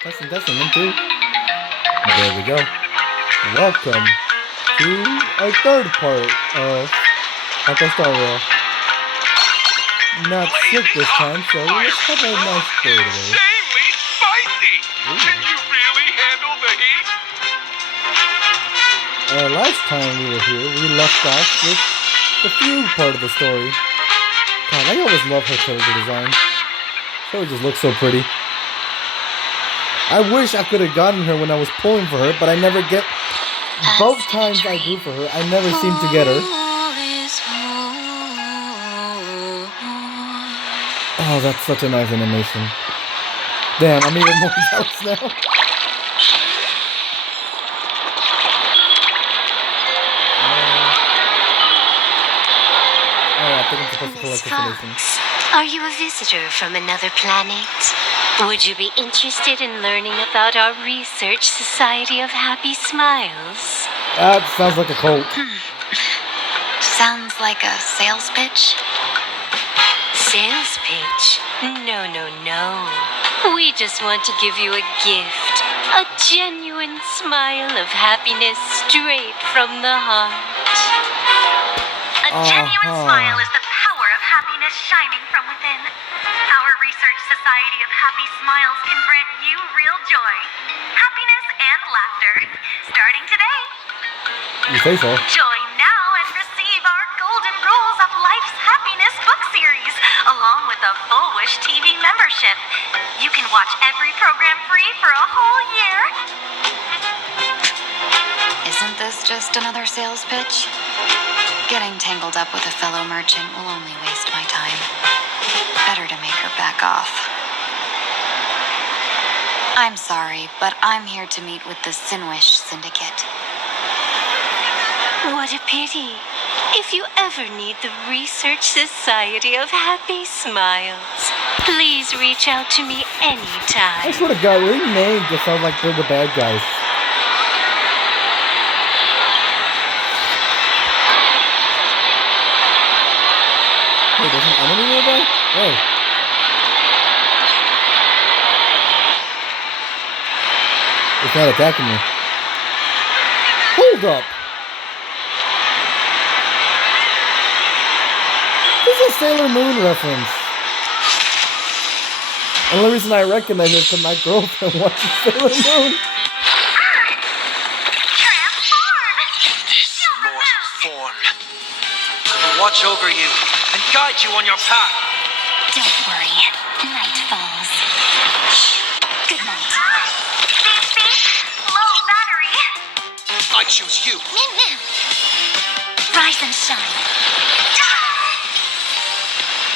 Testing, 1, 2. There we go. Welcome to our third part of Impersonations. Not sick this time, so let's have a nice day today. Insanely spicy! Can you really handle the heat? Last time we were here, we left off with the feud part of the story. God, I always love her character design. She always just looks so pretty. I wish I could have gotten her when I was pulling for her, but I never get... Both times I do for her, I never seem to get her. Oh, that's such a nice animation. Damn, I'm even more jealous now. I think I'm supposed to collect information. Are you a visitor from another planet? Would you be interested in learning about our Research Society of Happy Smiles? That sounds like a cult. Sounds like a sales pitch? Sales pitch? No. We just want to give you a gift. A genuine smile of happiness straight from the heart. A genuine smile is the power of happiness shining from within. Our Research Society of Happy Smiles can grant you real joy, happiness, and laughter. Starting today. You say so. Join now and receive our Golden Rules of Life's Happiness book series, along with a Full Wish TV membership. You can watch every program free for a whole year. Isn't this just another sales pitch? Getting tangled up with a fellow merchant will only waste my time. Better to make her back off. I'm sorry, but I'm here to meet with the Sinwish Syndicate. What a pity. If you ever need the Research Society of Happy Smiles, please reach out to me anytime. I swear to God, their names just sound like they're the bad guys. Hey, there's an enemy nearby? Hey. It's not attacking me. Hold up! This is a Sailor Moon reference. The only reason I recognize it is because my girlfriend watches Sailor Moon. This mortal form. I will watch over you and guide you on your path. Don't worry. Night falls. Good night. Beep. Low battery. I choose you. Rise and shine.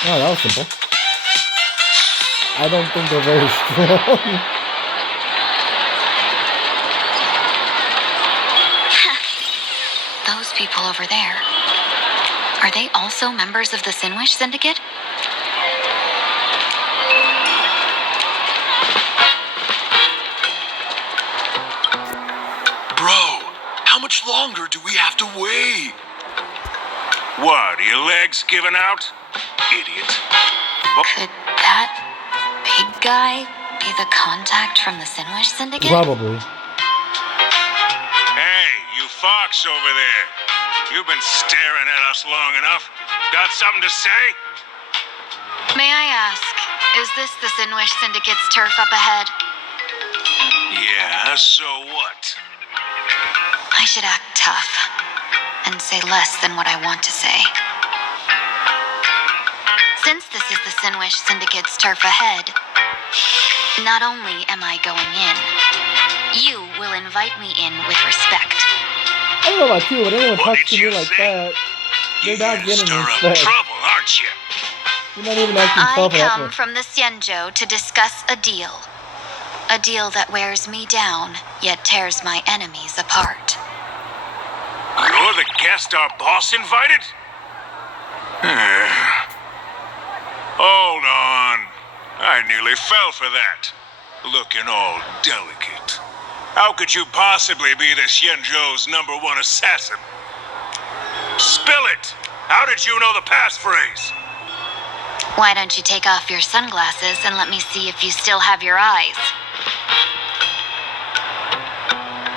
Oh, that was simple. I don't think they're very strong. Those people over there. Are they also members of the Sinwish Syndicate? Bro, how much longer do we have to wait? What, are your legs giving out? Idiot. Could that big guy be the contact from the Sinwish Syndicate? Probably. Hey, you fox over there. You've been staring at us long enough. Got something to say? May I ask, is this the Sinwish Syndicate's turf up ahead? Yeah, so what? I should act tough and say less than what I want to say. Since this is the Sinwish Syndicate's turf ahead, not only am I going in, you will invite me in with respect. I don't know about you, but anyone What talks did to me you like say? that, they're You're not gonna getting stir up respect. trouble, aren't you? You're not even acting I tough at come all. from the Xianzhou to discuss a deal. A deal that wears me down, yet tears my enemies apart. You're the guest our boss invited? Hold on. I nearly fell for that. Looking all delicate. How could you possibly be the Xianzhou's #1 assassin? Spill it! How did you know the passphrase? Why don't you take off your sunglasses and let me see if you still have your eyes?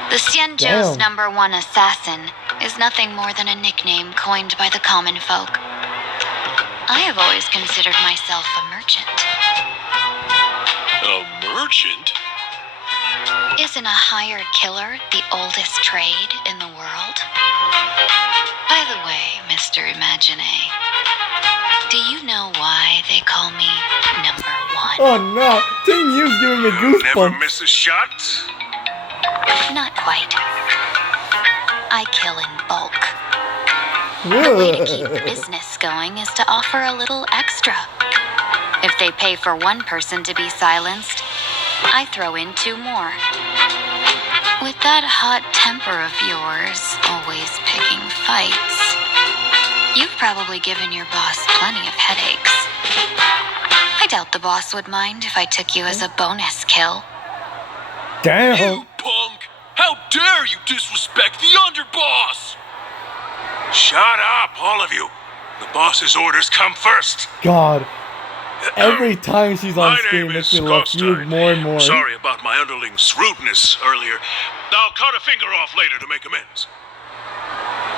The Xianzhou's Damn. #1 assassin is nothing more than a nickname coined by the common folk. I have always considered myself a merchant. A merchant? Isn't a hired killer the oldest trade in the world? By the way, Mr. Imagine, do you know why they call me #1? Oh no, Team U's giving me Never goosebumps. miss a shot? Not quite. I kill in bulk. The way to keep business going is to offer a little extra. If they pay for one person to be silenced, I throw in 2 more. With that hot temper of yours, always picking fights, you've probably given your boss plenty of headaches. I doubt the boss would mind if I took you as a bonus kill. Damn. You punk! How dare you disrespect the underboss! Shut up, all of you. The boss's orders come first. God. Every time she's on My screen, name makes is me love you Costine. more and more. Sorry about my underling's rudeness earlier. I'll cut a finger off later to make amends.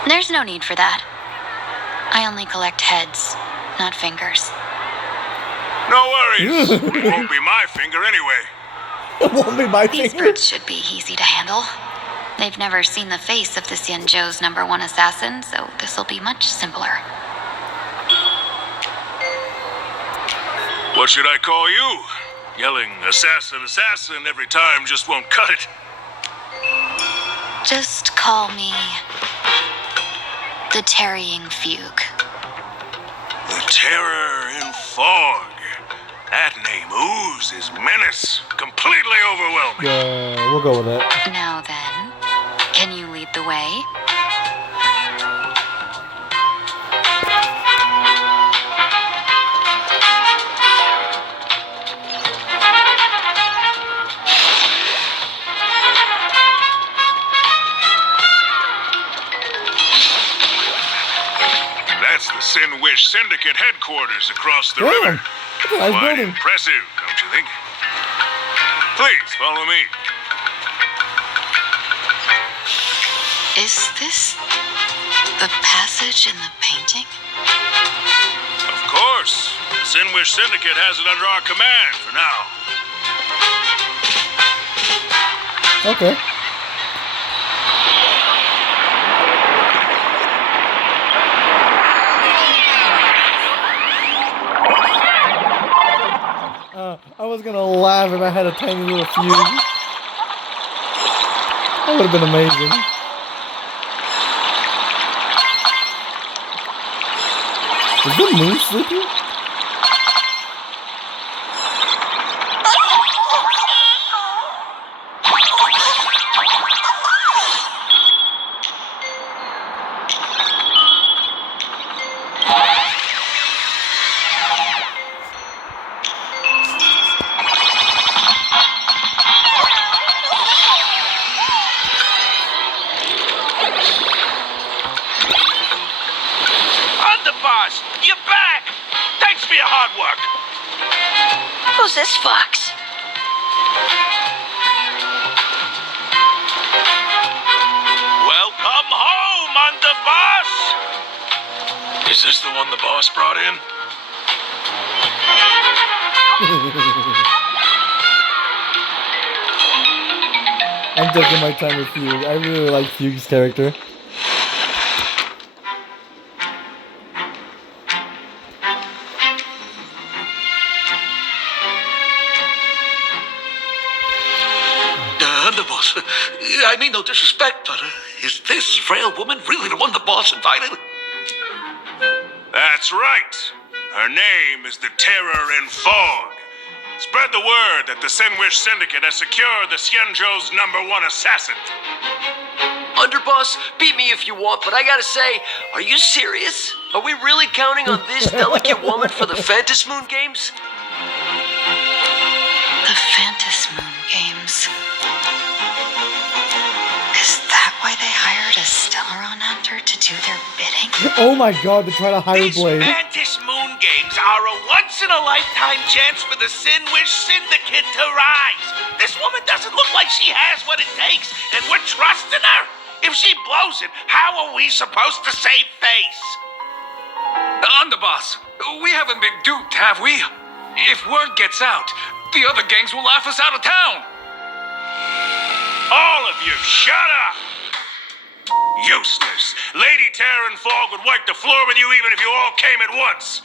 There's no need for that. I only collect heads, not fingers. No worries. It won't be my finger anyway. It won't be my These finger. brutes should be easy to handle. They've never seen the face of the Xianzhou's #1 assassin, so this'll be much simpler. What should I call you? Yelling assassin, assassin every time just won't cut it. Just call me the Tarrying Fugue. The terror in fog. That name oozes menace. Completely overwhelming. Yeah, we'll go with that. Now then, can you lead the way? That's the Sin Wish Syndicate headquarters across the Damn. river. That's a nice Quite building. impressive, don't you think? Please follow me. Is this the passage in the painting? Of course. The Sin Wish Syndicate has it under our command for now. Okay. I was gonna laugh if I had a tiny little fuse. That would have been amazing. Is the moon sleeping? Underboss, you're back! Thanks for your hard work. Who's this fox? Welcome home, Underboss! Is this the one the boss brought in? I'm taking my time with Fugue. I really like Fugue's character. Underboss, I mean no disrespect, but is this frail woman really the one the boss invited? That's right. Her name is the Terror in Fog. Spread the word that the Sin Wish Syndicate has secured the Xianzhou's #1 assassin. Underboss, beat me if you want, but I gotta say, are you serious? Are we really counting on this delicate woman for the Phantasmoon games? The Phantasmoon games. Is that why they hired a Stellaron hunter to do their bidding? Oh my god, to try to hire These Blade. Mantis Moon games are a once one-time chance for the Sin Wish Syndicate to rise. This woman doesn't look like she has what it takes, and we're trusting her. If she blows it, how are we supposed to save face? Underboss, we haven't been duped, have we? If word gets out, the other gangs will laugh us out of town. All of you, shut up! Useless. Lady Terran Fog would wipe the floor with you even if you all came at once.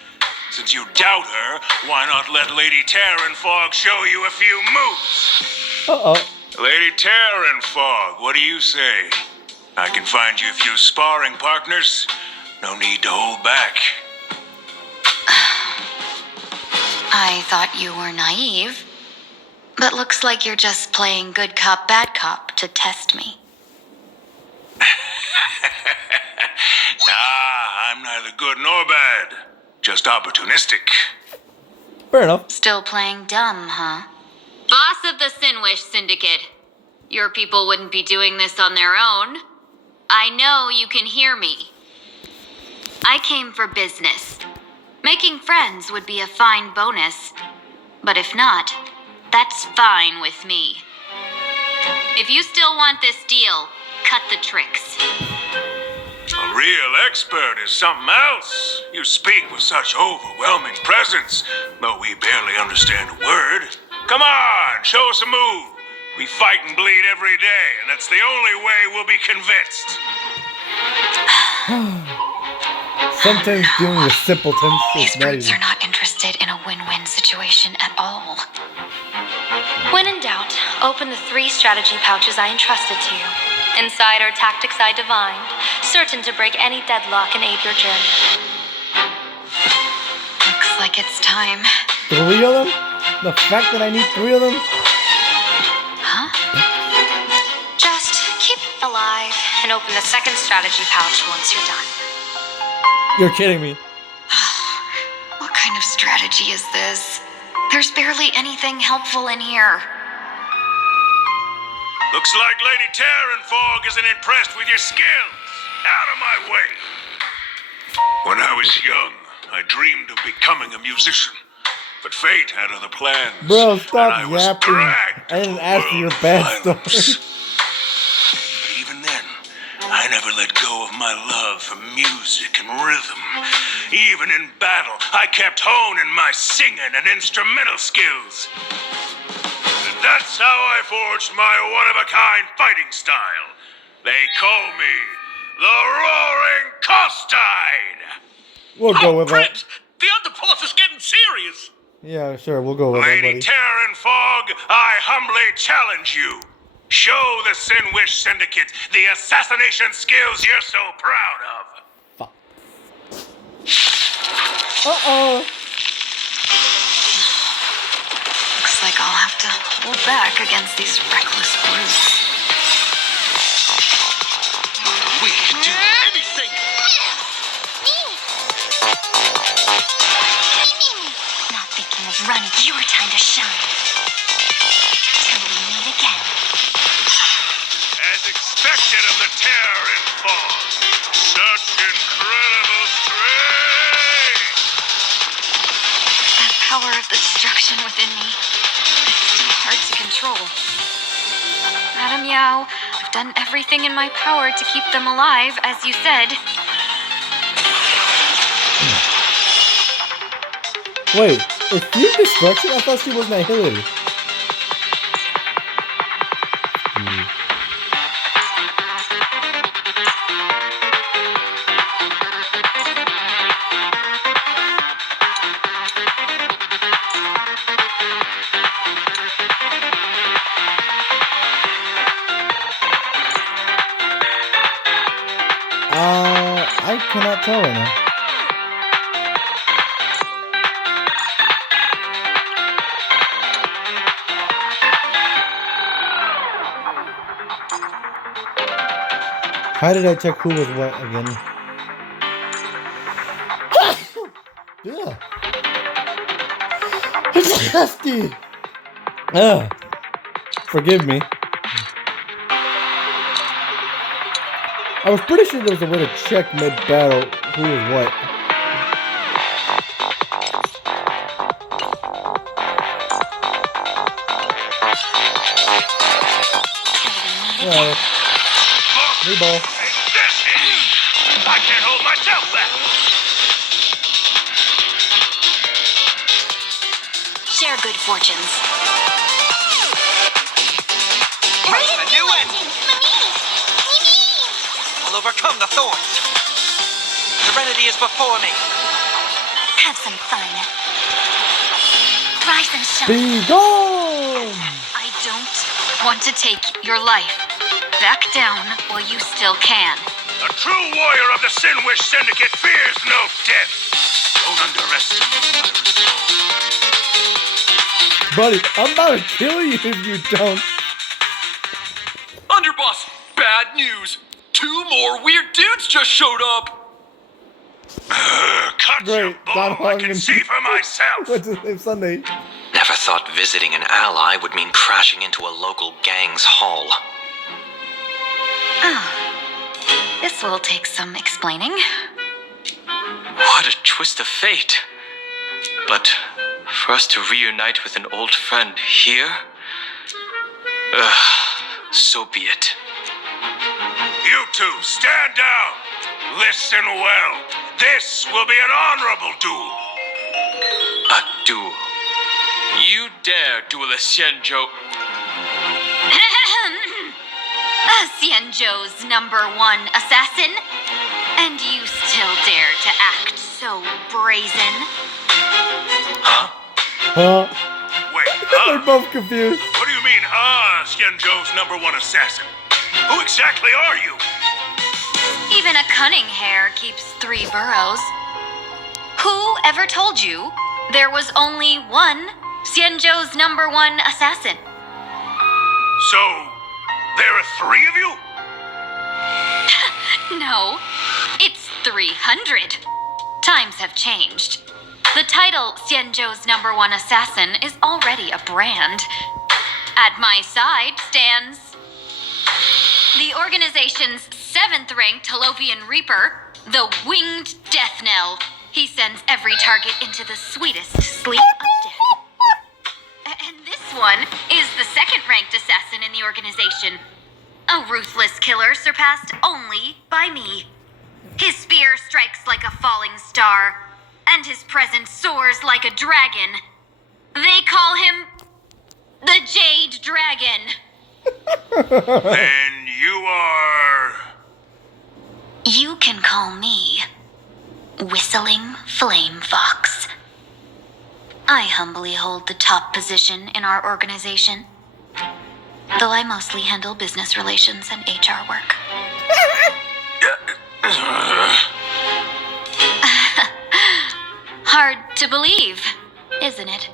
Since you doubt her, why not let Lady Terran Fog show you a few moves? Uh-oh. Lady Terran Fog, what do you say? I can find you a few sparring partners. No need to hold back. I thought you were naive. But looks like you're just playing good cop, bad cop to test me. Nah, I'm neither good nor bad. Just opportunistic. Fair enough. Still playing dumb, huh? Boss of the Sinwish Syndicate. Your people wouldn't be doing this on their own. I know you can hear me. I came for business. Making friends would be a fine bonus. But if not, that's fine with me. If you still want this deal, cut the tricks. A real expert is something else. You speak with such overwhelming presence, though we barely understand a word. Come on, show us a move. We fight and bleed every day, and that's the only way we'll be convinced. Sometimes dealing with simpletons is These not brutes easy. are not interested in a win-win situation at all. When in doubt, open the 3 strategy pouches I entrusted to you. Inside are tactics I divined, certain to break any deadlock and aid your journey. Looks like it's time. 3 of them? The fact that I need 3 of them? Huh? Just keep alive and open the 2nd strategy pouch once you're done. You're kidding me. What kind of strategy is this? There's barely anything helpful in here. Looks like Lady Terran Fog isn't impressed with your skills. Out of my way. When I was young, I dreamed of becoming a musician. But fate had other plans. Bro, stop and I was yapping. dragged I didn't to a ask for world your of bad violence. story. But even then, I never let go of my love for music and rhythm. Even in battle, I kept honing my singing and instrumental skills. And that's how I forged my one-of-a-kind fighting style. They call me the Roaring Costide. We'll go with that. Prince, the underboss is getting serious. Yeah, sure, we'll go with that, Lady buddy. Terran Fog, I humbly challenge you. Show the Sinwish Syndicate the assassination skills you're so proud of. Uh-oh. Looks like I'll have to hold back against these reckless brutes. We can do anything. Not thinking of running. Your time to shine. Till we meet again. As expected of the Terran Fog, such incredible strength! That power of the destruction within me. It's still hard to control. Madam Yao, I've done everything in my power to keep them alive, as you said. Wait, is Fume destruction? I thought she was Nihility. I cannot tell right now. How did I check who was what again? Yeah. It's nasty. Forgive me. I was pretty sure there was a way to check mid-battle who was what. Well, new ball. Take this hit! I can't hold myself back! Share good fortunes. A new ending! I'll overcome the thorns. Serenity is before me. Have some fun. Rise and shine. Be gone! I don't want to take your life. Back down while you still can. A true warrior of the Sinwish Syndicate fears no death. Don't underestimate my resolve. Buddy, I'm about to kill you if you don't. Underboss, bad news. 2 more weird dudes just showed up. Cut your Great, bull, Don I Hong can and- see for myself. What's his name? Sunday. Never thought visiting an ally would mean crashing into a local gang's hall. Oh. This will take some explaining. What a twist of fate. But for us to reunite with an old friend here? So be it. You two, stand down. Listen well. This will be an honorable duel. A duel. You dare duel a Xianzhou. Xianzhou's #1 assassin? And you still dare to act so brazen? Huh? Wait, They're both confused. What do you mean, Xianzhou's #1 assassin? Who exactly are you? Even a cunning hare keeps 3 burrows. Who ever told you there was only one Xianzhou's #1 assassin? So, there are 3 of you? No, it's 300. Times have changed. The title Xianzhou's #1 assassin is already a brand. At my side stands the organization's 7th-ranked Holovian Reaper, the Winged Death Knell. He sends every target into the sweetest sleep of death. And this one is the 2nd-ranked assassin in the organization. A ruthless killer surpassed only by me. His spear strikes like a falling star, and his presence soars like a dragon. They call him the Jade Dragon. Then you are... You can call me Whistling Flame Fox. I humbly hold the top position in our organization, though I mostly handle business relations and HR work. Hard to believe, isn't it?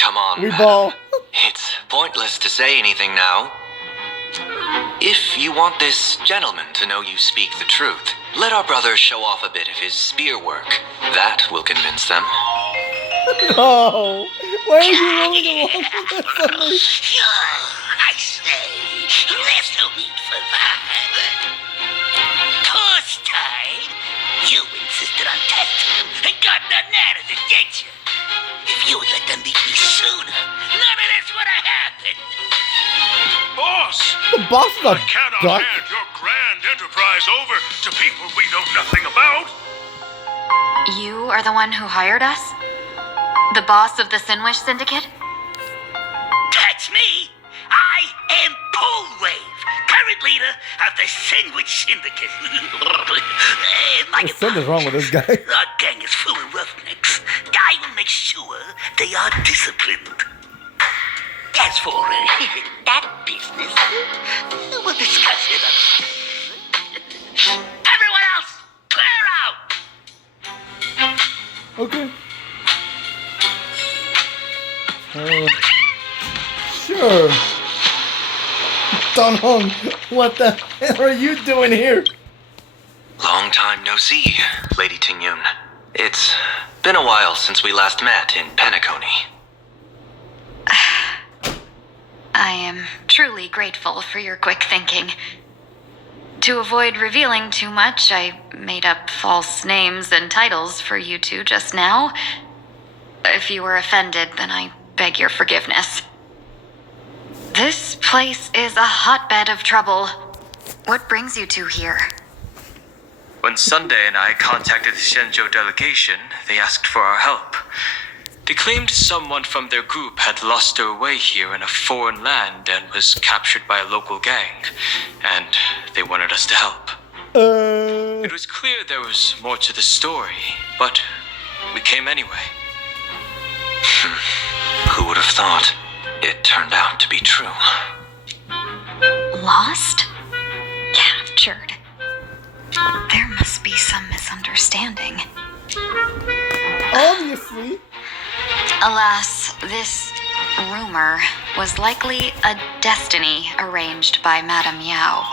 Come on. We ball. It's pointless to say anything now. If you want this gentleman to know you speak the truth, let our brother show off a bit of his spear work. That will convince them. No. Why are you rolling along with this Sunday? I say, there's no need for that. Course time. You insisted on testing them and got nothing out of it, did you? If you had let them beat me sooner, none of this would have happened. Boss! The boss is a I cannot duck. hand your grand enterprise over to people we know nothing about. You are the one who hired us? The boss of the Sinwish Syndicate? That's me. I am Polewave, current leader of the Sandwich Syndicate. What is wrong with this guy? Our gang is full of roughnecks. I will make sure they are disciplined. As for that business, we'll discuss it. Everyone else, clear out! Okay. Sure. Don Hong, what the hell are you doing here? Long time no see, Lady Tingyun. It's been a while since we last met in Penacony. I am truly grateful for your quick thinking. To avoid revealing too much, I made up false names and titles for you two just now. If you were offended, then I beg your forgiveness. place is a hotbed of trouble. What brings you two here? When Sunday and I contacted the Shenzhou delegation, they asked for our help. They claimed someone from their group had lost their way here in a foreign land and was captured by a local gang, and they wanted us to help. It was clear there was more to the story, but we came anyway. Who would have thought? It turned out to be true. Lost? Captured? There must be some misunderstanding. Obviously. Alas, this rumor was likely a destiny arranged by Madame Yao.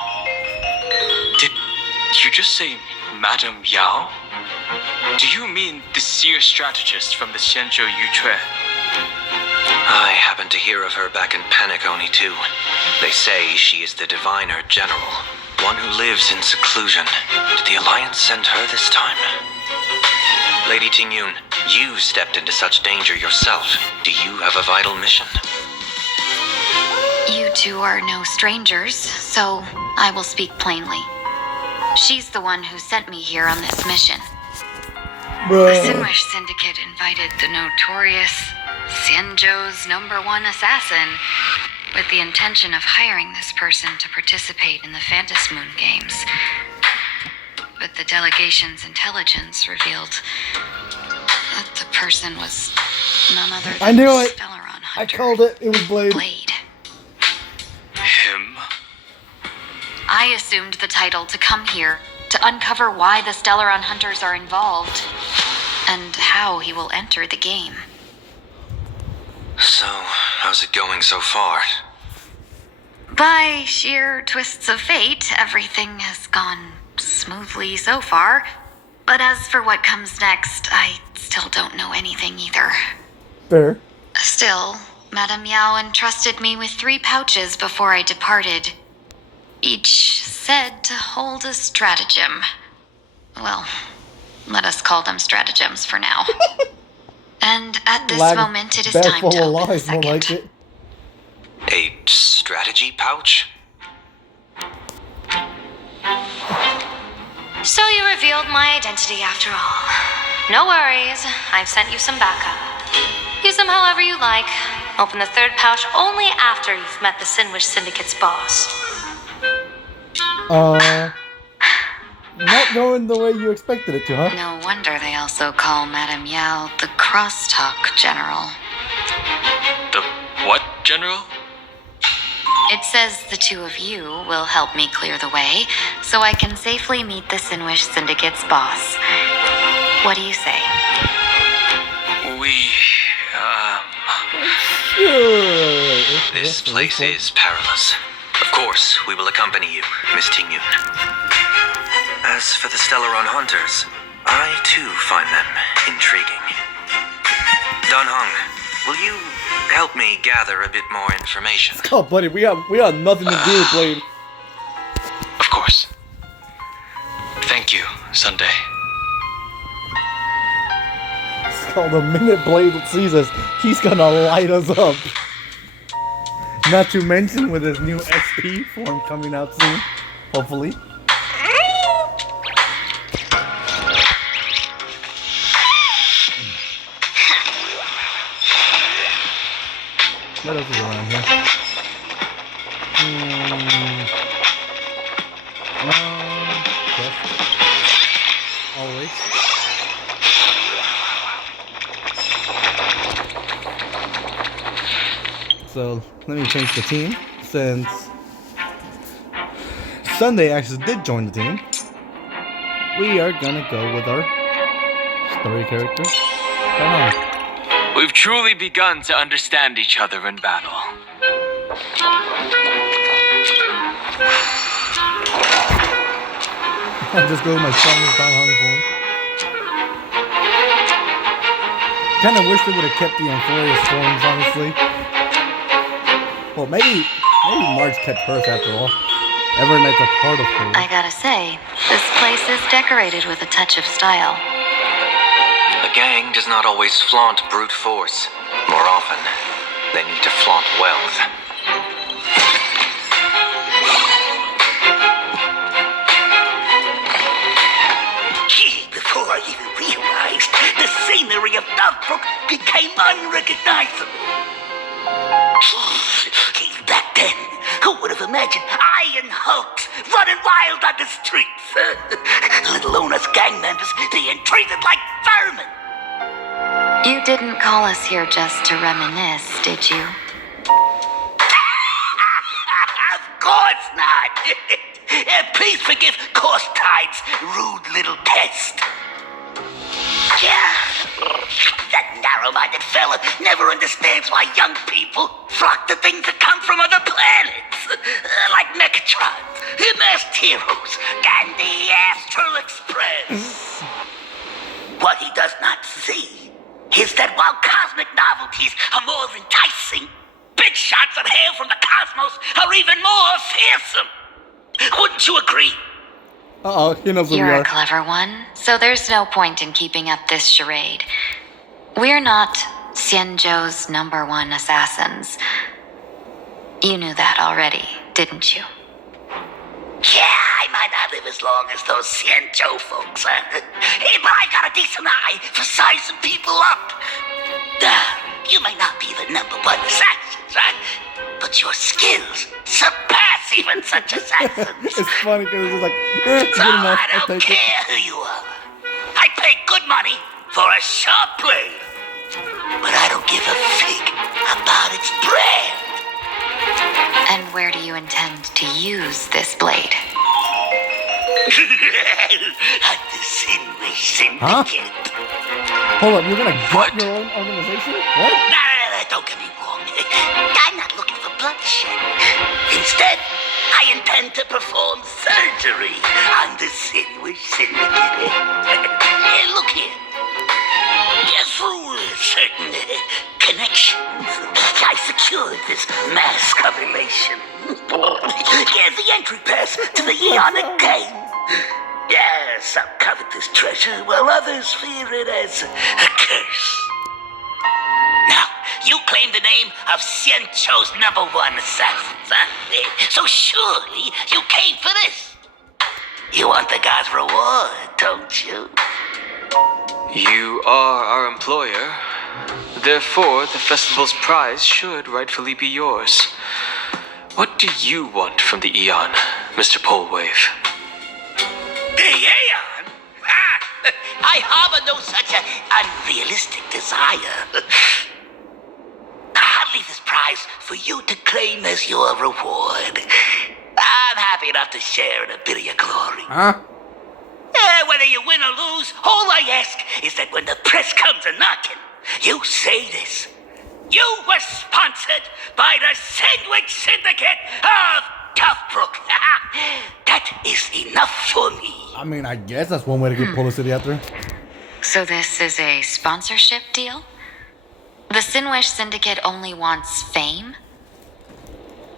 Did you just say Madame Yao? Do you mean the seer strategist from the Shenzhou Yutue? I happened to hear of her back in Penacony too. They say she is the diviner general, one who lives in seclusion. Did the Alliance send her this time? Lady Tingyun, you stepped into such danger yourself. Do you have a vital mission? You two are no strangers, so I will speak plainly. She's the one who sent me here on this mission. The Sinwish Syndicate invited the notorious Xianzhou's #1 assassin with the intention of hiring this person to participate in the Phantom Moon games. But the delegation's intelligence revealed that the person was none other than I knew it! Stellaron I Hunter. called it. It was Blade. Blade. Him? I assumed the title to come here to uncover why the Stellaron Hunters are involved and how he will enter the game. So, how's it going so far? By sheer twists of fate, everything has gone smoothly so far. But as for what comes next, I still don't know anything either. Fair. Still, Madame Yao entrusted me with 3 pouches before I departed. Each said to hold a stratagem. Well, let us call them stratagems for now. And at this moment, it is bag time full to of open the lies, more second. like it. A strategy pouch? So you revealed my identity after all. No worries, I've sent you some backup. Use them however you like. Open the 3rd pouch only after you've met the Sinwish Syndicate's boss. Not going the way you expected it to, huh? No wonder they also call Madame Yao the Crosstalk General. The what, General? It says the 2 of you will help me clear the way, so I can safely meet the Sinwish Syndicate's boss. What do you say? This place is perilous. Of course, we will accompany you, Miss Tingyun. As for the Stellaron Hunters, I too find them intriguing. Don Hung, will you help me gather a bit more information? Oh, buddy, we got nothing to do with Blade. Of course. Thank you, Sunday. It's called the minute Blade sees us, he's gonna light us up. Not to mention with his new SP form coming out soon, hopefully. What else is around here? Yes. Always. So, let me change the team, since Sunday actually did join the team. We are gonna go with our story character. We've truly begun to understand each other in battle. I'll just go with my strongest Don Hung form. Kinda wish they would have kept the Amphorius forms, honestly. Well, maybe Marge kept hers after all. Evernight's a part of her. I gotta say, this place is decorated with a touch of style. A gang does not always flaunt brute force. More often, they need to flaunt wealth. Stuffbrook became unrecognizable. Back then, who would have imagined Iron Hulks running wild on the streets? Let alone us gang members being treated like vermin. You didn't call us here just to reminisce, did you? Of course not. Please forgive Corstide's rude little test. That narrow-minded fella never understands why young people flock to things that come from other planets. Like Megatron, Masked Heroes, and the Astral Express. What he does not see is that while cosmic novelties are more enticing, big shots that hail from the cosmos are even more fearsome. Wouldn't you agree? Uh-oh, he knows who we You're are. a clever one, so there's no point in keeping up this charade. We're not Xianzhou's #1 assassins. You knew that already, didn't you? Yeah, I might not live as long as those Xianzhou folks, but I got a decent eye for sizing people up. You may not be the #1 assassins, right? But your skills surpass even such assassins. It's funny because it's just like, So good enough, I I'll don't take it. care who you are. I pay good money for a sharp blade. But I don't give a fig about its brand. And where do you intend to use this blade? At the Sinway Syndicate. Hold up, you're gonna gut your own organization? What? No, don't get me wrong. I'm not looking for bloodshed. Instead, I intend to perform surgery on the Sinway Syndicate. Look here. Through certain connections, I secured this mass correlation. The entry pass to the Eonic game. Yeah, some covet this treasure, while others fear it as a curse. Now, you claim the name of Xianzhou's #1 assassins, huh? So surely you came for this. You want the god's reward, don't you? You are our employer. Therefore, the festival's prize should rightfully be yours. What do you want from the Eon, Mr. Polewave? The Aeon? I harbor no such unrealistic desire. I'll leave this prize for you to claim as your reward. I'm happy enough to share in a bit of your glory. Huh? Whether you win or lose, all I ask is that when the press comes a-knocking, you say this. You were sponsored by the Sandwich Syndicate of Toughbrook. That is enough for me. I mean, I guess that's one way to get publicity out there. So this is a sponsorship deal? The Sinwish Syndicate only wants fame?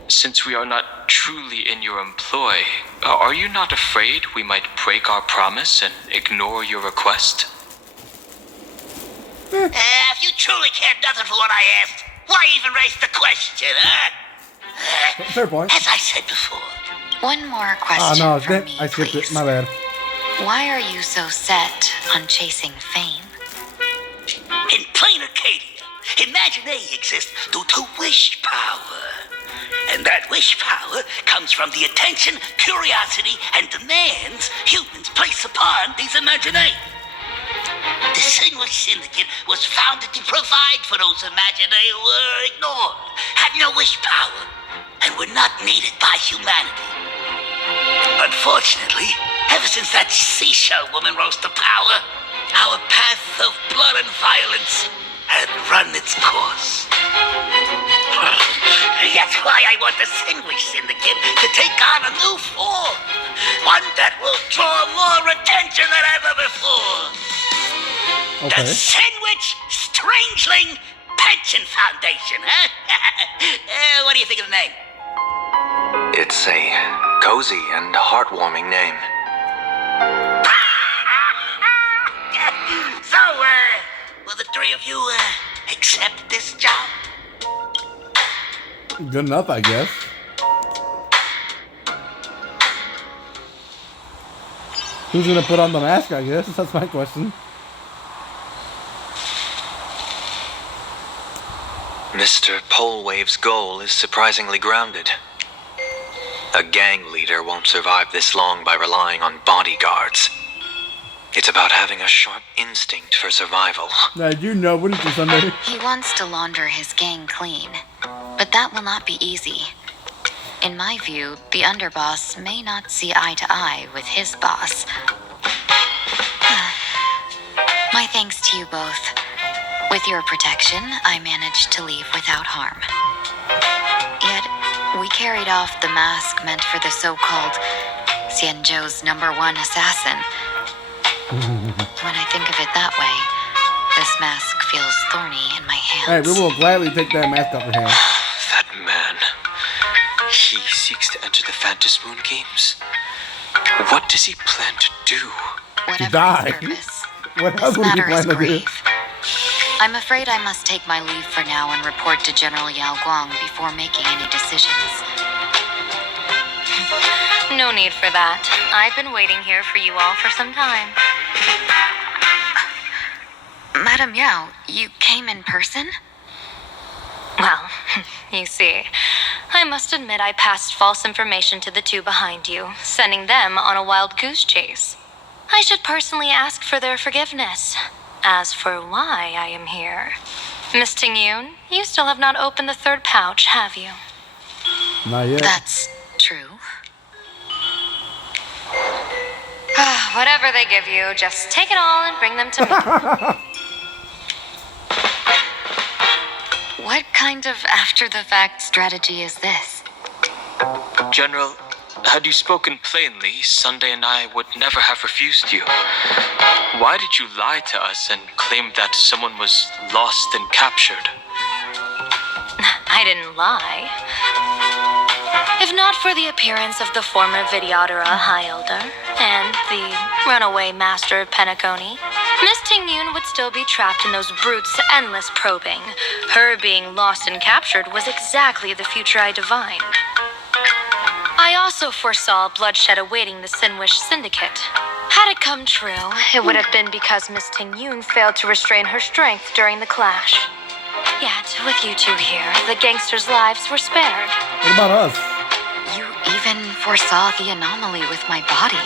Since we are not truly in your employ, are you not afraid we might break our promise and ignore your request? If you truly cared nothing for what I asked, why even raise the question, huh? Fair point. As I said before. One more Oh question no, from me, I skipped please. it. My bad. Why are you so set on chasing fame? In Planarcadia, Imagination exists due to wish power. And that wish power comes from the attention, curiosity, and demands humans place upon these imaginations. The Sinwich Syndicate was founded to provide for those imaginae who were ignored, had no wish power, and were not needed by humanity. Unfortunately, ever since that seashell woman rose to power, our path of blood and violence had run its course. That's why I want the Sinwich Syndicate to take on a new form. One that will draw more attention than ever before. Okay. The Sinwich Strangeling Pension Foundation, huh? What do you think of the name? It's a cozy and heartwarming name. So, will the three of you, accept this job? Good enough, I guess. Who's gonna put on the mask, I guess? That's my question. Mr. Polewave's goal is surprisingly grounded. A gang leader won't survive this long by relying on bodyguards. It's about having a sharp instinct for survival. Now you know, wouldn't you, Sunday? He wants to launder his gang clean, but that will not be easy. In my view, the underboss may not see eye to eye with his boss. My thanks to you both. With your protection, I managed to leave without harm. Yet, we carried off the mask meant for the so-called Xianzhou's #1 assassin. When I think of it that way, this mask feels thorny in my hands. Hey, we will gladly take that mask off your hands. That man. He seeks to enter the Phantom Moon Games. What does he plan to do? Whatever die. his purpose, What else this would he matter is plan to do? grave. I'm afraid I must take my leave for now and report to General Yao Guang before making any decisions. No need for that. I've been waiting here for you all for some time. Madam Yao, you came in person? Well, you see, I must admit I passed false information to the two behind you, sending them on a wild goose chase. I should personally ask for their forgiveness. As for why I am here, Miss Ting-Yun, you still have not opened the third pouch, have you? Not yet. That's true. Whatever they give you, just take it all and bring them to me. What kind of after-the-fact strategy is this? General, had you spoken plainly, Sunday and I would never have refused you. Why did you lie to us and claim that someone was lost and captured? I didn't lie. If not for the appearance of the former Vidyadhara High Elder and the runaway master of Penacony, Miss Ting-Yun would still be trapped in those brutes' endless probing. Her being lost and captured was exactly the future I divined. I also foresaw bloodshed awaiting the Sinwish Syndicate. Had it come true, it would have been because Miss Ting-Yun failed to restrain her strength during the clash. Yet, with you two here, the gangsters' lives were spared. What about us? You even foresaw the anomaly with my body.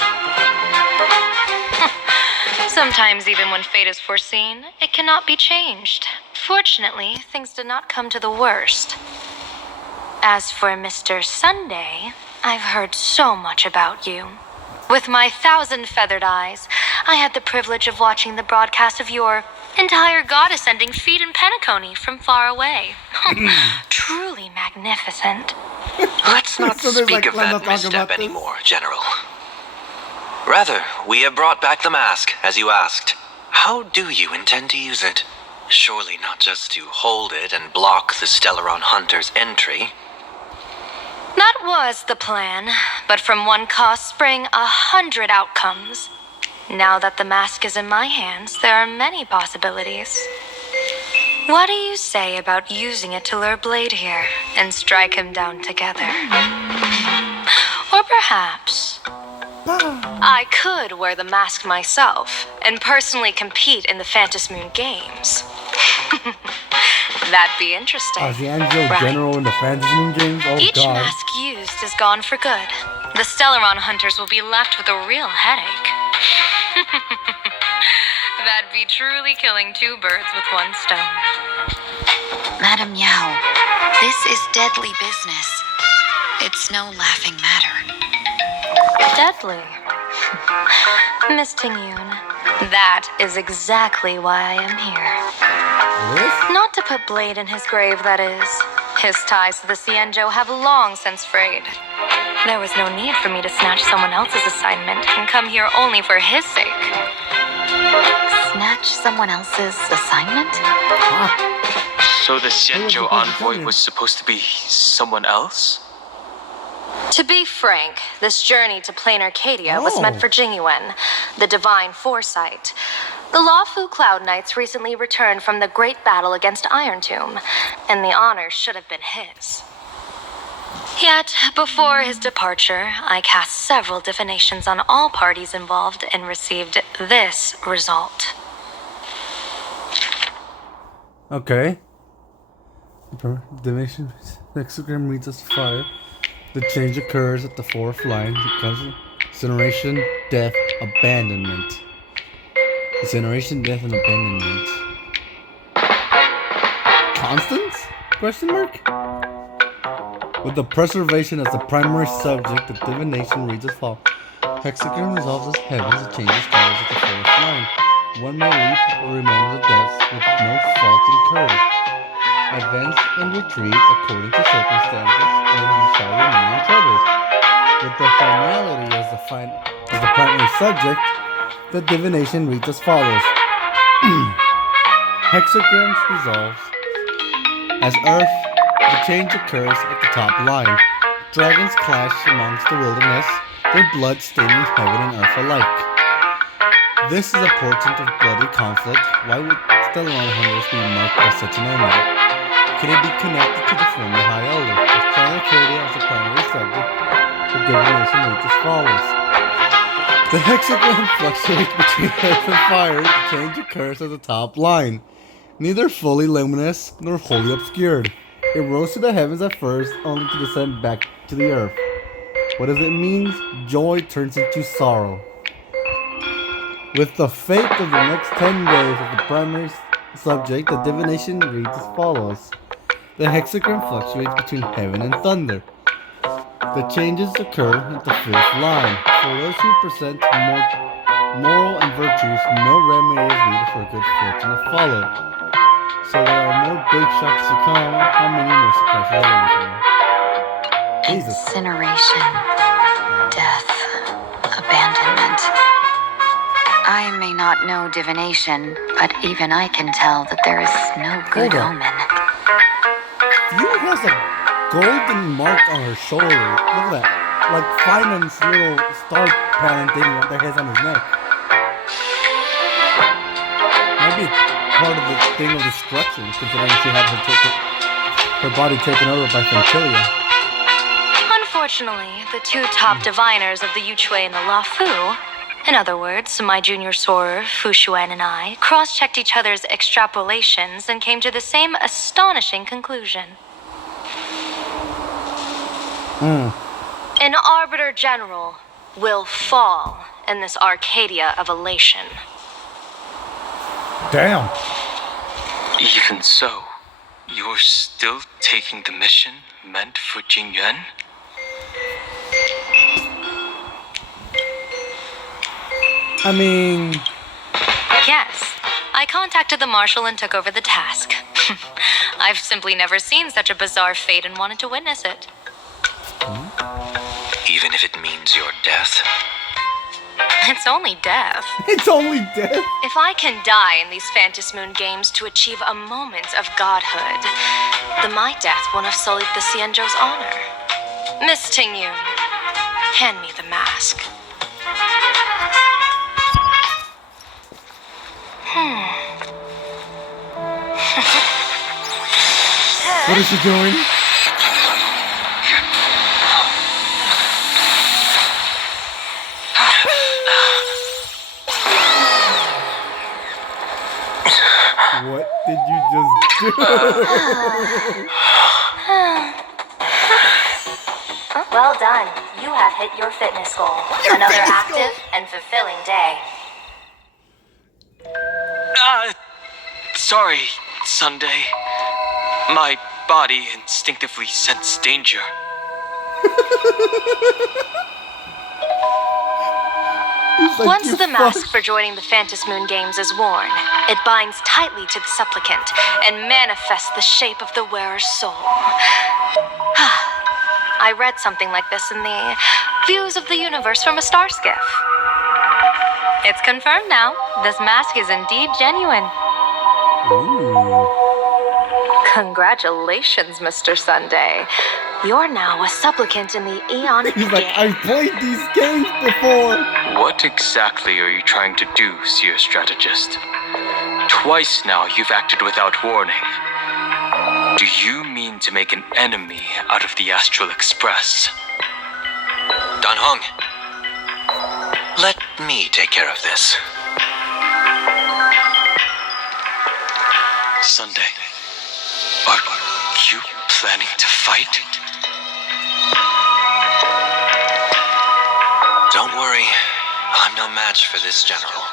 Sometimes, even when fate is foreseen, it cannot be changed. Fortunately, things did not come to the worst. As for Mr. Sunday, I've heard so much about you. With my 1,000 feathered eyes, I had the privilege of watching the broadcast of your entire god-ascending feat in Penacony from far away. Truly magnificent. Let's not So there's, speak like, of let's that not talk misstep about this. anymore, General. Rather, we have brought back the mask, as you asked. How do you intend to use it? Surely not just to hold it and block the Stellaron Hunter's entry. That was the plan, but from one cost sprang 100 outcomes. Now that the mask is in my hands, there are many possibilities. What do you say about using it to lure Blade here and strike him down together? Or perhaps I could wear the mask myself and personally compete in the Phantom Moon Games. That'd be interesting. Xianzhou right? General in the Phantom Moon Games? Oh, Each God. mask used is gone for good. The Stellaron hunters will be left with a real headache. That'd be truly killing two birds with one stone. Madam Yao, this is deadly business. It's no laughing matter. Deadly. Miss Ting-Yun, that is exactly why I am here. Not to put Blade in his grave, that is. His ties to the Xianzhou have long since frayed. There was no need for me to snatch someone else's assignment and come here only for his sake. Snatch someone else's assignment? So the Xianzhou envoy was supposed to be someone else? To be frank, this journey to Planarcadia was meant for Jingyuan, the divine foresight. The Lawfu Cloud Knights recently returned from the great battle against Iron Tomb, and the honor should have been his. Yet, before his departure, I cast several divinations on all parties involved and received this result. Okay. Divination hexagram reads as fire. The change occurs at the fourth line because of incineration, death, abandonment. Incineration, death, and abandonment. Constants? Question mark? With the preservation as the primary subject, the divination reads as follows. Hexagram resolves as heavens, it changes colors at the fourth line. One may leap or remain in the depths with no fault incurred. Advance and retreat according to circumstances, and you shall remain untroubled. With the finality as the primary subject, the divination reads as follows. Hexagrams resolves. As Earth, the change occurs at the top line. Dragons clash amongst the wilderness, their blood staining heaven and earth alike. This is a portent of bloody conflict. Why would stellar hunters be marked by such an omen? Can it be connected to the former High Elder? With Planarcadia as the primary subject, the divination reads as follows. The hexagram fluctuates between earth and fire. The change occurs at the top line. Neither fully luminous nor wholly obscured. It rose to the heavens at first, only to descend back to the earth. What does it mean? Joy turns into sorrow. With the fate of the next 10 days as the primary subject, the divination reads as follows. The hexagram fluctuates between heaven and thunder. The changes occur at the fifth line. For those who present moral and virtues, no remedy is needed for good fortune to follow. So there are more big shocks to come. How many more surprises are waiting for me? Jesus. Incineration, death, abandonment. I may not know divination, but even I can tell that there is no good omen. View has a golden mark on her shoulder. Look at that. Like Finance little star pattern thing that has on his neck. Might be part of the thing of destruction, considering she had her body taken over by Fantilia. Unfortunately, the two top diviners of the Yuchui and the Lafu, in other words, my junior sorer, Fu Xuan, and I, cross-checked each other's extrapolations and came to the same astonishing conclusion. An Arbiter General will fall in this Arcadia of elation. Damn. Even so, you're still taking the mission meant for Jing Yuan? I mean... Yes, I contacted the Marshal and took over the task. I've simply never seen such a bizarre fate and wanted to witness it. Even if it means your death. It's only death. It's only death? If I can die in these Phantasmoon games to achieve a moment of godhood, then my death won't have sullied the Xianzhou's honor. Miss Tingyun, hand me the mask. What is she doing? What did you just do? Well done. You have hit your fitness goal. Another active and fulfilling day. Sorry, Sunday. My body instinctively sensed danger. Like, Once the mask for joining the Phantasmoon games is worn, it binds tightly to the supplicant and manifests the shape of the wearer's soul. I read something like this in the Views of the Universe from a Star Skiff. It's confirmed now. This mask is indeed genuine. Ooh. Congratulations, Mr. Sunday. You're now a supplicant in the Aeonic He's like, game. I've played these games before. What exactly are you trying to do, Seer Strategist? Twice now you've acted without warning. Do you mean to make an enemy out of the Astral Express? Dan Hong, let me take care of this. Sunday. You planning to fight? Don't worry, I'm no match for this general.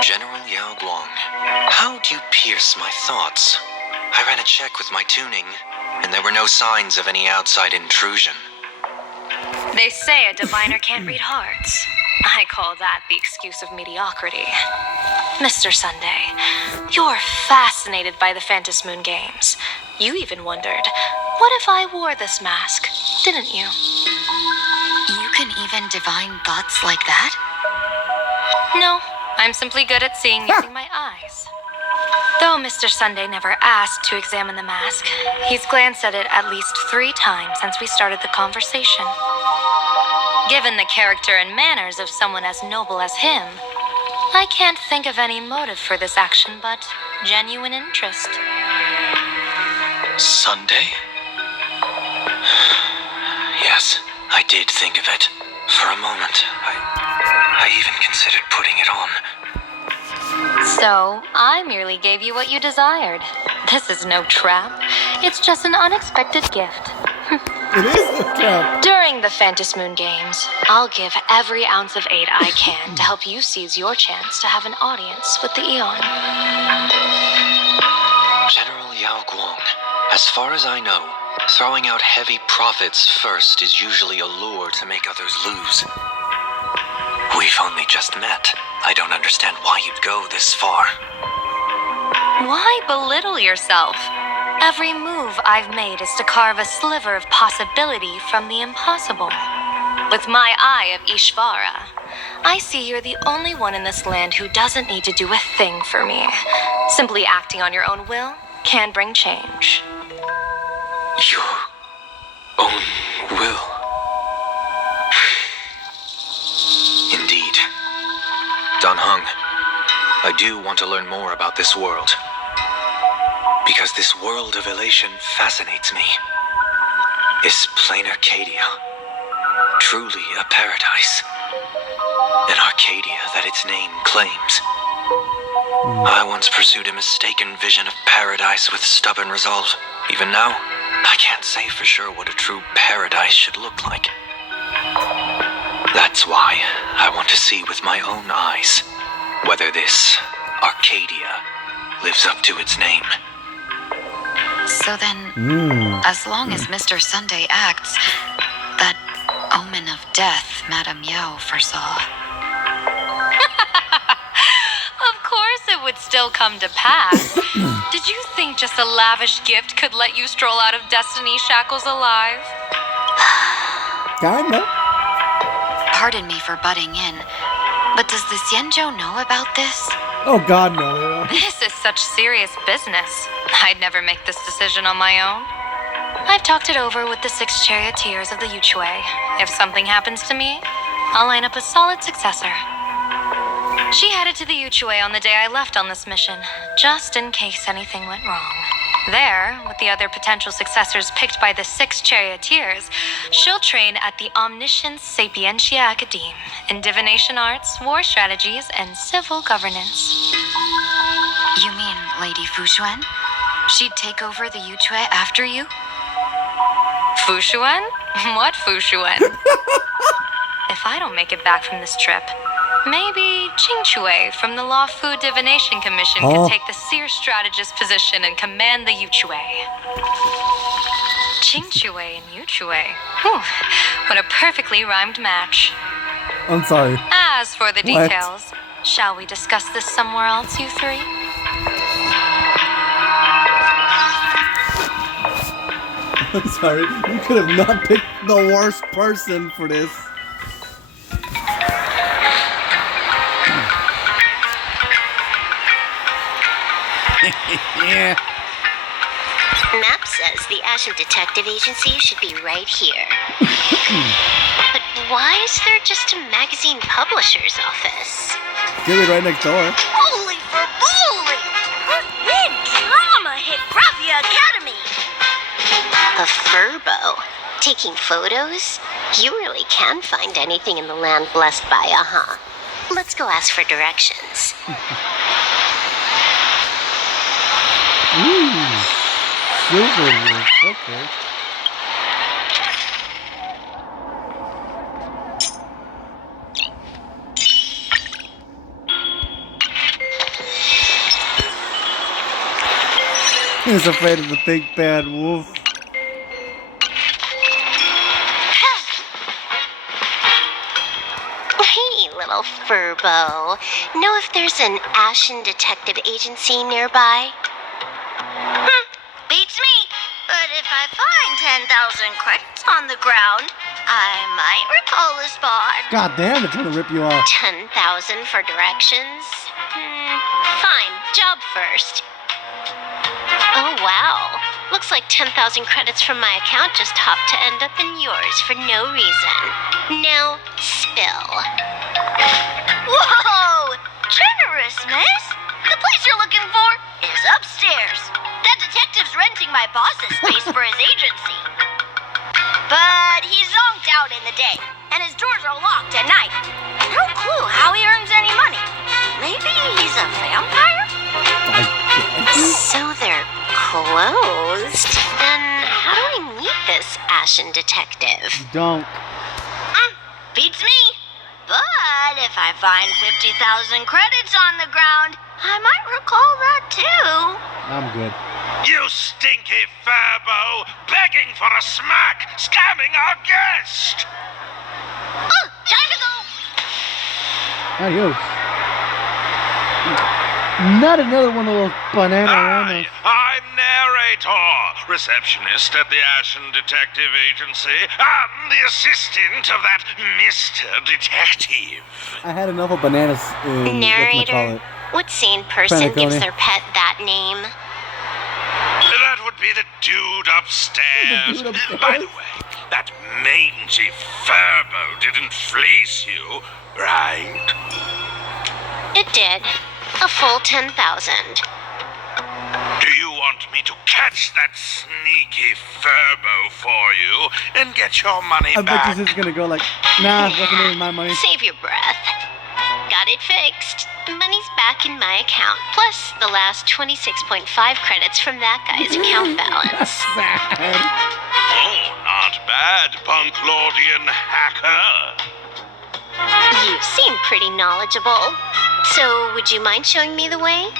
General Yao Guang, how do you pierce my thoughts? I ran a check with my tuning, and there were no signs of any outside intrusion. They say a diviner can't read hearts. I call that the excuse of mediocrity. Mr. Sunday, you're fascinated by the Moon Games. You even wondered, what if I wore this mask, didn't you? You can even divine thoughts like that? No, I'm simply good at seeing using my eyes. Though Mr. Sunday never asked to examine the mask, he's glanced at it at least 3 times since we started the conversation. Given the character and manners of someone as noble as him, I can't think of any motive for this action but genuine interest. Sunday? Yes, I did think of it. For a moment, I even considered putting it on. So, I merely gave you what you desired. This is no trap. It's just an unexpected gift. It is a trap. During the Moon Games, I'll give every ounce of aid I can to help you seize your chance to have an audience with the Eon. General Yao Guang, as far as I know, throwing out heavy profits first is usually a lure to make others lose. We've only just met. I don't understand why you'd go this far. Why belittle yourself? Every move I've made is to carve a sliver of possibility from the impossible. With my eye of Ishvara, I see you're the only one in this land who doesn't need to do a thing for me. Simply acting on your own will can bring change. Your own will. Indeed. Dan Heng, I do want to learn more about this world. Because this world of elation fascinates me. Is Planarcadia truly a paradise? An Arcadia that its name claims? I once pursued a mistaken vision of paradise with stubborn resolve. Even now, I can't say for sure what a true paradise should look like. That's why I want to see with my own eyes whether this Arcadia lives up to its name. So then, as long as Mr. Sunday acts, that omen of death Madame Yao foresaw. Of course it would still come to pass. Did you think just a lavish gift could let you stroll out of Destiny shackles alive? Kinda. Pardon me for butting in, but does the Xianzhou know about this? Oh god, no. This is such serious business. I'd never make this decision on my own. I've talked it over with the 6 charioteers of the Yuchui. If something happens to me, I'll line up a solid successor. She headed to the Yuchui on the day I left on this mission, just in case anything went wrong. There, with the other potential successors picked by the 6 charioteers, she'll train at the Omniscience Sapientia Academe in divination arts, war strategies, and civil governance. You mean Lady Fushuan? She'd take over the Yuchui after you? Fushuan? What Fushuan? If I don't make it back from this trip, maybe Qingchui from the Law Fu Divination Commission can take the seer strategist position and command the Yuchui. Qingchui and Yuchui. Whew, what a perfectly rhymed match. I'm sorry. As for the details, shall we discuss this somewhere else, you 3? I'm sorry. You could have not picked the worst person for this. Yeah. Map says the Ashen Detective Agency should be right here. But why is there just a magazine publisher's office? Give it right next door. Holy for bowling! Big drama hit Bravia Academy! A furbo? Taking photos? You really can find anything in the land blessed by, huh? Let's go ask for directions. Ooh. Silver wolf. Okay. He's afraid of the big bad wolf. Hey, little furbo. Know if there's an Ashen Detective Agency nearby? Beats me. But if I find 10,000 credits on the ground, I might recall the spot. God damn, they're trying to rip you off. 10,000 for directions? Fine, job first. Oh, wow. Looks like 10,000 credits from my account just hopped to end up in yours for no reason. Now, spill. Whoa! Generous, miss. The place you're looking for is upstairs. That detective's renting my boss's space for his agency. But he's zonked out in the day, and his doors are locked at night. No clue how he earns any money. Maybe he's a vampire? So they're closed. Then how do I meet this Ashen Detective? Don't. Beats me. But if I find 50,000 credits on the ground, I might recall that too. I'm good. You stinky furbo, begging for a smack, scamming our guest! Time to go. Adios. Not another one of those banana Hi, ranas. I'm narrator, receptionist at the Ashen Detective Agency. I'm the assistant of that Mr. Detective. I had enough of bananas in Narrator, what sane person gives Planarcadia. their pet that name? That would be the dude upstairs. The dude upstairs? By the way, that mangy furbo didn't fleece you, right? It did. A full 10,000. Do you want me to catch that sneaky furbo for you and get your money I bet back? this is gonna go like, nah, wasn't even my money. Save your breath. Got it fixed. Money's back in my account, plus the last 26.5 credits from that guy's account balance. Sad. Oh, not bad, Punklordian hacker. You seem pretty knowledgeable. So, would you mind showing me the way?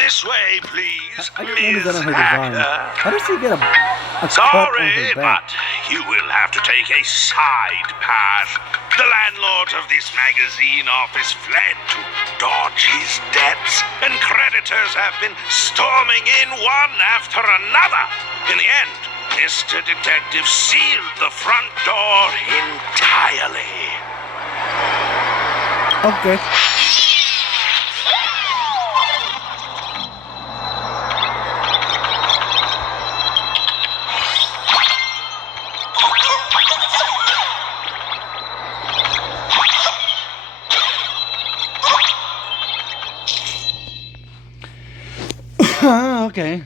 This way, please, I can't Miss understand her design. Hacker. How does she get a cut on Sorry, her back? but you will have to take a side path. The landlord of this magazine office fled to dodge his debts, and creditors have been storming in one after another. In the end, Mr. Detective sealed the front door entirely. Okay. Okay.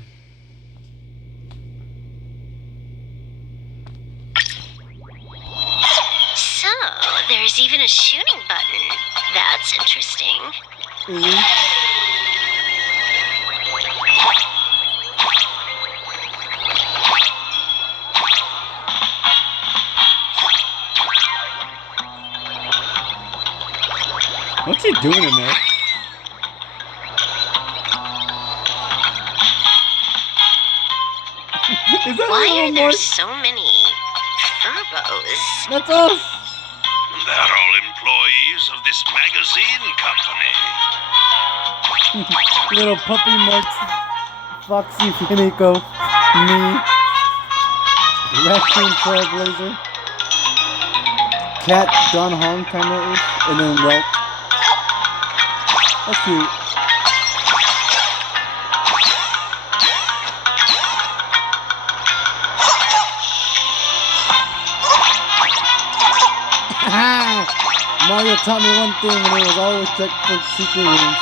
So, there's even a shooting button. That's interesting. What's he doing in there? Is that a Why little are there more? so many furbos? That's us. They're all employees of this magazine company. Little puppy marks. Foxy Finico. Me. Raccoon Trailblazer. Cat Don Hong kind of is. And then Whelp. That's cute. Mario taught me one thing, and it was always check for secret rooms.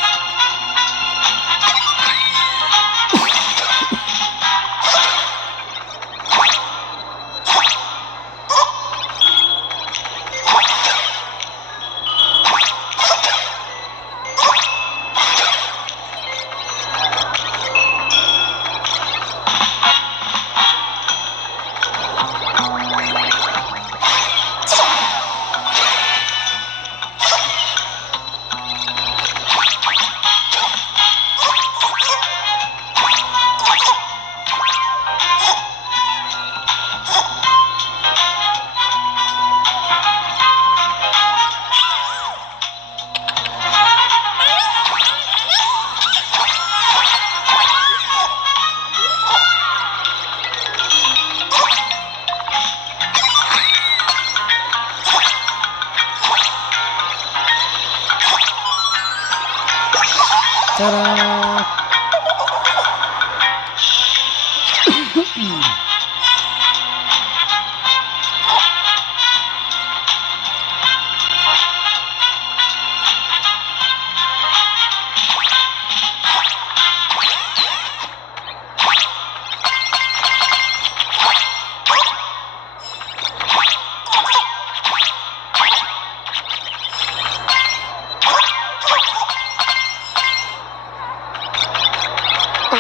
Ta-da!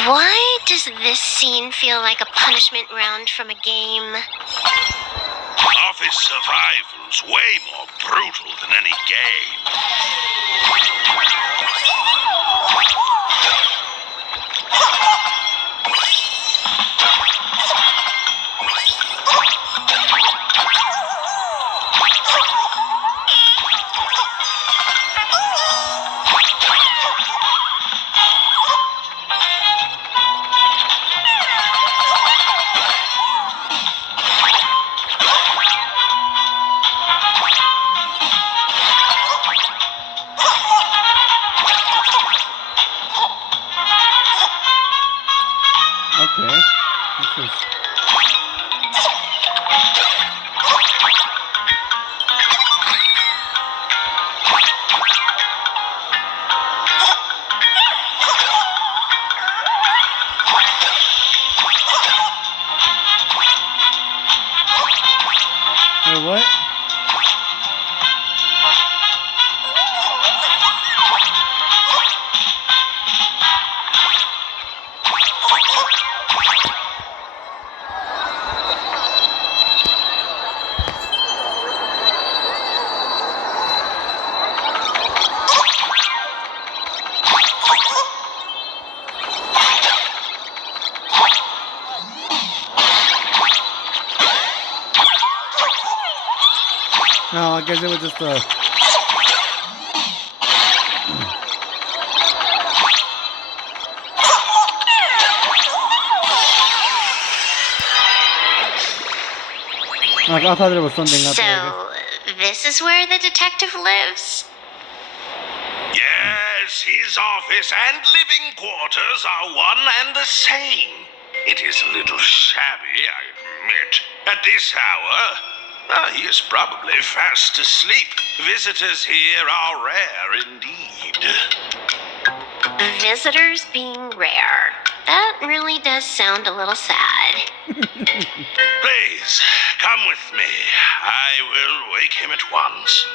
Why does this scene feel like a punishment round from a game? Office survival's way more brutal than any game. Okay. This is... Wait, what? No, I guess it was just a... Like, I thought there was something up there. So, this is where the detective lives? Yes, his office and living quarters are one and the same. It is a little shabby, I admit. At this hour, he is probably fast asleep. Visitors here are rare indeed. Visitors being rare. That really does sound a little sad. Please, come with me. I will wake him at once.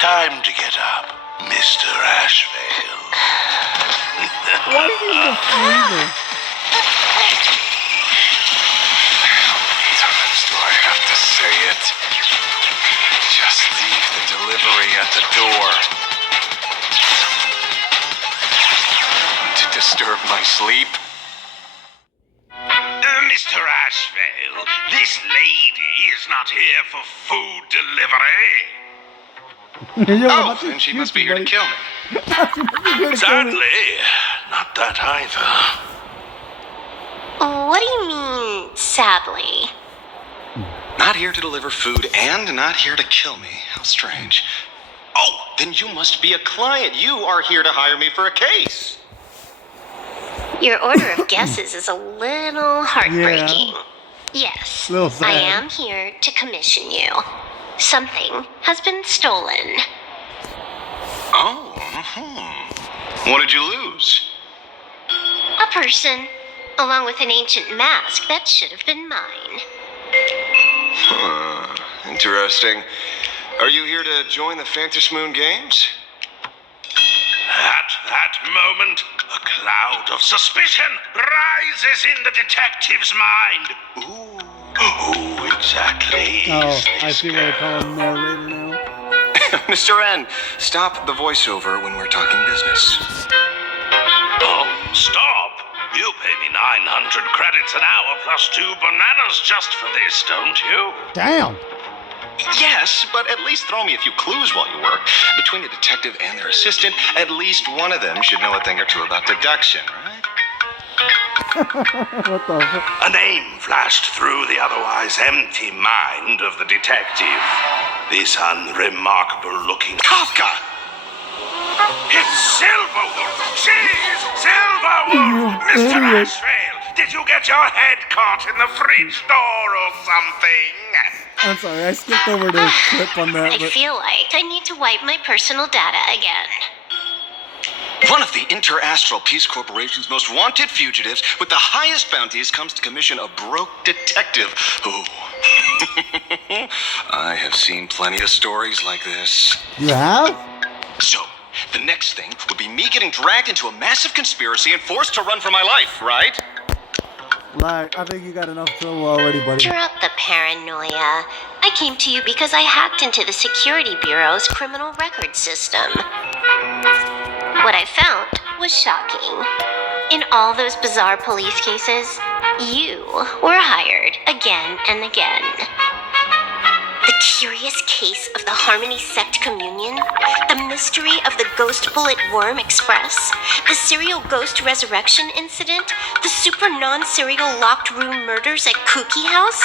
Time to get up, Mr. Ashvale. Why is he in the freezer? How many times do I have to say it? Just leave the delivery at the door. To disturb my sleep? Mr. Ashvale, this lady is not here for food delivery. Oh, then she must be here to kill me. Sadly, not that either. What do you mean, sadly? Not here to deliver food and not here to kill me. How strange. Oh, then you must be a client. You are here to hire me for a case. Your order of guesses is a little heartbreaking. Yes, Little sad. I am here to commission you. Something has been stolen. Oh, What did you lose? A person, along with an ancient mask that should have been mine. Interesting. Are you here to join the Fantasmoon Games? At that moment, a cloud of suspicion rises in the detective's mind. Who exactly Oh, is this I see what girl? I call him narrator now. Mr. N, stop the voiceover when we're talking business. Oh, stop! You pay me 900 credits an hour plus 2 bananas just for this, don't you? Damn! Yes, but at least throw me a few clues while you work. Between the detective and their assistant, at least one of them should know a thing or two about deduction, right? What the fuck? A name flashed through the otherwise empty mind of the detective. This unremarkable-looking Kafka! It's Silverwolf! She's Silverwolf! Mr. Ashvale, did you get your head caught in the fridge door or something? I'm sorry, I skipped over the clip on that. I But feel like I need to wipe my personal data again. One of the Interastral Peace Corporation's most wanted fugitives with the highest bounties comes to commission a broke detective who... I have seen plenty of stories like this. you have? So, the next thing would be me getting dragged into a massive conspiracy and forced to run for my life, right? Like, I think you got enough trouble already, buddy. Drop the paranoia. I came to you because I hacked into the Security Bureau's criminal record system. What I found was shocking. In all those bizarre police cases, you were hired again and again. The curious case of the Harmony Sect Communion, the mystery of the Ghost Bullet Worm Express, the serial ghost resurrection incident, the super non-serial locked room murders at Kooky House,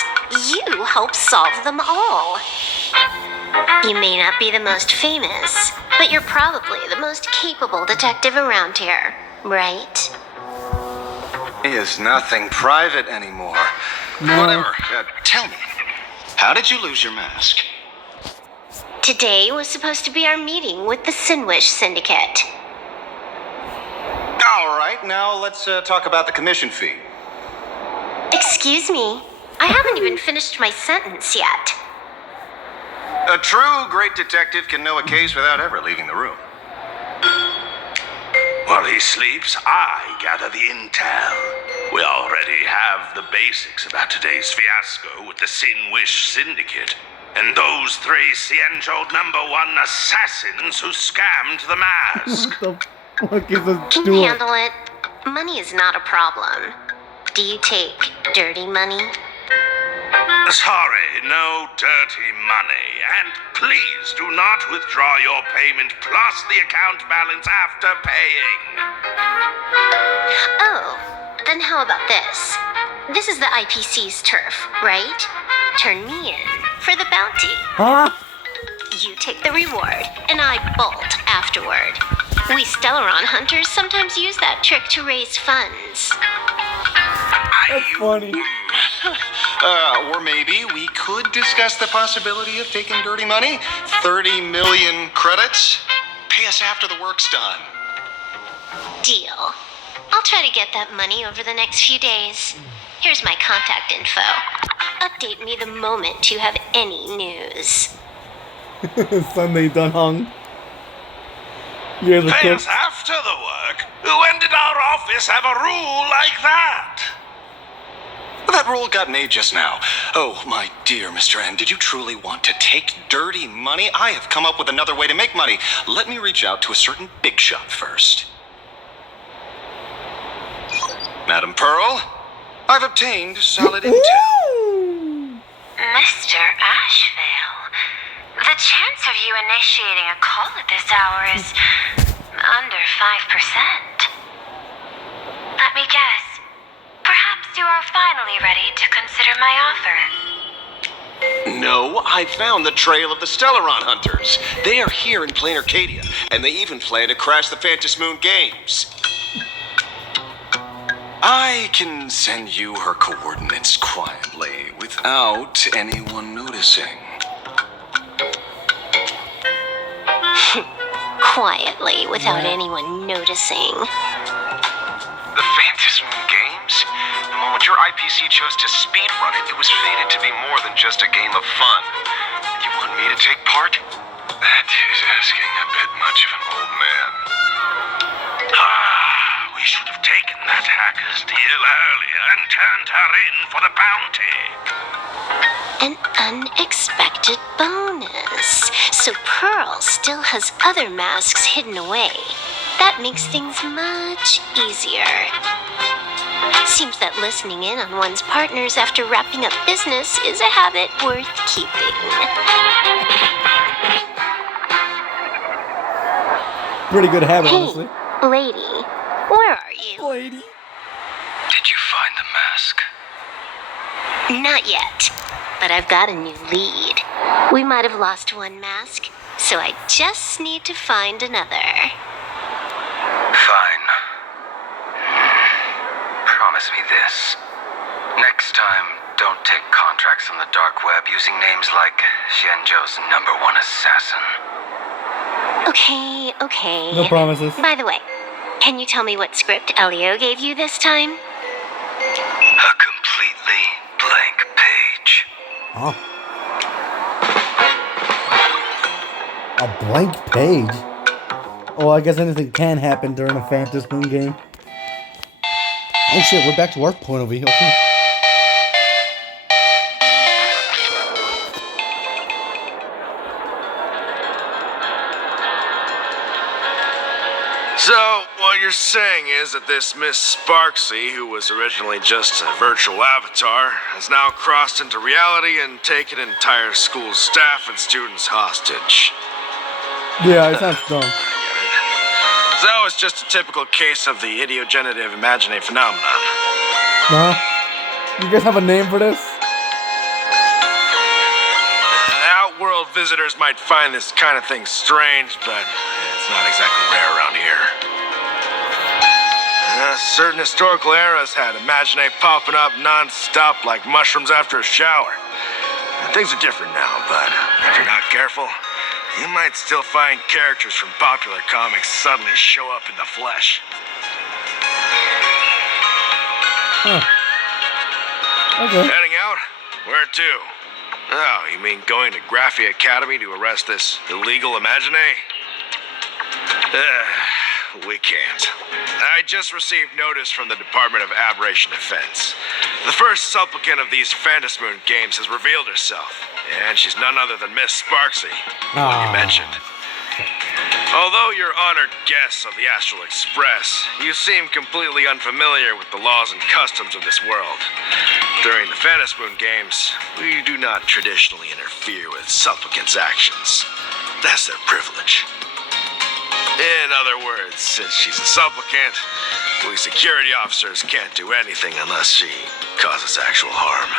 you helped solve them all. You may not be the most famous, but you're probably the most capable detective around here, right? Is nothing private anymore. No. Whatever. Tell me, how did you lose your mask? Today was supposed to be our meeting with the Sinwish Syndicate. All right, now let's talk about the commission fee. Excuse me, I haven't even finished my sentence yet. A true great detective can know a case without ever leaving the room. While he sleeps, I gather the intel. We already have the basics about today's fiasco with the Sinwish Syndicate and those three Cienjo #1 assassins who scammed the mask. What the fuck is this Can you doing? handle it? Money is not a problem. Do you take dirty money? Sorry, no dirty money. And please do not withdraw your payment plus the account balance after paying. Oh, then how about this? This is the IPC's turf, right? Turn me in for the bounty. Huh? You take the reward, and I bolt afterward. We Stellaron hunters sometimes use that trick to raise funds. That's funny. Or maybe we could discuss the possibility of taking dirty money. 30 million credits. Pay us after the work's done. Deal. I'll try to get that money over the next few days. Here's my contact info. Update me the moment you have any news. Sunday done hung. You're the Pay cook. us after the work? When did our office have a rule like that? That rule got made just now. Oh, my dear Mr. N, did you truly want to take dirty money? I have come up with another way to make money. Let me reach out to a certain big shot first. Madam Pearl, I've obtained solid intel. Mr. Ashvale, the chance of you initiating a call at this hour is under 5%. Let me guess. Perhaps you are finally ready to consider my offer. No, I found the trail of the Stellaron hunters. They are here in Planarcadia, and they even plan to crash the Phantom Moon games. I can send you her coordinates quietly, without anyone noticing. Quietly, without anyone noticing. The Phantom Moon games? The moment your IPC chose to speedrun it, it was fated to be more than just a game of fun. You want me to take part? That is asking a bit much of an old man. We should have taken that hacker's deal earlier and turned her in for the bounty. An unexpected bonus. So Pearl still has other masks hidden away. That makes things much easier. Seems that listening in on one's partners after wrapping up business is a habit worth keeping. Pretty good habit, Hey, honestly. lady, where are you? Lady. find the mask? Not yet, but I've got a new lead. We might have lost one mask, so I just need to find another. Fine. Promise me this. Next time, don't take contracts on the dark web using names like Xianzhou's #1 assassin. Okay. No promises. By the way, can you tell me what script Elio gave you this time? A completely blank page. Oh. A blank page? Oh, I guess anything can happen during a Phantom Moon game. Oh shit, we're back to our point of view. Okay. So, what you're saying is that this Miss Sparksy, who was originally just a virtual avatar, has now crossed into reality and taken entire school staff and students hostage. Yeah, it sounds dumb. So it's just a typical case of the idiogenerative imaginary phenomenon. Huh? You guys have a name for this? Outworld visitors might find this kind of thing strange, but it's not exactly rare around here. Certain historical eras had imaginary popping up non-stop like mushrooms after a shower. Things are different now, but if you're not careful, you might still find characters from popular comics suddenly show up in the flesh. Huh. Okay. Heading out? Where to? Oh, you mean going to Graphia Academy to arrest this illegal imaginary? We can't. I just received notice from the Department of Aberration Defense. The first supplicant of these Phantasmoon games has revealed herself, and she's none other than Miss Sparksy, the one you mentioned. Although you're honored guests of the Astral Express, you seem completely unfamiliar with the laws and customs of this world. During the Phantasmoon games, we do not traditionally interfere with supplicants' actions. That's their privilege. In other words, since she's a supplicant, we security officers can't do anything unless she causes actual harm.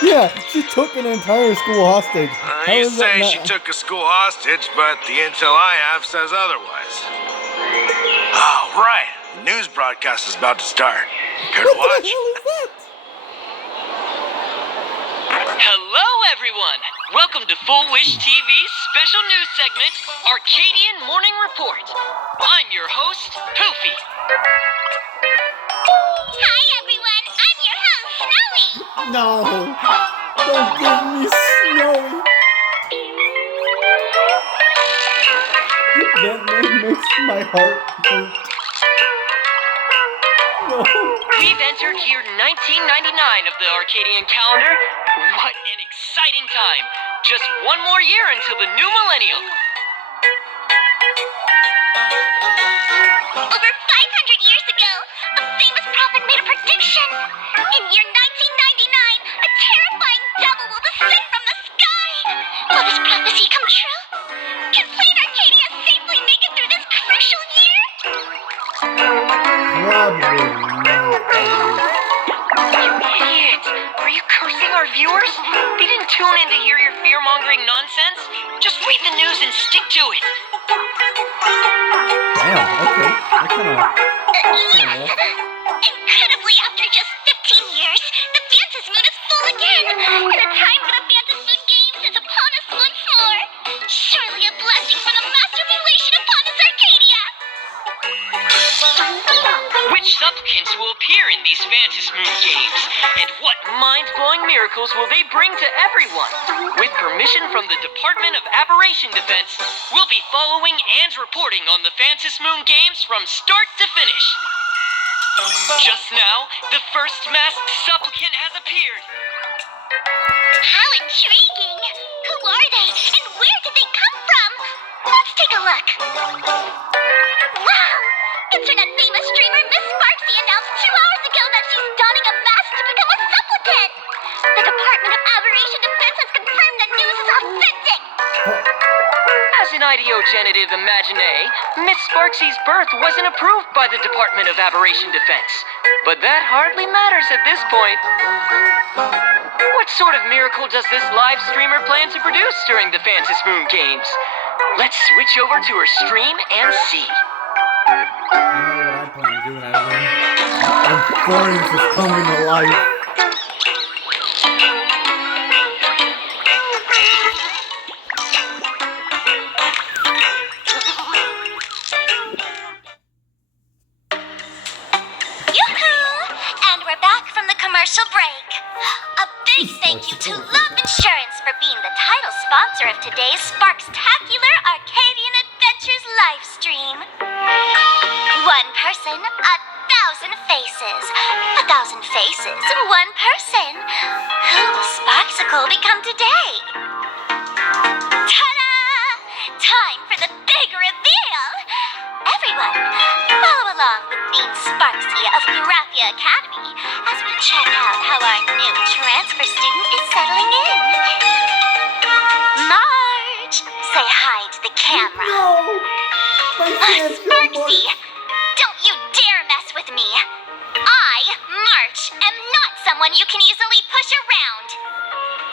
Yeah, she took an entire school hostage. You say she took a school hostage, but the intel I have says otherwise. Oh, right. The news broadcast is about to start. Care to watch? Hello, everyone! Welcome to Full Wish TV's special news segment, Arcadian Morning Report. I'm your host, Poofy. Hi, everyone! I'm your host, Snowy! No! Don't give me Snowy! That name makes my heart hurt. No. We've entered year 1999 of the Arcadian calendar. What an exciting time! Just one more year until the new millennium. Over 500 years ago, a famous prophet made a prediction. In year 1999, a terrifying devil will descend from the sky. Will this prophecy come true? Can Plain Arcadia safely make it through this crucial year? Probably not. You idiot! Are you cursing our viewers? They didn't tune in to hear your fear-mongering nonsense. Just read the news and stick to it. Damn, okay. That Yes! Incredibly, after just 15 years, the Phantasmoon is full again, and the time for the Phantasmoon games is upon us once more. Surely a blessing from the master relation upon us, Arcadia! Which supplicants will appear in these Phantasmoon games? And what mind-blowing miracles will they bring to everyone? With permission from the Department of Aberration Defense, we'll be following and reporting on the Phantasmoon games from start to finish. Just now, the first masked supplicant has appeared. How intriguing! Who are they, and where did they come from? Let's take a look. Wow! Internet famous streamer Miss Sparksy announced 2 hours ago that she's donning a mask to become a supplicant. The Department of Aberration Defense has confirmed the news is authentic. As an ideogenitive imaginae, Miss Sparksy's birth wasn't approved by the Department of Aberration Defense. But that hardly matters at this point. What sort of miracle does this live streamer plan to produce during the Phantom Moon Games? Let's switch over to her stream and see. You know what I plan to do when I win? Inference is coming to life. Commercial break. A big thank you to Love Insurance for being the title sponsor of today's Sparkstacular Arcadian Adventures live stream. One person, 1,000 faces. 1,000 faces, one person. Who will Sparksicle become today? Ta-da! Time for the big reveal! Everyone, follow along with Bean Sparksy of Graphia Academy as we check out how our new transfer student is settling in. Marge, say hi to the camera. No! Sparksy, don't you dare mess with me. I, Marge, am not someone you can easily push around.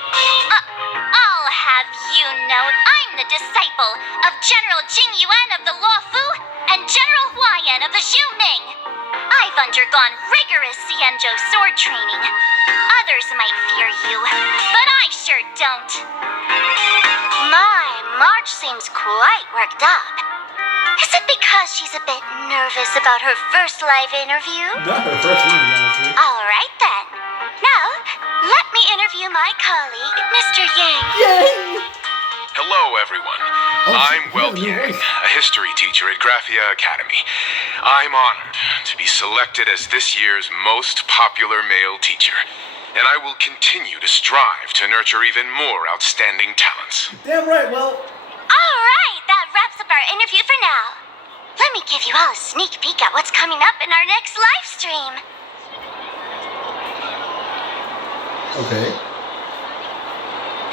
I'll have you know I'm the disciple of General Jing Yuan of the Luofu and General Huayan of the Xu Ming. I've undergone rigorous Xianzhou sword training. Others might fear you, but I sure don't. My, Marge seems quite worked up. Is it because she's a bit nervous about her first live interview? Not her first interview. All right then. Now, let me interview my colleague, Mr. Yang. Yay! Hello, everyone. I'm Weld Yang, a history teacher at Graphia Academy. I'm honored to be selected as this year's most popular male teacher, and I will continue to strive to nurture even more outstanding talents. Damn right, well. All right, that wraps up our interview for now. Let me give you all a sneak peek at what's coming up in our next live stream. Okay.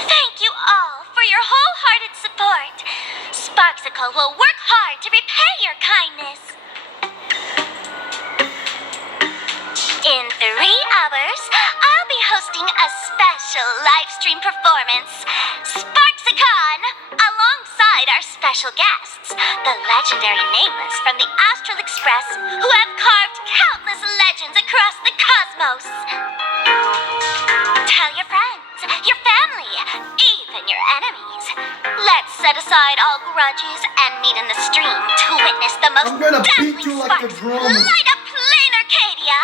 Thank you all for your wholehearted support. Sparksicle will work hard to repay your kindness. In 3 hours, I'll be hosting a special live stream performance, Sparksicon, alongside our special guests, the legendary Nameless from the Astral Express, who have carved countless legends across the cosmos. Tell your friends, your family, even your enemies. Let's set aside all grudges and meet in the stream to witness the most I'm gonna beat dazzling you like the sparks drum. light up Planarcadia.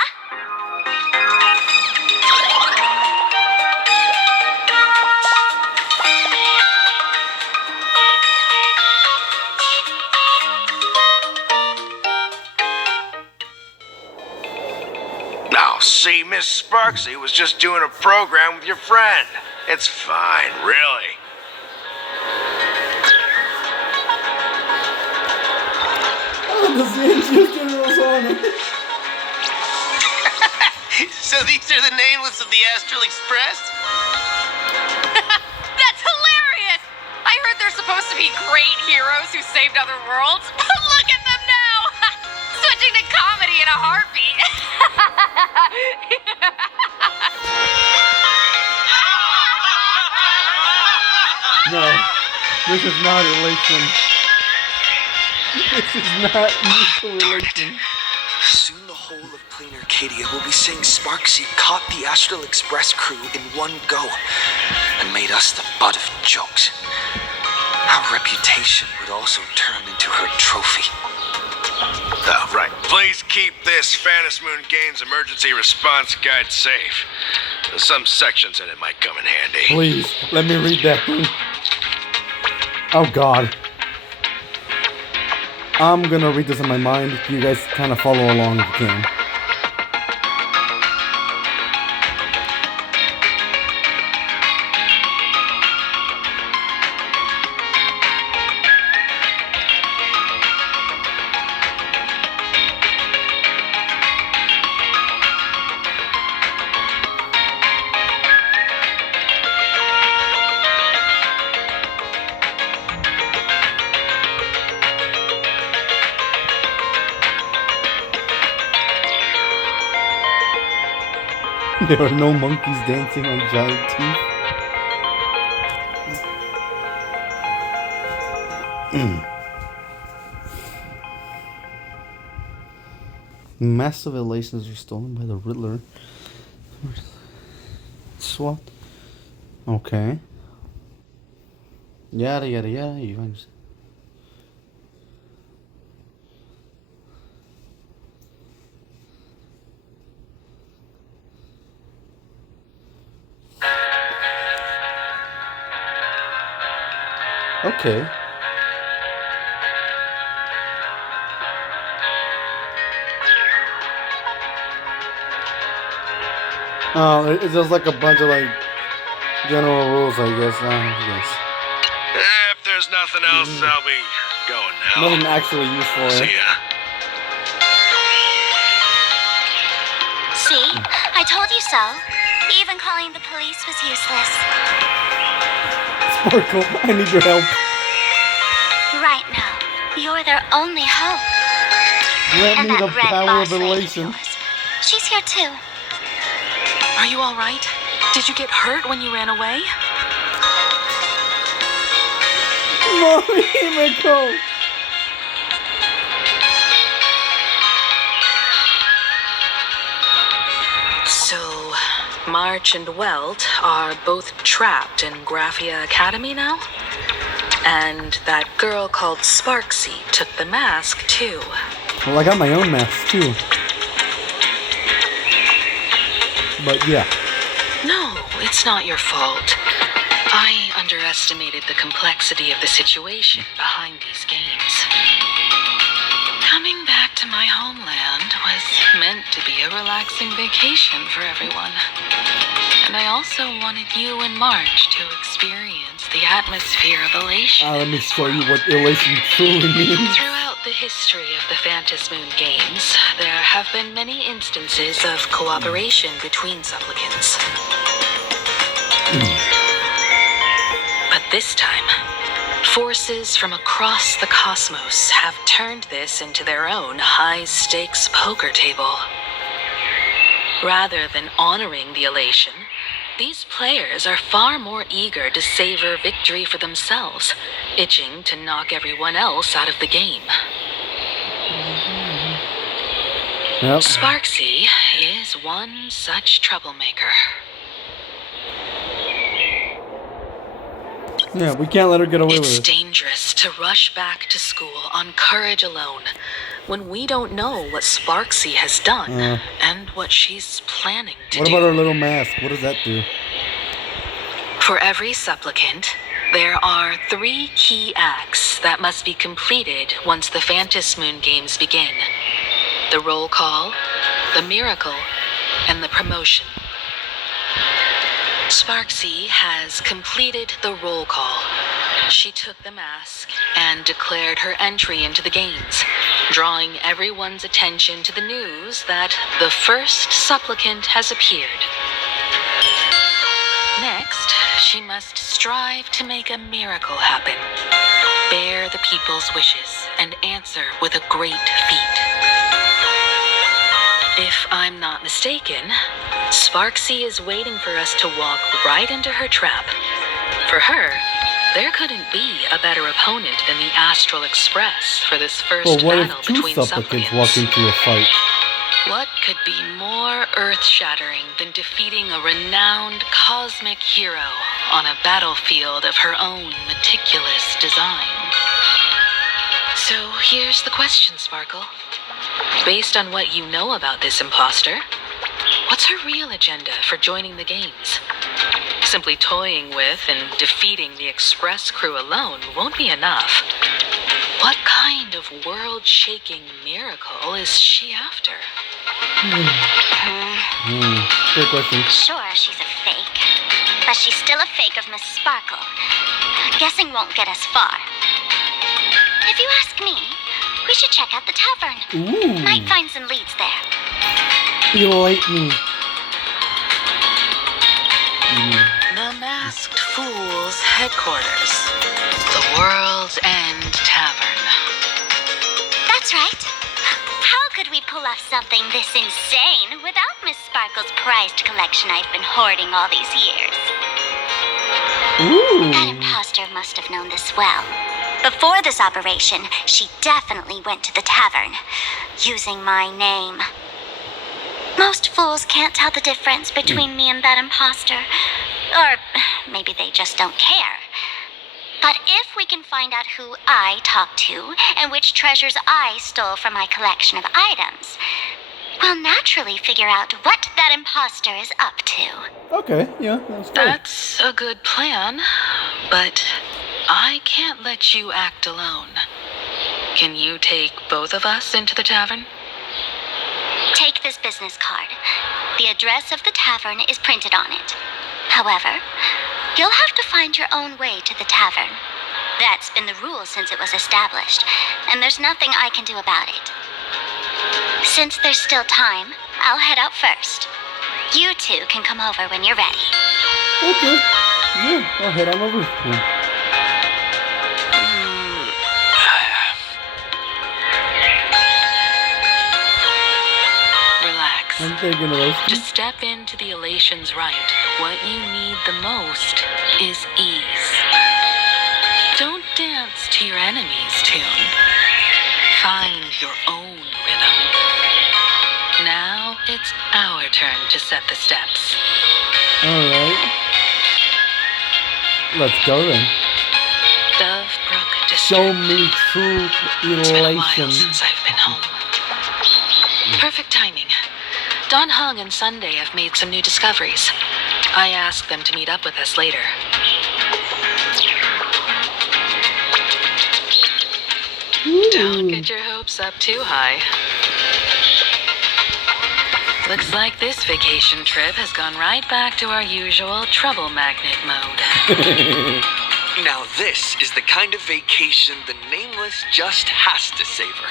Now, see, Miss Sparksy was just doing a program with your friend. It's fine, really. Oh, the Xianzhou General's on it. So these are the Nameless of the Astral Express? That's hilarious! I heard they're supposed to be great heroes who saved other worlds, but look at them now! Switching to comedy in a heartbeat. No, this is not elation. This is not mutual elation. Soon the whole of Planarcadia will be saying Sparksy caught the Astral Express crew in one go and made us the butt of jokes. Our reputation would also turn into her trophy. Oh, right. Please keep this Phantom Moon Games emergency response guide safe. Some sections in it might come in handy. Please, let me read that thing. Oh God. I'm gonna read this in my mind. You guys kind of follow along if you can. There are no monkeys dancing on giant teeth. Massive elations are stolen by the Riddler. SWAT. Okay. Yada yada yada. You understand. Okay. Oh, it's just like a bunch of like general rules, I guess. Yes. If there's nothing else, I'll be going now. Nothing actually useful. See ya. See? I told you so. Even calling the police was useless. Sparkle, I need your help. Right now, you're their only hope. Grant me And the that red power boss of lady elation. She's here too. Are you all right? Did you get hurt when you ran away? Mommy, Miko. So, March and Welt are both trapped in Graphia Academy now? And that girl called Sparksy took the mask too. Well, I got my own mask too. But yeah. No, it's not your fault. I underestimated the complexity of the situation behind these games. Coming back to my homeland was meant to be a relaxing vacation for everyone. And I also wanted you and March to experience the atmosphere of elation. Let me show you what elation truly means. Throughout the history of the Phantasmoon games, there have been many instances of cooperation between supplicants. But this time, forces from across the cosmos have turned this into their own high-stakes poker table. Rather than honoring the elation, these players are far more eager to savor victory for themselves, itching to knock everyone else out of the game. Yep. Sparksy is one such troublemaker. Yeah, we can't let her get away with It's it. dangerous to rush back to school on courage alone when we don't know what Sparksy has done and what she's planning to do. What about her little mask? What does that do? For every supplicant, there are 3 key acts that must be completed once the Phantasmoon games begin. The roll call, the miracle, and the promotion. Sparksy has completed the roll call. She took the mask and declared her entry into the games, drawing everyone's attention to the news that the first supplicant has appeared. Next, she must strive to make a miracle happen, bear the people's wishes, and answer with a great feat. If I'm not mistaken, Sparksy is waiting for us to walk right into her trap. For her, there couldn't be a better opponent than the Astral Express for this first Well, what if battle 2 between supplicants supplicants. walk into a fight? What could be more earth-shattering than defeating a renowned cosmic hero on a battlefield of her own meticulous design? So here's the question, Sparkle. Based on what you know about this imposter, what's her real agenda for joining the games? Simply toying with and defeating the Express crew alone won't be enough. What kind of world-shaking miracle is she after? Good question. Sure, she's a fake. But she's still a fake of Miss Sparkle. Guessing won't get us far. If you ask me, we should check out the tavern. Ooh. Might find some leads there. Elate me. The Masked Fool's headquarters. The World's End Tavern. That's right. How could we pull off something this insane without Miss Sparkle's prized collection I've been hoarding all these years. Ooh. That imposter must have known this well. Before this operation, she definitely went to the tavern, using my name. Most fools can't tell the difference between me and that imposter. Or maybe they just don't care. But if we can find out who I talked to and which treasures I stole from my collection of items, we'll naturally figure out what that imposter is up to. Okay, yeah, that's cool. That's a good plan, but I can't let you act alone. Can you take both of us into the tavern? Take this business card. The address of the tavern is printed on it. However, you'll have to find your own way to the tavern. That's been the rule since it was established, and there's nothing I can do about it. Since there's still time, I'll head out first. You two can come over when you're ready. Okay. Yeah, I'll head on over. Yeah. Relax. I'm thinking of those. To step into the Elation's right, what you need the most is ease. Don't dance to your enemy's tune. Find your own rhythm. Now it's our turn to set the steps. Alright. Let's go then. Dovebrook District. Show me true It's been a while elation. since I've been home. Perfect timing. Don Hung and Sunday have made some new discoveries. I asked them to meet up with us later. Don't get your hopes up too high. Looks like this vacation trip has gone right back to our usual trouble magnet mode. Now this is the kind of vacation the Nameless just has to savor.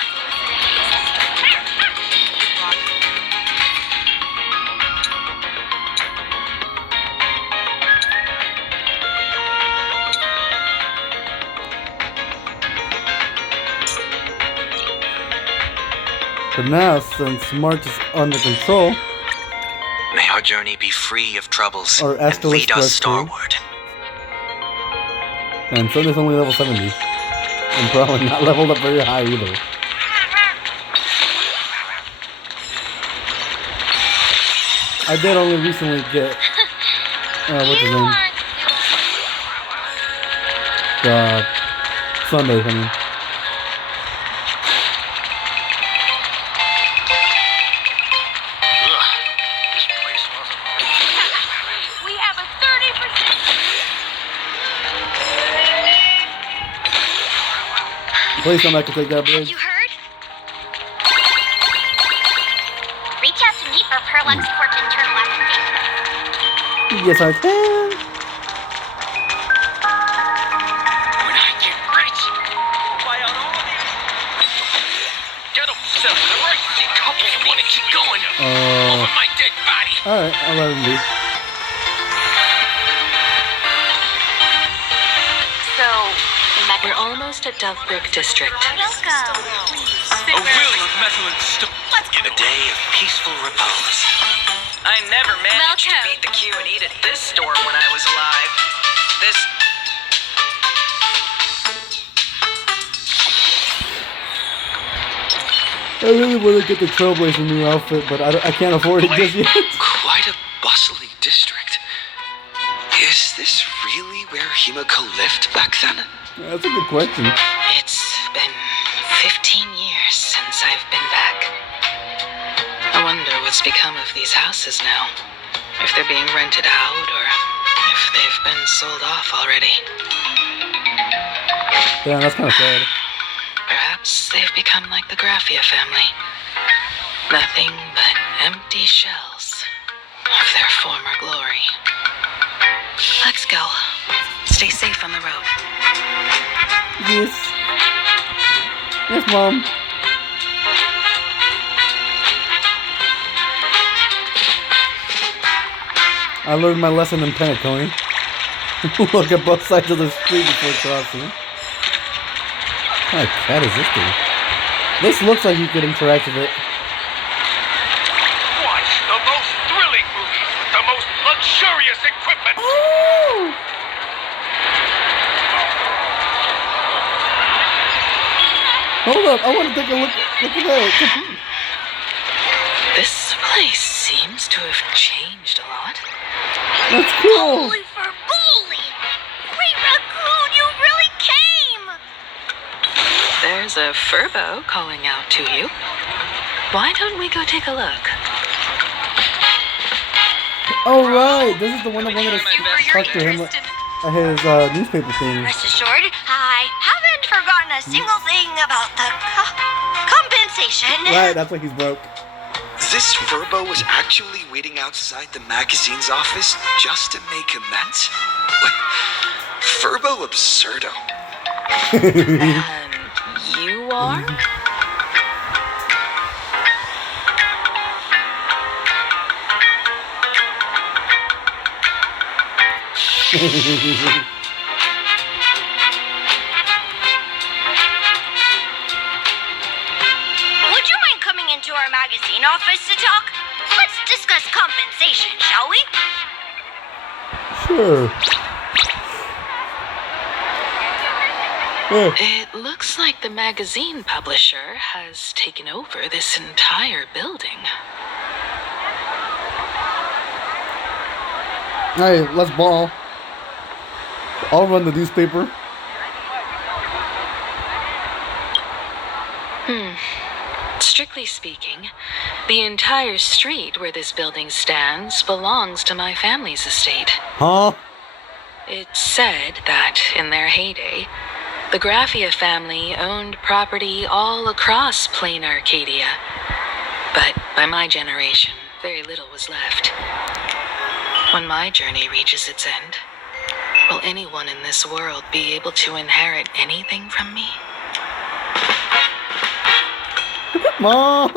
But now, since March is under control, May our journey be free of troubles Or and Astral lead us Express too. starward. and Sunday's only level 70. And probably not leveled up very high either. I did only recently get what's his name? Sunday, I mean. We have a 30%. Please come back and take that Have bridge. you heard? Reach out to me for Pearl Export internal activation. Yes, I can. When I get rich, we'll buy out all these. Get them selling the right see couples want to keep going over my dead body. Alright, I'll let him be. So, We're almost at Dovebrook District. welcome. A will of metal and stone. In a day of peaceful repose. I never managed to Welcome. beat the Q and eat at this store when I was alive. This I really want to get the Trailblazer new outfit, but I can't afford it just yet. Quite a bustling district. Is this really where Himiko lived back then? That's a good question. It's been 15 years since I've been back. I wonder what's become of these houses now. If they're being rented out or if they've been sold off already. Yeah, that's kind of sad. Perhaps they've become like the Graphia family. Nothing but empty shells of their former glory. Let's go. Stay safe on the road. Yes. Yes, Mom. I learned my lesson in Penacony. Look at both sides of the street before crossing. What kind of cat is this thing? This looks like you could interact with it. luxurious equipment. Oh! Hold up, I want to take a look at that. This place seems to have changed a lot. That's cool. Holy for bully! Great Raccoon, you really came! There's a Furbo calling out to you. Why don't we go take a look? Oh right, this is the one that wanted to talk to him at his newspaper thing. Rest assured, I haven't forgotten a single thing about the compensation. Right, that's why he's broke. This Furbo was actually waiting outside the magazine's office just to make amends? Furbo absurdo. And you are? Would you mind coming into our magazine office to talk? Let's discuss compensation, shall we? Sure. It looks like the magazine publisher has taken over this entire building. Hey, let's ball. I'll run the newspaper. Strictly speaking, the entire street where this building stands belongs to my family's estate. Huh? It's said that, in their heyday, the Graffia family owned property all across Planarcadia. But by my generation, very little was left. When my journey reaches its end, will anyone in this world be able to inherit anything from me? Mom!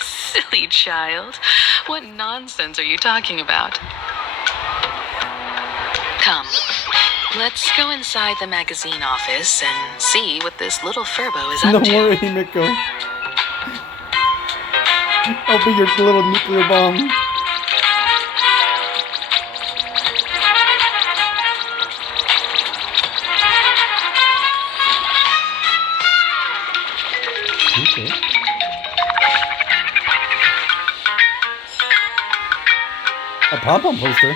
Silly child. What nonsense are you talking about? Come, let's go inside the magazine office and see what this little Furbo is up to. Don't worry, Miko. I'll be your little nuclear bomb. Okay. A pom-pom poster.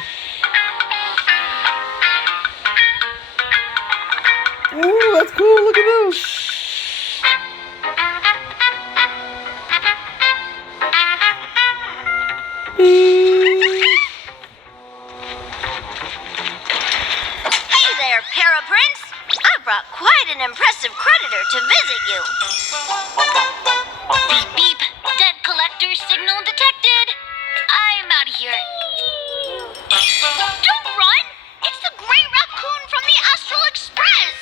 Ooh, that's cool. Look at those. Hey there, Paraprince! I brought quite an impressive creditor to visit you. Beep beep, debt collector signal detected. I'm out of here. Don't run! It's the Great Raccoon from the Astral Express!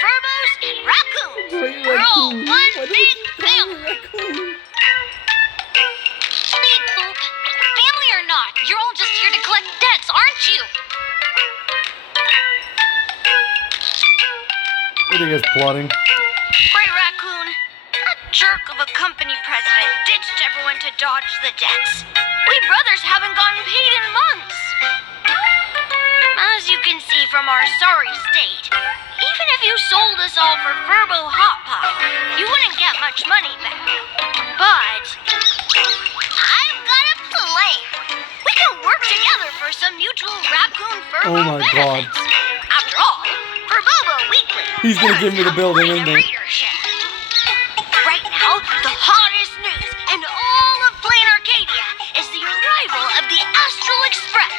Furbos and raccoons! We're all one big family! Beep boop. Family or not, you're all just here to collect debts, aren't you? What are you guys plotting? Great Raccoon, that jerk of a company president ditched everyone to dodge the debts. We brothers haven't gotten paid in months. As you can see from our sorry state, even if you sold us all for Furbo Hot Pot, you wouldn't get much money back. But I've got a plan. We can work together for some mutual raccoon Furbo Oh my god. benefits. After all, Furbobo Weekly. He's gonna give me the building, isn't he? Right now, the hottest news in all of Planarcadia is the arrival of the Astral Express.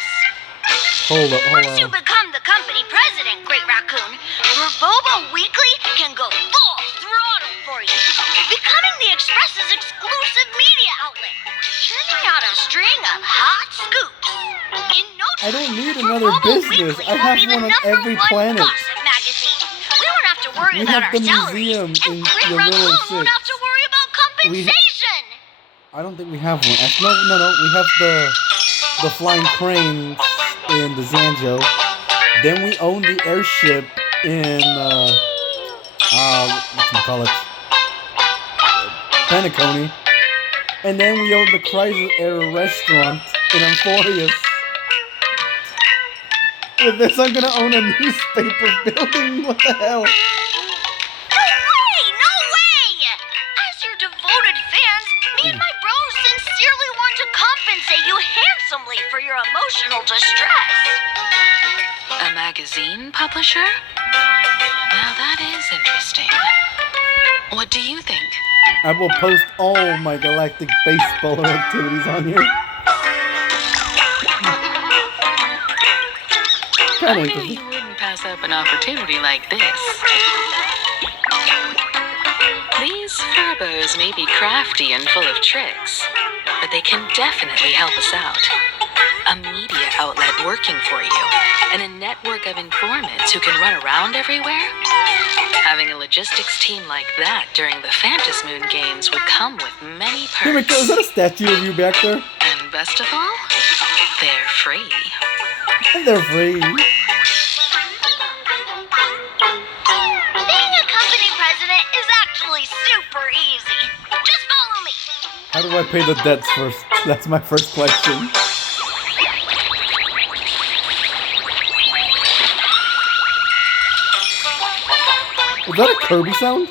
Hold up, hold Once you on. become the company president, Great Raccoon, Furbobo Weekly can go full throttle for you, becoming the Express's exclusive media outlet, churning out a string of hot scoops. In no I time, don't need another Furbobo business. Weekly I will have be the one on number every one planet. gossip magazine. We won't have to worry We about have our the salaries, museum and in Great your Raccoon little won't six. have to worry about compensation. I don't think we have one. No. We have the flying crane in the Zanjo. Then we own the airship in whatchamacallit? Penacony. And then we own the Chrysler Air restaurant in Amphorius. With this, I'm gonna own a newspaper building. What the hell? No way! No way! As your devoted fans, me and my bros sincerely want to compensate you handsomely for your emotional distress. A magazine publisher? Now that is interesting. What do you think? I will post all my galactic baseballer activities on here. I knew you wouldn't pass up an opportunity like this. These Furbos may be crafty and full of tricks, but they can definitely help us out. A media outlet working for you, and a network of informants who can run around everywhere? Having a logistics team like that during the Phantasmoon games would come with many perks. Hey, Mikko, is that a statue of you back there? And best of all, they're free. They're free. Being a company president is actually super easy. Just follow me. How do I pay the debts first? That's my first question. Was that a Kirby sound?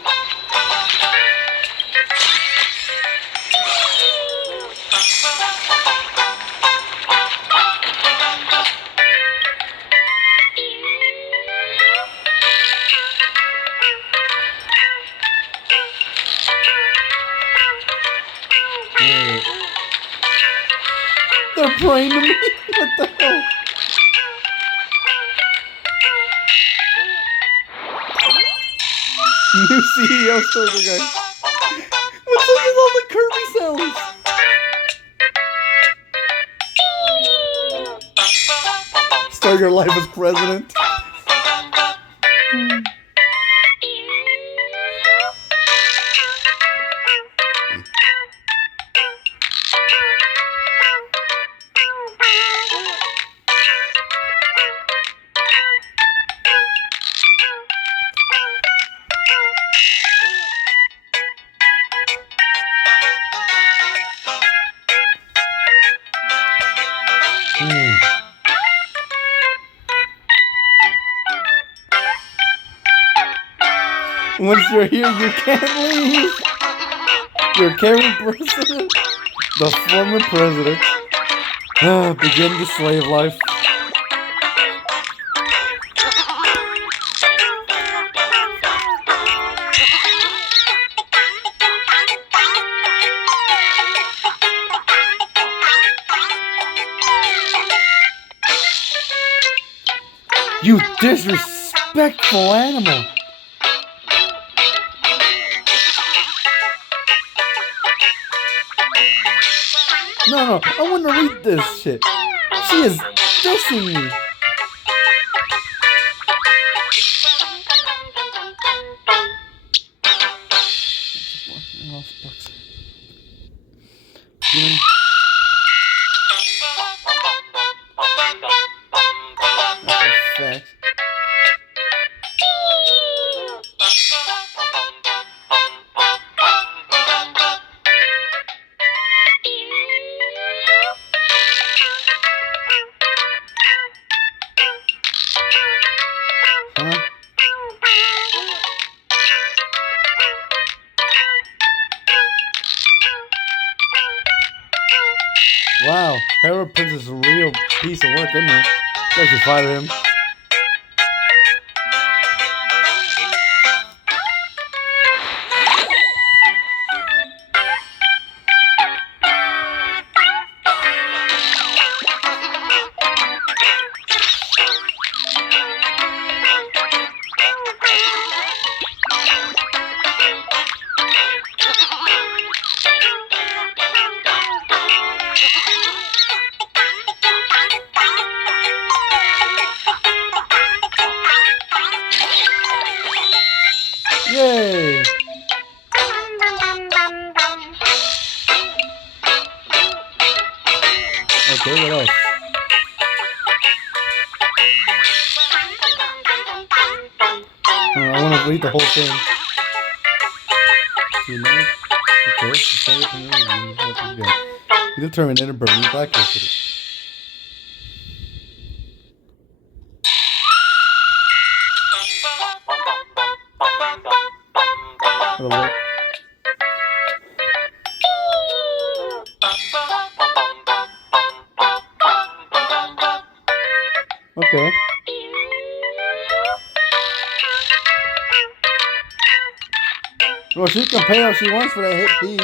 They're praying to me. What the hell? New CEO starter guy. What's up with all the Kirby sounds? Start your life as president. Once you're here, you can't leave. Your caring president, the former president. Begin the slave life. You disrespectful animal. No, I want to read this shit. She is dissing me. That's wow, Harold Prince is a real piece of work, isn't he? Glad you fired him. Yay! Okay, what else? I want to read the whole thing. You determined Edinburgh, you blacklisted it. Okay. Well, she can pay all she wants for that hit piece.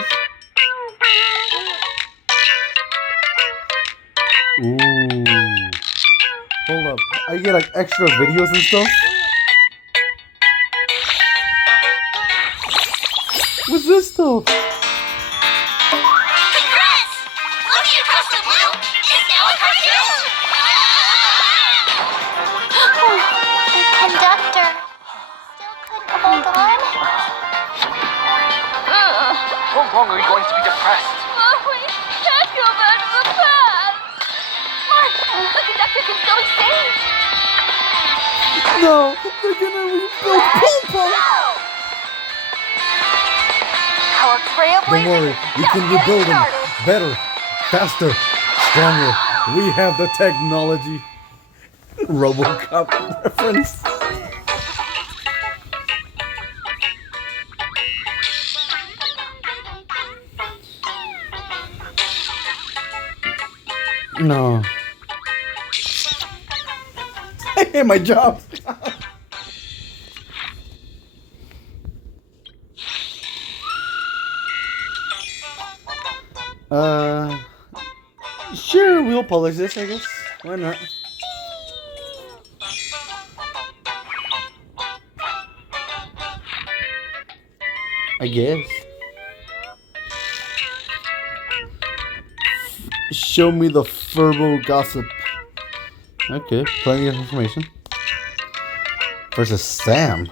Ooh. Hold up. I get like extra videos and stuff. What's this stuff? Congrats! Lucky Across the Blue is now a cartoon! The conductor still couldn't hold on. How long are you going to be depressed? We can't go back to the past! Mark, the conductor can still be saved! No, they're gonna rebuild Pulpo. Our Don't worry, we can rebuild him better, faster, stronger. We have the technology. RoboCop reference. No. I hate my job. Sure, we'll publish this, I guess. Why not? I guess. Show me the Furbo gossip. Okay, plenty of information. Versus Sam.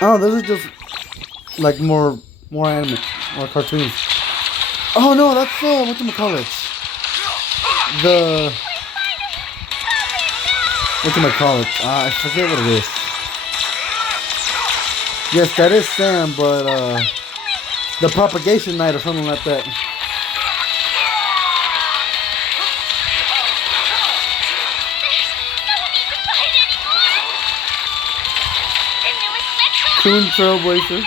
Oh, those are just like more anime, more cartoons. Oh no, that's whatchamacallit. The whatchamacallit. I forget what it is. Yes, that is Sam, but the propagation night or something like that. Coon Trailblazer.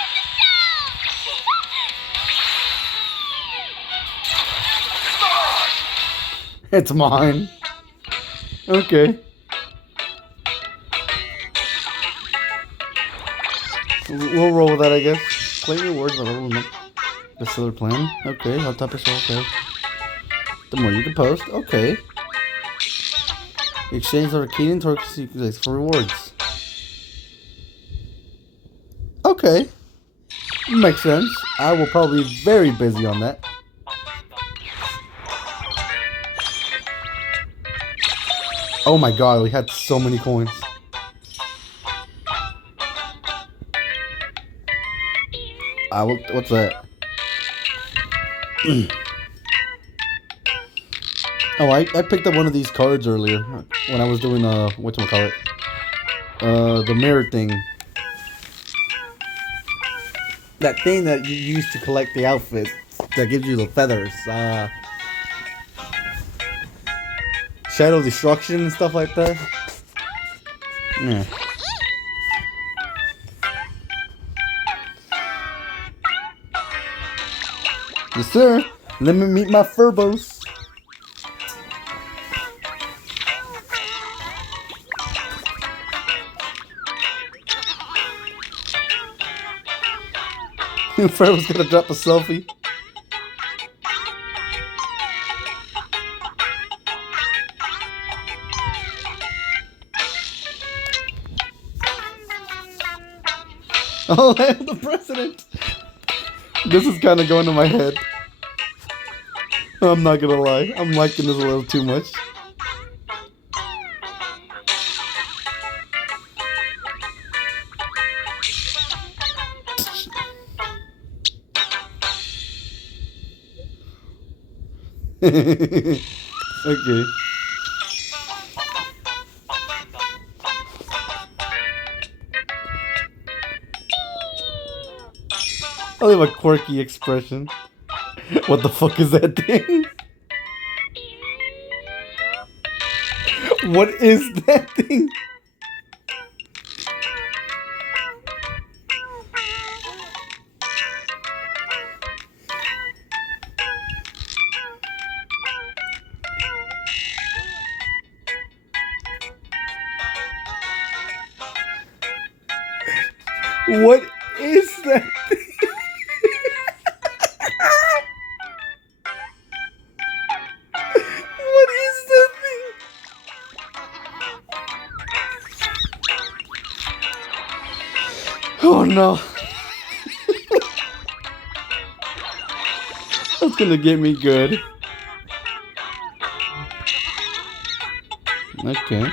It's mine. Okay. We'll roll with that, I guess. Play your words, but level them up. This other plan. Okay, I'll top yourself. Okay. The more you can post. Okay. Exchange Arcadian Torques for rewards. Okay. Makes sense. I will probably be very busy on that. Oh my god, we had so many coins. What's that? Oh, I picked up one of these cards earlier when I was doing whatchamacallit? The mirror thing. That thing that you use to collect the outfit that gives you the feathers. Shadow Destruction and stuff like that. Yeah. Yes, sir. Let me meet my Furbos. Furbo's gonna drop a selfie. Oh, I am the president. This is kind of going to my head. I'm not gonna lie. I'm liking this a little too much. Okay. I have a quirky expression. What the fuck is that thing? What is that thing? What is that thing? What is that thing? Oh no. That's gonna get me good. Okay.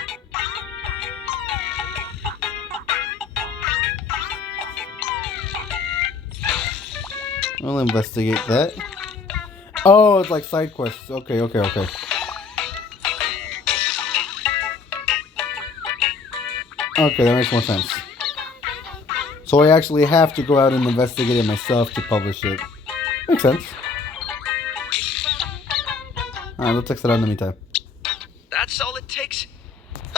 I'll investigate that. Oh, it's like side quests. Okay. Okay, that makes more sense. So I actually have to go out and investigate it myself to publish it. Makes sense. Alright, let's exit out in the meantime. That's all it takes?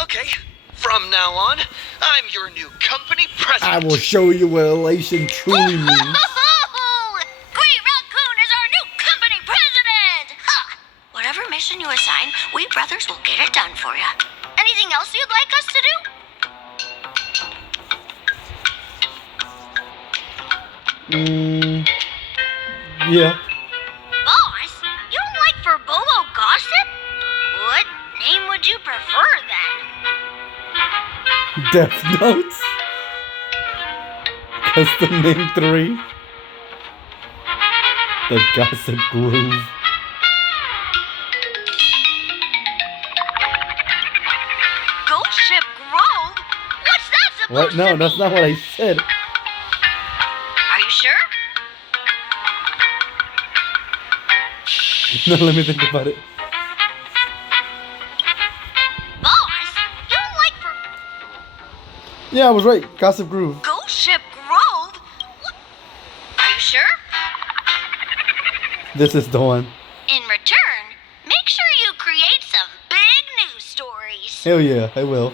Okay. From now on, I'm your new company president. I will show you what elation truly means. Green Raccoon is our new company president! Ha! Whatever mission you assign, we brothers will get it done for you. Anything else you'd like us to do? Yeah. Boss, you don't like Furbobo gossip? What name would you prefer then? Death Notes. Custom name 3. The Gossip Groove. Ghost Ship Grove? What's that supposed What? to No, mean? that's not what I said. Are you sure? No, let me think about it. Boss, you don't like Yeah, I was right. Gossip Groove. Ghost Ship Grove? What? Are you sure? This is the one. In return, make sure you create some big news stories. Hell yeah, I will.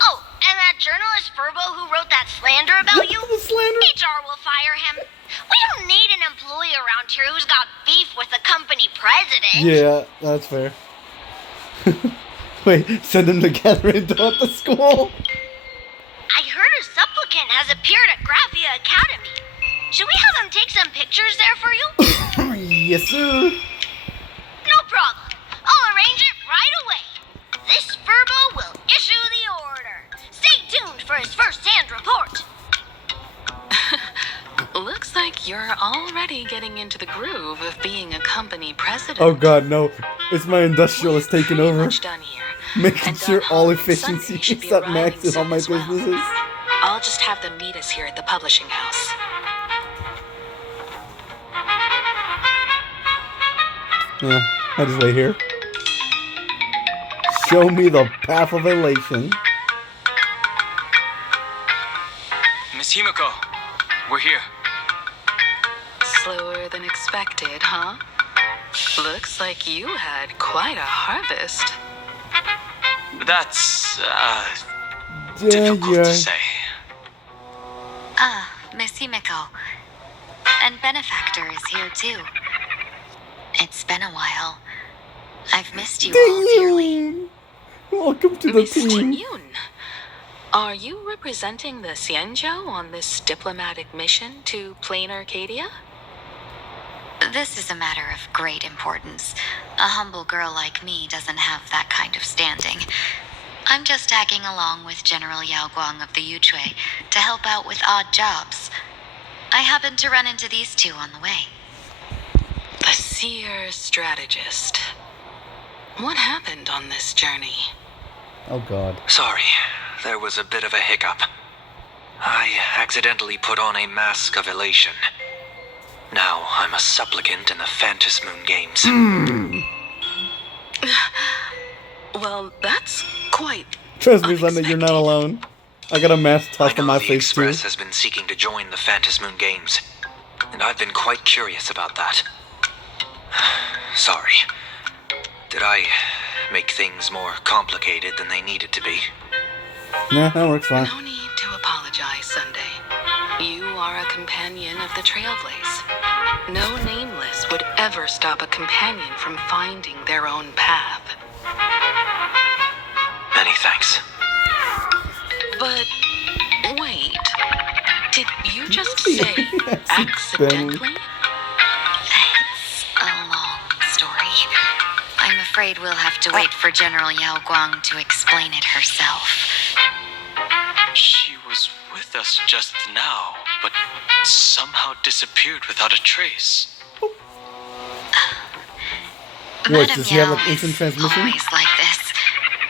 Oh, and that journalist Furbo who wrote that slander about you? The slander? HR will fire him. We don't need an employee around here who's got beef with the company president. Yeah, that's fair. Wait, send him to gather into at the school? I heard a supplicant has appeared at Graphia Academy. Should we have him take some pictures there for you? Yes, sir. No problem. I'll arrange it right away. This Furbo will issue the order. Stay tuned for his first-hand report. Looks like you're already getting into the groove of being a company president. Oh god, no. It's my industrialist taking over. Done here. Making sure all efficiency is at max in all my businesses. I'll just have them meet us here at the publishing house. Yeah, I just lay here. Show me the path of elation. Miss Himiko, we're here. Slower than expected, huh? Looks like you had quite a harvest. That's, difficult to say. Miss Himiko. And Benefactor is here too. It's been a while. I've missed you all dearly. Welcome to the Miss team. Yoon, are you representing the Xianzhou on this diplomatic mission to Planarcadia? This is a matter of great importance. A humble girl like me doesn't have that kind of standing. I'm just tagging along with General Yao Guang of the Yuchui to help out with odd jobs. I happened to run into these two on the way. The seer strategist. What happened on this journey? Oh god. Sorry, there was a bit of a hiccup. I accidentally put on a mask of elation. Now I'm a supplicant in the Phantasmoon games. Well, that's quite... Trust me, Sunday, you're not alone. I got a mask tossed on my The face too. Express has been seeking to join the Phantasmoon games, and I've been quite curious about that. Sorry. Did I make things more complicated than they needed to be? Yeah, that works fine. No need to apologize, Sunday. You are a companion of the Trailblaze. No nameless would ever stop a companion from finding their own path. Many thanks. But wait. Did you just say accidentally? It's a long story. I'm afraid we'll have to wait for General Yao Guang to explain it herself. She was with us just now, but somehow disappeared without a trace. What, does she have like instant Is transmission? always like this.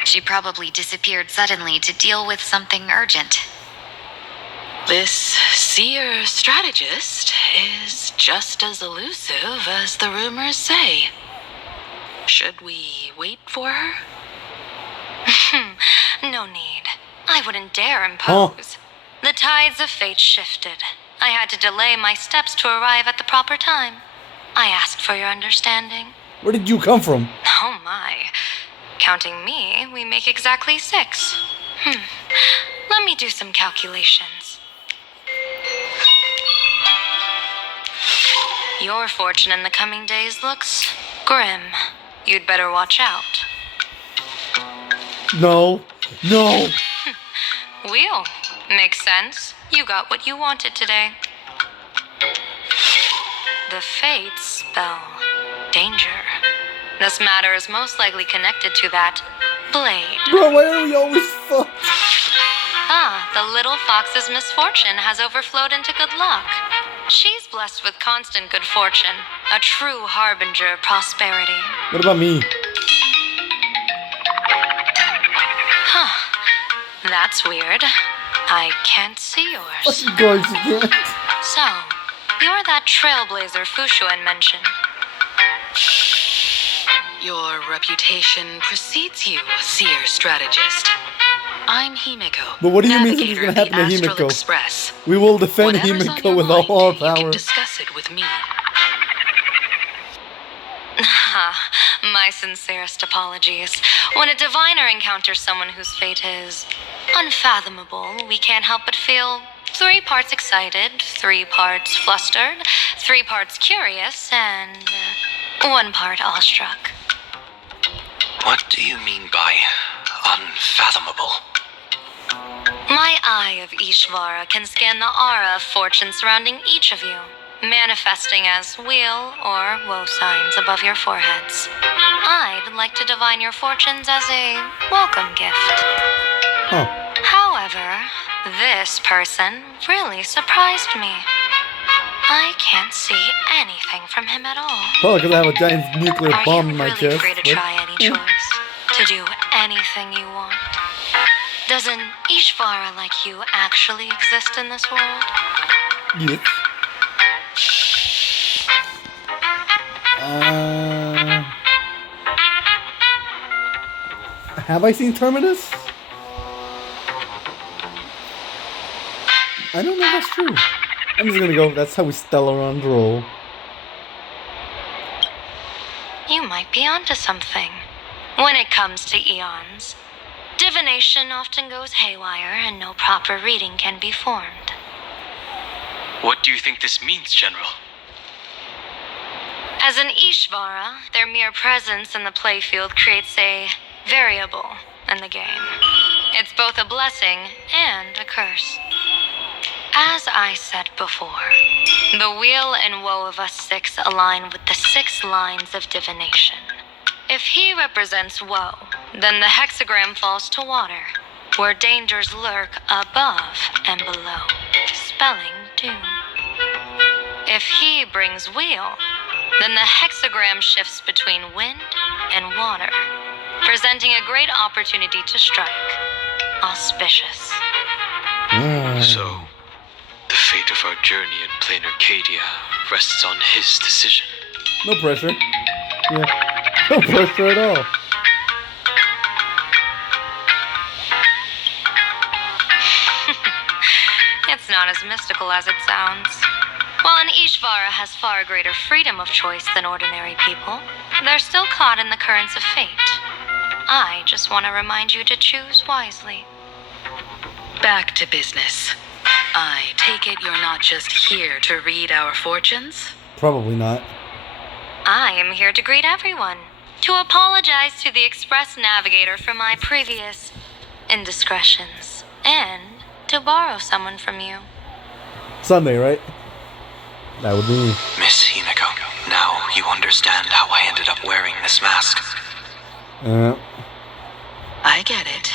She probably disappeared suddenly to deal with something urgent. This seer strategist is just as elusive as the rumors say. Should we wait for her? No need. I wouldn't dare impose. The tides of fate shifted. I had to delay my steps to arrive at the proper time. I asked for your understanding. Where did you come from? Oh my. Counting me, we make exactly 6. Let me do some calculations. Your fortune in the coming days looks grim. You'd better watch out. No. No. Wheel. Makes sense. You got what you wanted today. The fates spell danger. This matter is most likely connected to that blade. Bro, why are we always fucked? The little fox's misfortune has overflowed into good luck. She's blessed with constant good fortune, a true harbinger of prosperity. What about me? That's weird. I can't see yours. Of course you can't. So, you're that trailblazer Fushuan mentioned. Your reputation precedes you, seer strategist. I'm Himiko. But what do you mean something's navigator gonna of happen the to Astral Himiko? Express. We will defend Whatever's on Himiko your with mind, all our you can power. discuss it with me. My sincerest apologies. When a diviner encounters someone whose fate is unfathomable, we can't help but feel 3 parts excited, 3 parts flustered, 3 parts curious, and 1 part awestruck. What do you mean by unfathomable? My eye of Ishvara can scan the aura of fortune surrounding each of you, manifesting as wheel or woe signs above your foreheads. I'd like to divine your fortunes as a welcome gift. However, this person really surprised me. I can't see anything from him at all. Probably because I have a giant nuclear Are bomb you in my really chest. free to but- try any choice? To do anything you want? Does an Ishvara like you actually exist in this world? Yes. Have I seen Terminus? I don't know if that's true. I'm just gonna go, that's how we Stellaron roll. You might be onto something. When it comes to eons, divination often goes haywire and no proper reading can be formed. What do you think this means, General? As an Ishvara, their mere presence in the playfield creates a variable in the game. It's both a blessing and a curse. As I said before, the wheel and woe of us 6 align with the 6 lines of divination. If he represents woe, then the hexagram falls to water, where dangers lurk above and below, spelling doom. If he brings wheel, then the hexagram shifts between wind and water, presenting a great opportunity to strike. Auspicious. So, the fate of our journey in Planarcadia rests on his decision. No pressure. Yeah. No pressure at all. It's not as mystical as it sounds. While an Ishvara has far greater freedom of choice than ordinary people, they're still caught in the currents of fate. I just want to remind you to choose wisely. Back to business. I take it you're not just here to read our fortunes? Probably not. I am here to greet everyone, to apologize to the Express Navigator for my previous indiscretions, and to borrow someone from you. Sunday, right? That would be me. Miss Himiko, now you understand how I ended up wearing this mask. I get it.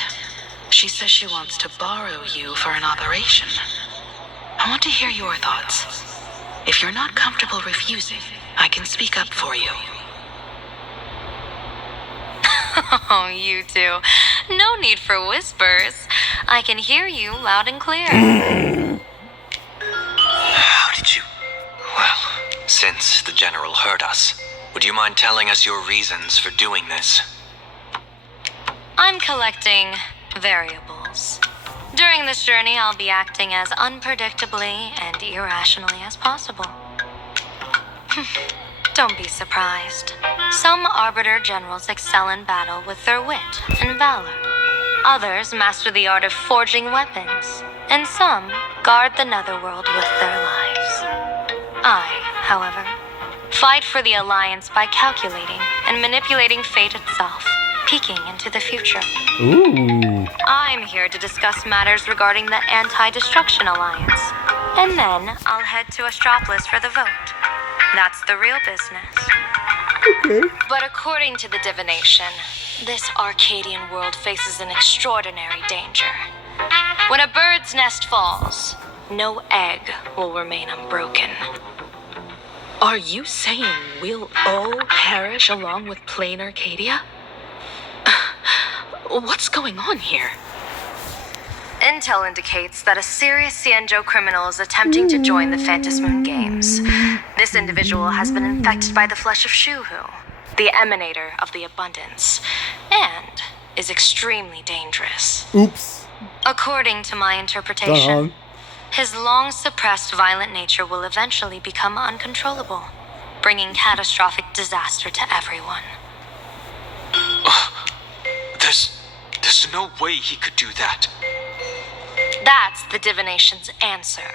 She says she wants to borrow you for an operation. I want to hear your thoughts. If you're not comfortable refusing, I can speak up for you. Oh, you two. No need for whispers. I can hear you loud and clear. How did you... Well, since the General heard us, would you mind telling us your reasons for doing this? I'm collecting variables. During this journey, I'll be acting as unpredictably and irrationally as possible. Don't be surprised. Some Arbiter Generals excel in battle with their wit and valor. Others master the art of forging weapons. And some guard the netherworld with their lives. I, however, fight for the Alliance by calculating and manipulating fate itself, peeking into the future. Ooh. I'm here to discuss matters regarding the Anti-Destruction Alliance. And then I'll head to Astropolis for the vote. That's the real business. Okay. But according to the divination, this Arcadian world faces an extraordinary danger. When a bird's nest falls, no egg will remain unbroken. Are you saying we'll all perish along with Planarcadia? What's going on here? Intel indicates that a serious Xianzhou criminal is attempting to join the Phantom Moon Games. This individual has been infected by the flesh of Shuhu, the emanator of the abundance, and is extremely dangerous. Oops. According to my interpretation, Done. his long-suppressed violent nature will eventually become uncontrollable, bringing catastrophic disaster to everyone. There's no way he could do that. That's the divination's answer.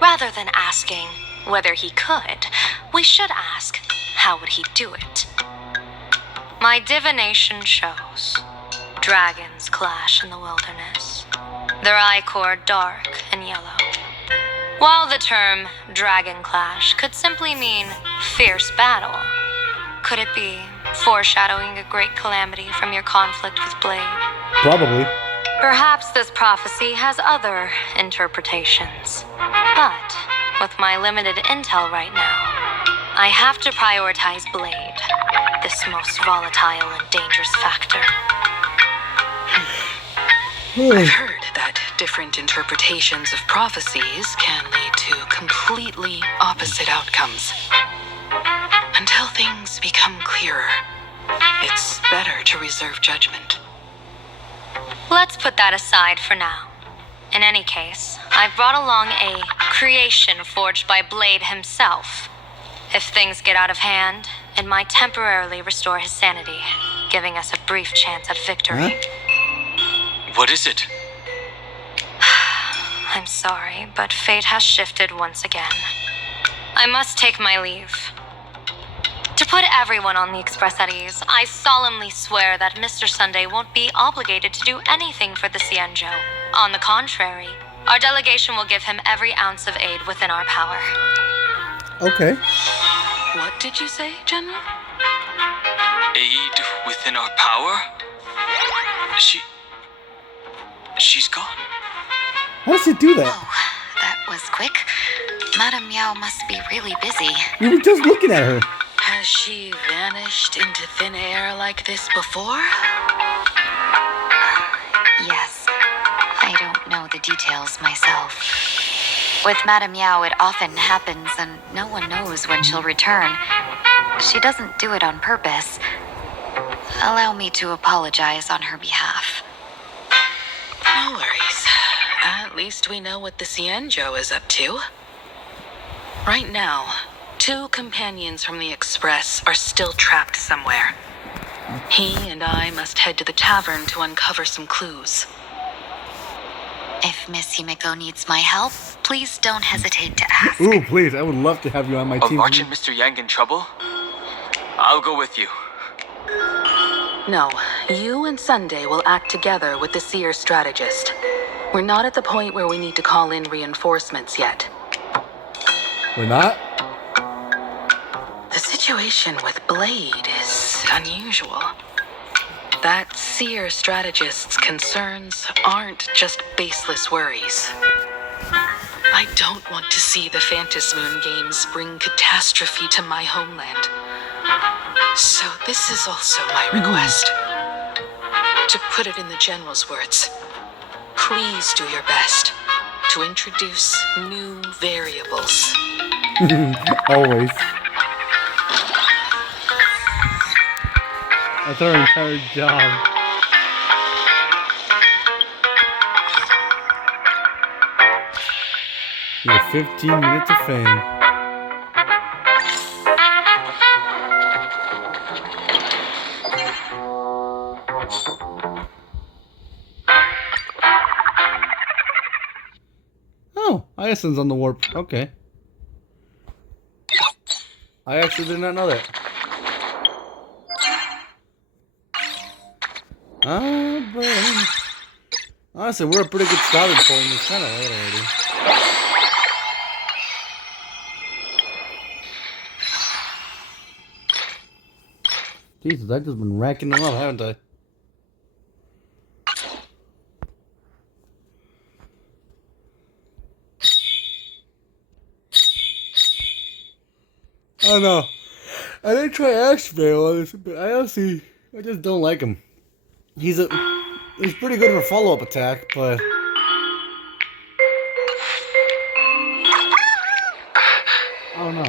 Rather than asking whether he could, we should ask, how would he do it? My divination shows dragons clash in the wilderness, their ichor dark and yellow. While the term dragon clash could simply mean fierce battle, could it be foreshadowing a great calamity from your conflict with Blade? Probably. Perhaps this prophecy has other interpretations. But with my limited intel right now, I have to prioritize Blade, this most volatile and dangerous factor. I've heard that different interpretations of prophecies can lead to completely opposite outcomes. Until things become clearer, it's better to reserve judgment. Let's put that aside for now. In any case, I've brought along a creation forged by Blade himself. If things get out of hand, it might temporarily restore his sanity, giving us a brief chance at victory. What is it? I'm sorry, but fate has shifted once again. I must take my leave. To put everyone on the express at ease, I solemnly swear that Mr. Sunday won't be obligated to do anything for the Xianzhou. On the contrary, our delegation will give him every ounce of aid within our power. Okay. What did you say, General? Aid within our power? She's gone. How does she do that? Oh, that was quick. Madame Yao must be really busy. We were just looking at her. Has she vanished into thin air like this before? Yes. I don't know the details myself. With Madame Yao, it often happens, and no one knows when she'll return. She doesn't do it on purpose. Allow me to apologize on her behalf. No worries. At least we know what the Xianzhou is up to. Right now, 2 companions from the Express are still trapped somewhere. He and I must head to the tavern to uncover some clues. If Miss Himiko needs my help, please don't hesitate to ask. Ooh, please, I would love to have you on my team. March and Mr. Yang in trouble? I'll go with you. No, you and Sunday will act together with the Seer strategist. We're not at the point where we need to call in reinforcements yet. We're not? The situation with Blade is unusual. That seer strategist's concerns aren't just baseless worries. I don't want to see the Phantasmoon games bring catastrophe to my homeland. So this is also my request. To put it in the General's words, please do your best to introduce new variables. Always. That's our entire job. You have 15 minutes of fame. Oh, Iason's on the warp. Okay. I actually did not know that. But honestly, we're a pretty good starting point. It's kind of late already. Jesus, I've just been racking them up, haven't I? Oh no. I didn't try Ashvale on this, but I just don't like him. He's pretty good at a follow-up attack, but oh no.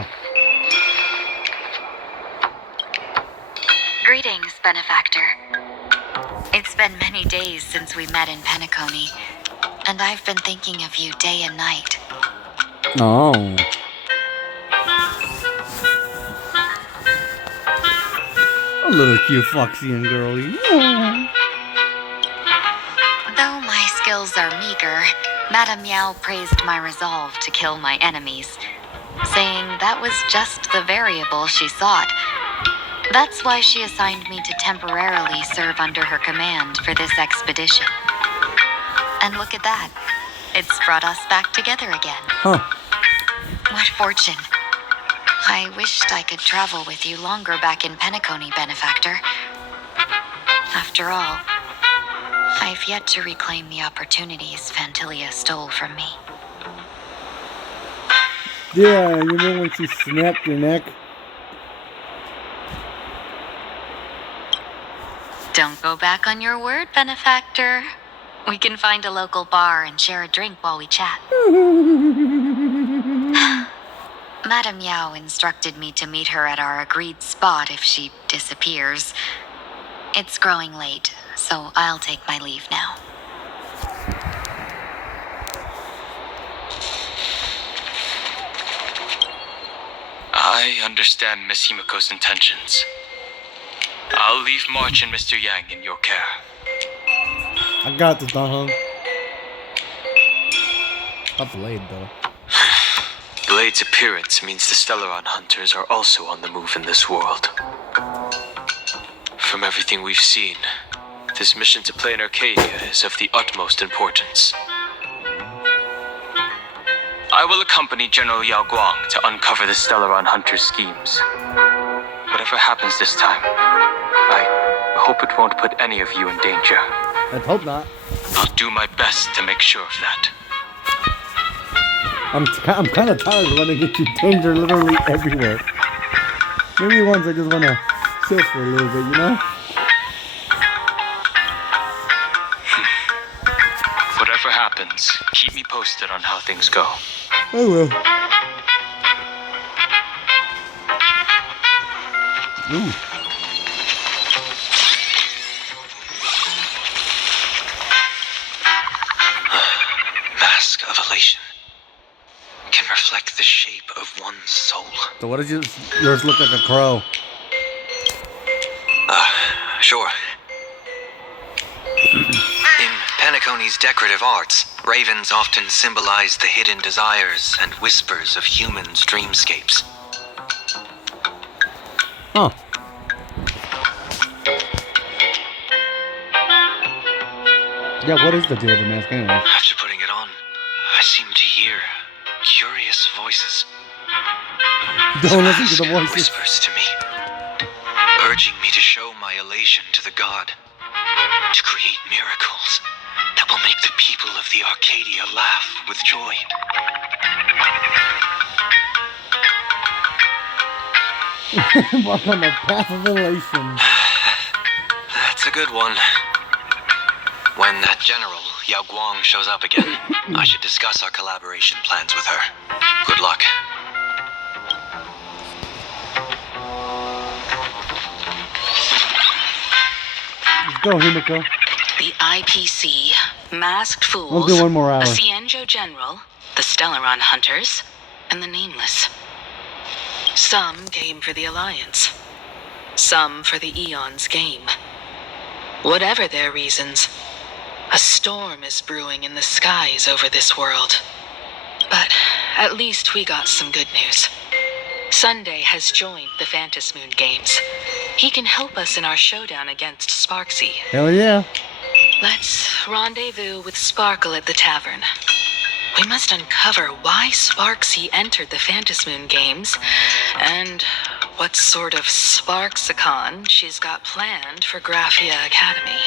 Greetings, Benefactor. It's been many days since we met in Penacony, and I've been thinking of you day and night. Oh. A little cute Foxian girlie. Though my skills are meager, Madame Yao praised my resolve to kill my enemies, saying that was just the variable she sought. That's why she assigned me to temporarily serve under her command for this expedition. And look at that. It's brought us back together again. Huh. What fortune. I wished I could travel with you longer back in Penacony, Benefactor. After all, I've yet to reclaim the opportunities Phantilia stole from me. Yeah, you know when she snapped your neck? Don't go back on your word, Benefactor. We can find a local bar and share a drink while we chat. Madame Yao instructed me to meet her at our agreed spot if she disappears. It's growing late, so I'll take my leave now. I understand Miss Himiko's intentions. I'll leave March and Mr. Yang in your care. I got this, Don Hung. A Blade, though. Blade's appearance means the Stellaron hunters are also on the move in this world. From everything we've seen, this mission to Planarcadia is of the utmost importance. I will accompany General Yao Guang to uncover the Stellaron hunters' schemes. Whatever happens this time, I hope it won't put any of you in danger. Let's hope not. I'll do my best to make sure of that. I'm kind of tired of running into danger literally everywhere. Maybe once I just want to chill for a little bit, you know? Whatever happens, keep me posted on how things go. I will. Ooh. Mask of elation can reflect the shape of one's soul. So what does yours look like a crow? Sure. In Penacony's decorative arts, ravens often symbolize the hidden desires and whispers of humans' dreamscapes. Huh. Yeah, what is the deal with the mask anyway? After putting it on, I seem to hear curious voices. Don't listen to the Oscar voices. whispers to me, urging me to show my elation to the god, to create miracles that will make the people of the Arcadia laugh with joy. Walk on the path of elation. That's a good one. When that general, Yao Guang, shows up again, I should discuss our collaboration plans with her. Good luck. Let's go, Himiko. The IPC, Masked Fools, We'll do one more hour. a Cienjo General, the Stellaron Hunters, and the Nameless. Some came for the Alliance. Some for the Eon's game. Whatever their reasons, a storm is brewing in the skies over this world. But at least we got some good news. Sunday has joined the Phantasmoon Games. He can help us in our showdown against Sparksy. Hell yeah. Let's rendezvous with Sparkle at the tavern. We must uncover why Sparksy entered the Phantasmoon Games, and what sort of Sparksicon she's got planned for Graphia Academy.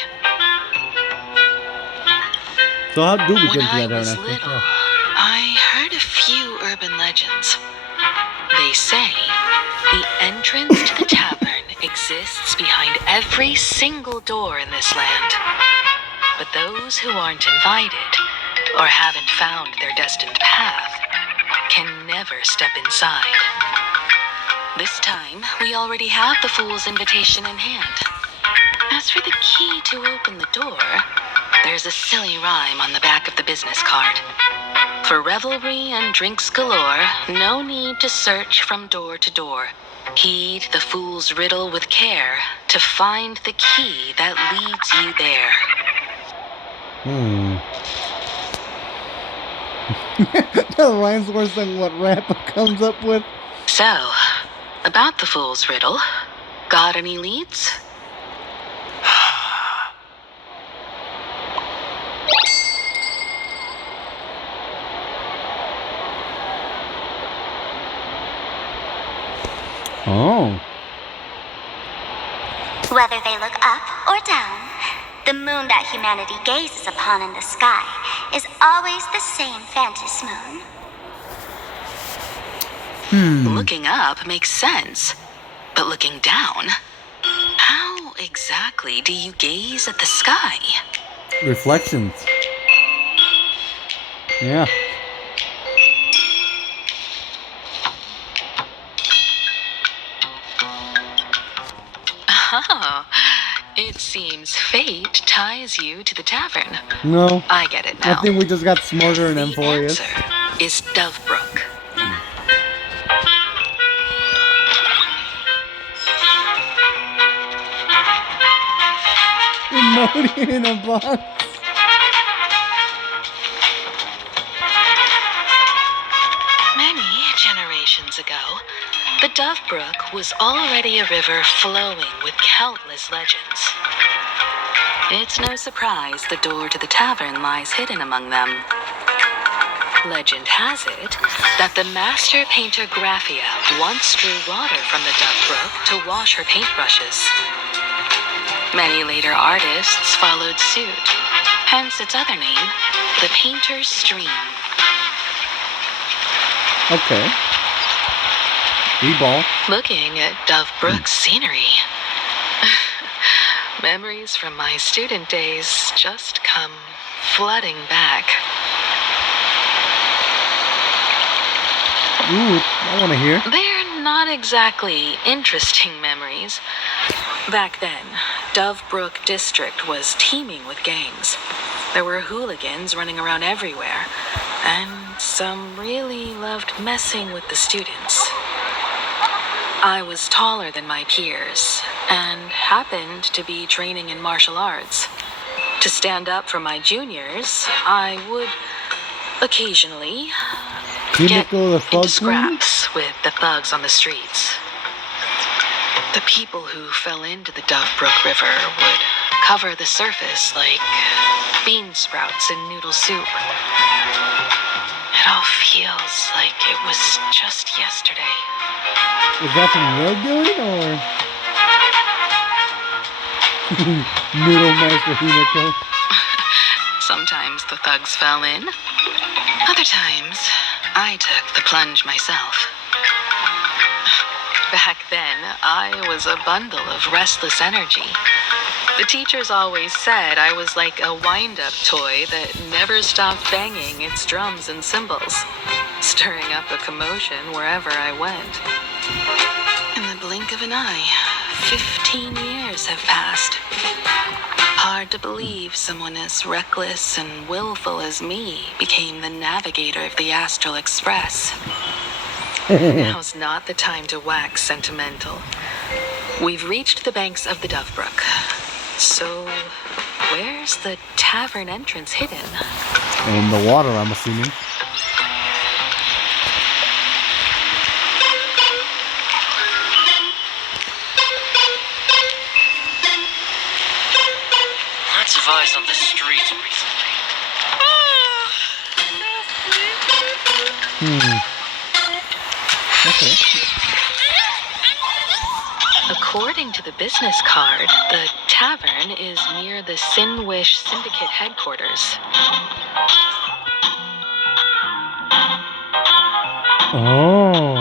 So how do we When get to I that was Ernest? little, I heard a few urban legends. They say the entrance to the tavern exists behind every single door in this land. But those who aren't invited, or haven't found their destined path, can never step inside. This time, we already have the Fool's invitation in hand. As for the key to open the door, there's a silly rhyme on the back of the business card. For revelry and drinks galore, no need to search from door to door. Heed the fool's riddle with care to find the key that leads you there. That rhymes worse than what rapper comes up with. So, about the fool's riddle, got any leads? Oh. Whether they look up or down, the moon that humanity gazes upon in the sky is always the same Phantasmoon. Looking up makes sense, but looking down? How exactly do you gaze at the sky? Reflections. Yeah. Oh, it seems fate ties you to the tavern. No. I get it now. I think we just got smarter in The Emphorius. answer is Dovebrook. Emoji in a box. Many generations ago, the Dovebrook was already a river flowing with countless legends. It's no surprise the door to the tavern lies hidden among them. Legend has it that the master painter Graphia once drew water from the Dovebrook to wash her paintbrushes. Many later artists followed suit, hence its other name, the Painter's Stream. Okay. E-ball. Looking at Dovebrook's scenery, memories from my student days just come flooding back. Ooh, I want to hear. They're not exactly interesting memories. Back then, Dovebrook District was teeming with gangs. There were hooligans running around everywhere, and some really loved messing with the students. I was taller than my peers, and happened to be training in martial arts. To stand up for my juniors, I would occasionally get into scraps with the thugs on the streets. The people who fell into the Dovebrook River would cover the surface like bean sprouts in noodle soup. It all feels like it was just yesterday. Is that from your gun or Noodle Master Himiko? Sometimes the thugs fell in. Other times, I took the plunge myself. Back then, I was a bundle of restless energy. The teachers always said I was like a wind-up toy that never stopped banging its drums and cymbals, stirring up a commotion wherever I went. In the blink of an eye, 15 years have passed. Hard to believe someone as reckless and willful as me became the navigator of the Astral Express. Now's not the time to wax sentimental. We've reached the banks of the Dove Brook. So, where's the tavern entrance hidden? In the water, I'm assuming. Lots of eyes on the streets recently. Okay. According to the business card, the tavern is near the Sin Wish Syndicate headquarters. Oh.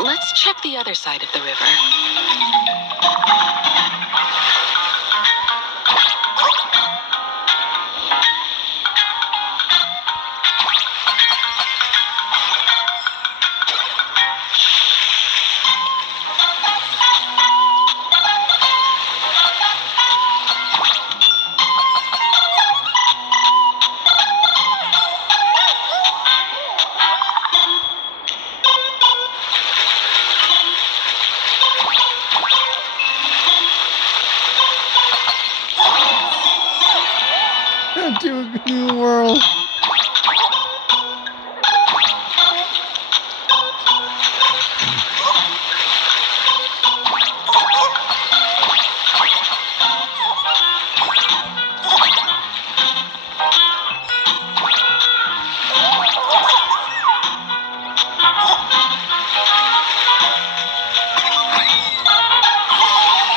Let's check the other side of the river. To a new world.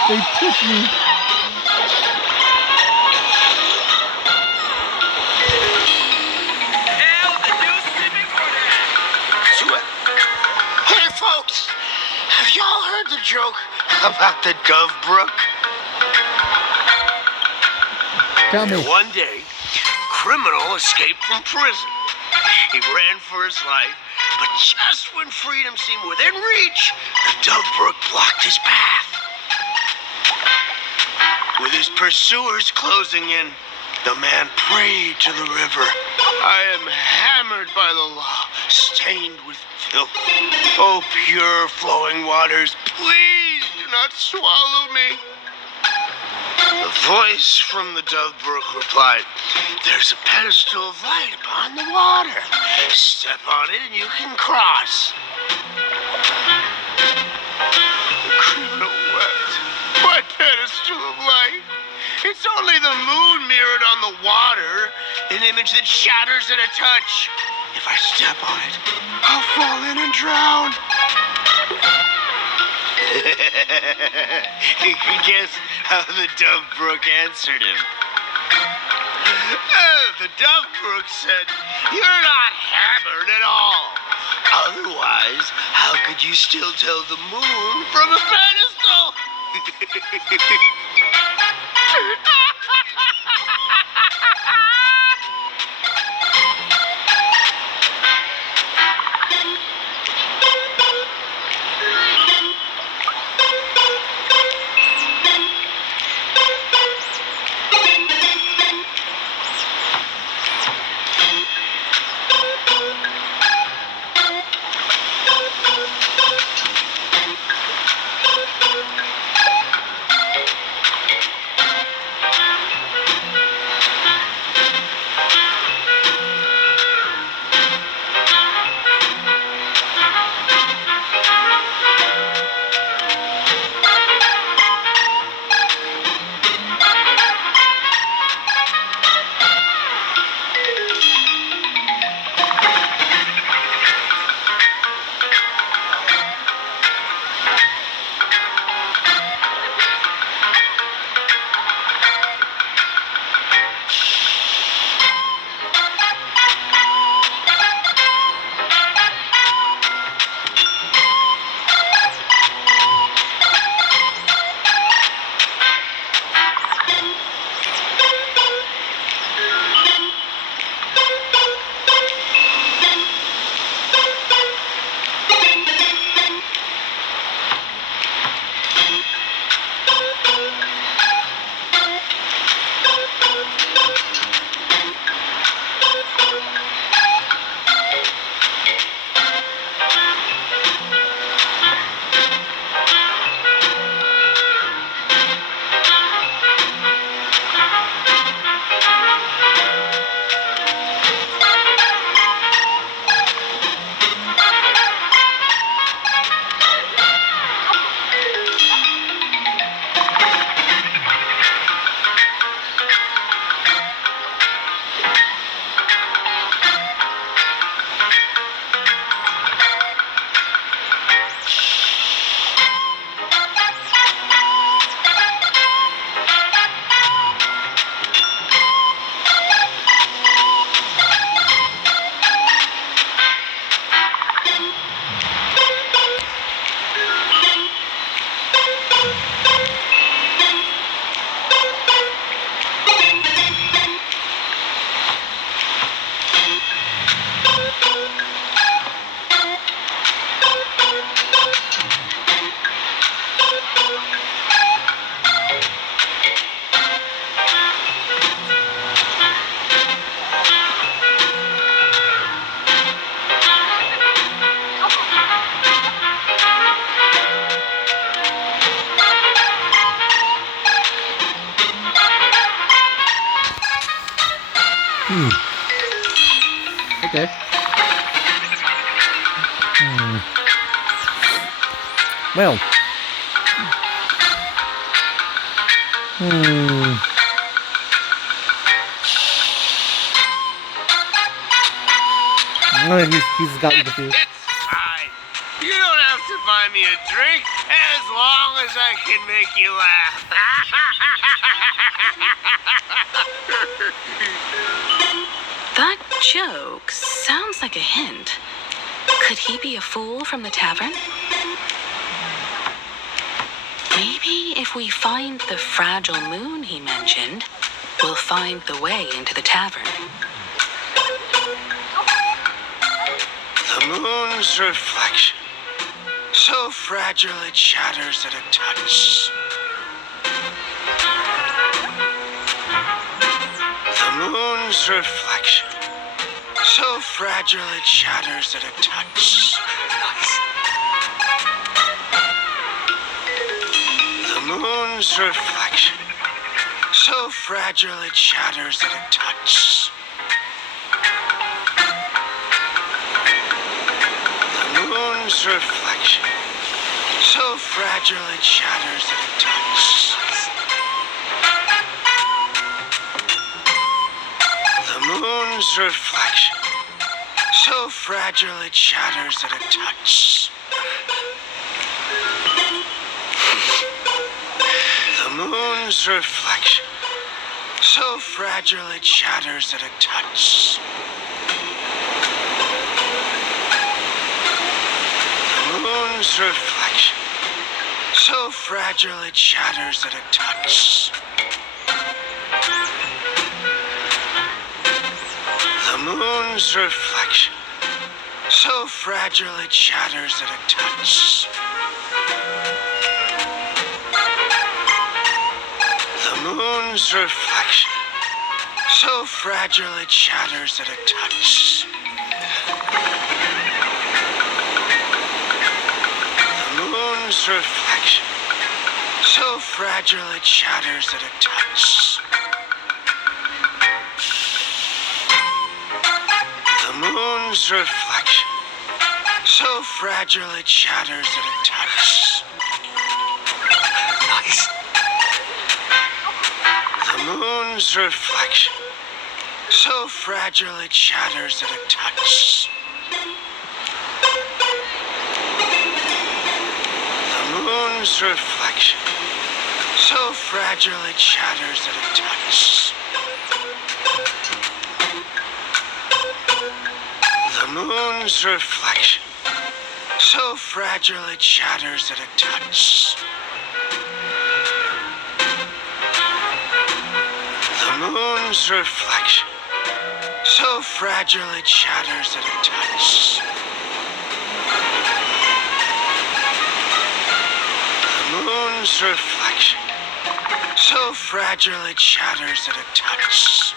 They took me. Hey, folks! Have y'all heard the joke about the Dove Brook? Tell me. One day, criminal escaped from prison. He ran for his life, but just when freedom seemed within reach, the Dove Brook blocked his path. With his pursuers closing in, the man prayed to the river. I am hammered by the law, stained with filth. Oh, pure flowing waters, please do not swallow me. The voice from the Dove Brook replied, there's a pedestal of light upon the water. Step on it and you can cross. The criminal wept. My pedestal of light. It's only the moon mirrored on the water, an image that shatters at a touch. If I step on it, I'll fall in and drown. You can guess how the Dove Brook answered him. The Dove Brook said, you're not hammered at all. Otherwise, how could you still tell the moon from a pedestal? Okay. Well. He's gotten confused. It's fine. You don't have to buy me a drink as long as I can make you laugh. That joke sounds like a hint. Could he be a fool from the tavern? Maybe if we find the fragile moon he mentioned, we'll find the way into the tavern. The moon's reflection, so fragile it shatters at a touch. The moon's reflection, so fragile it shatters at a touch. The moon's reflection, so fragile it shatters at a touch. The moon's reflection, so fragile it shatters at a touch. The moon's reflection, so fragile it shatters at a touch. The moon's reflection, so fragile it shatters at a touch. The moon's reflection, so fragile it shatters at a touch. The moon's reflection, so fragile it shatters at a touch. The moon's reflection, so fragile it shatters at a touch. The moon's reflection, so fragile it shatters at a touch. The moon's reflection, so fragile it shatters at a touch. Nice. The moon's reflection, so fragile it shatters at a touch. The moon's reflection, so fragile it shatters at a touch. The moon's reflection, so fragile it shatters at a touch. The moon's reflection, so fragile it shatters at a touch. The moon's reflection, so fragile it shatters at a touch.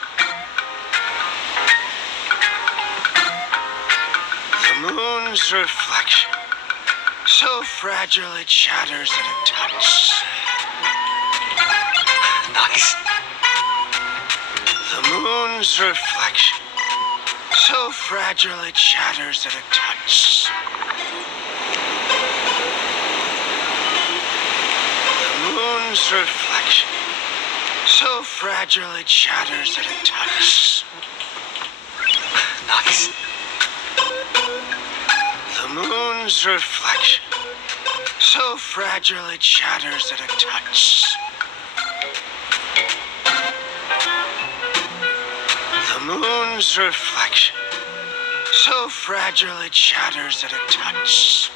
The moon's reflection, so fragile it shatters at a touch. Nice. The moon's reflection, so fragile it shatters at a touch. The moon's reflection, so fragile it shatters at a touch. Nice. The moon's reflection, so fragile it shatters at a touch. The moon's reflection, so fragile it shatters at a touch.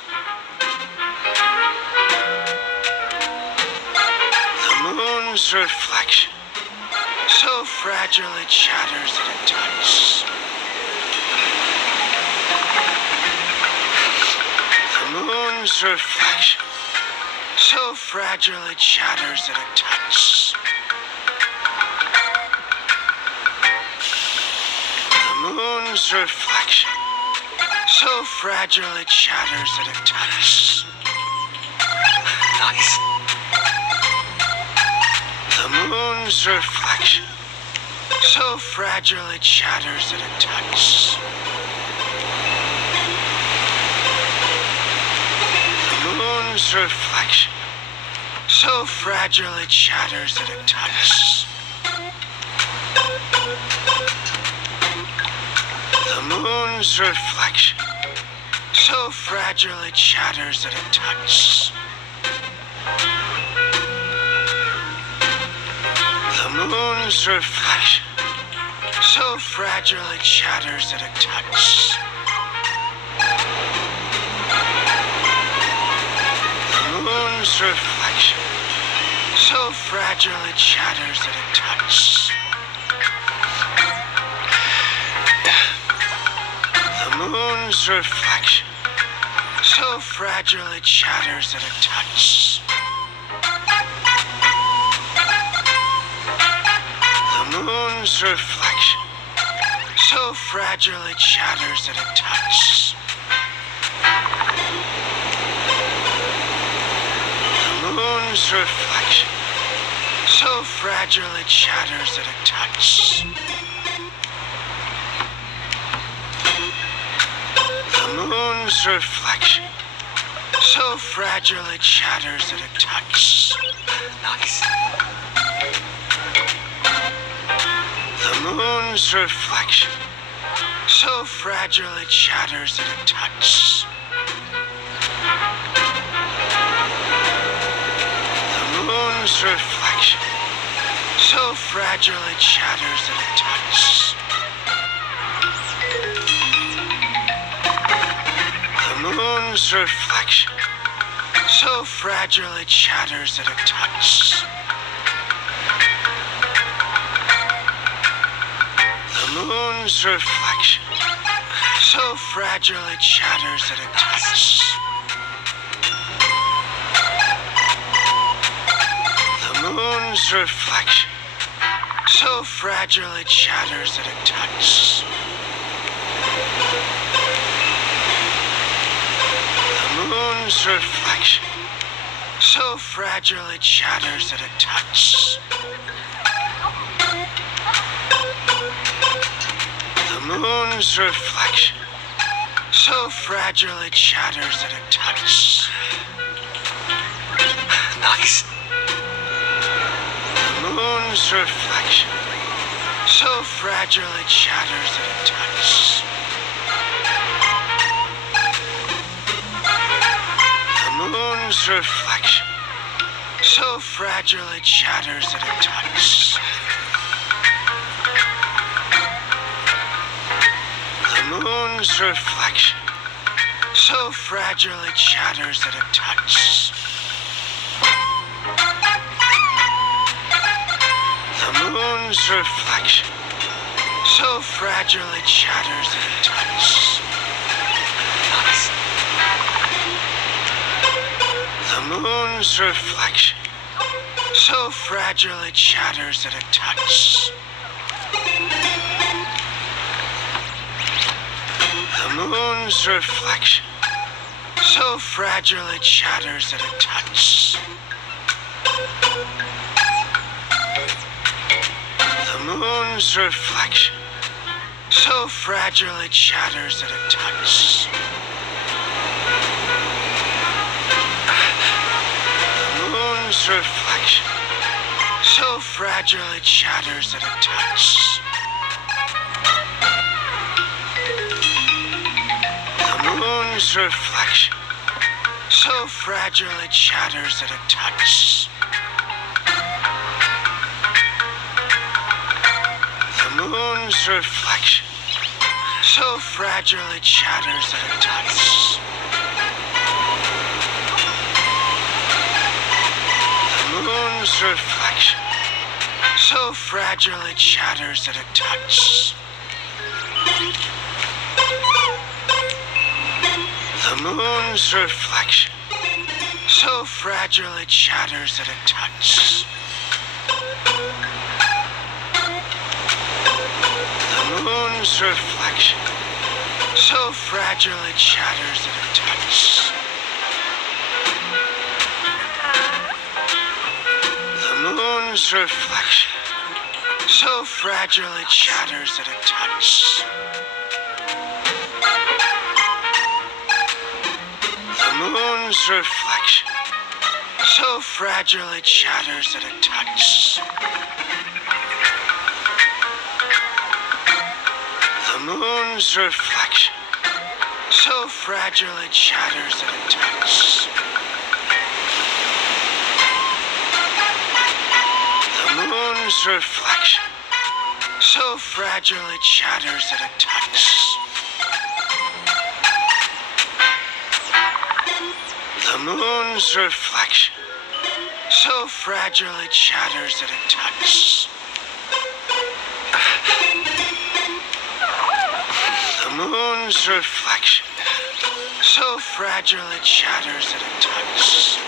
The moon's reflection, so fragile it shatters at a touch. The moon's reflection, so fragile it shatters at a touch. The moon's reflection, so fragile it shatters at a touch. Nice. The moon's reflection, so fragile it shatters at a touch. The moon's reflection, so fragile it shatters at a touch. The moon's reflection, so fragile it shatters at a touch. The moon's reflection, so fragile it shatters at a touch. The moon's reflection, so fragile it shatters at a touch. The moon's reflection, so fragile it shatters at a touch. The moon's reflection, so fragile it shatters at a touch. The moon's reflection, so fragile it shatters at a touch. The moon's reflection, so fragile it shatters at a touch. Nice. The moon's reflection, so fragile it shatters at a touch. The moon's reflection, so fragile it shatters at a touch. The moon's reflection, so fragile it shatters at a touch. The moon's reflection, so fragile it shatters at a touch. The moon's reflection, so fragile it shatters at a touch. The moon's reflection, so fragile it shatters at a touch. The moon's reflection, so fragile it shatters at a touch. Nice. The moon's reflection, so fragile it shatters at a touch. The moon's reflection, so fragile it shatters at a touch. The moon's reflection, so fragile it shatters at a touch. The moon's reflection, so fragile it shatters at a touch. Nice. The moon's reflection, so fragile it shatters at a touch. The moon's reflection, so fragile it shatters at a touch. The moon's reflection, so fragile it shatters at a touch. The moon's reflection, so fragile it shatters at a touch. The moon's reflection, so fragile it shatters at a touch. The moon's reflection, so fragile it shatters at a touch. The moon's reflection, so fragile it shatters at a touch. The moon's reflection, so fragile it shatters at a touch. The moon's reflection, so fragile it shatters at a touch. The moon's reflection, so fragile it shatters at a touch. The moon's reflection, so fragile it shatters at a touch. The moon's reflection, so fragile it shatters at a touch. The moon's reflection, so fragile it shatters at a touch. The moon's reflection, so fragile it shatters at a touch. The moon's reflection, so fragile it shatters at a touch.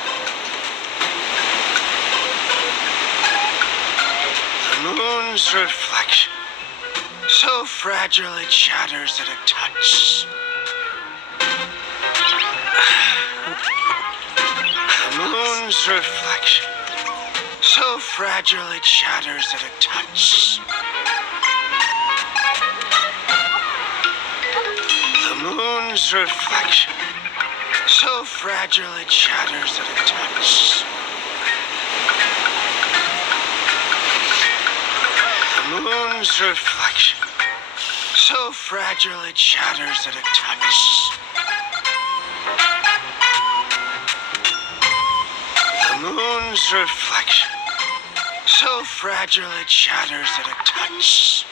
The moon's reflection, so fragile it shatters at a touch. The moon's reflection, so fragile it shatters at a touch. The moon's reflection, so fragile it shatters at a touch. The moon's reflection, so fragile it shatters at a touch. The moon's reflection, so fragile it shatters at a touch.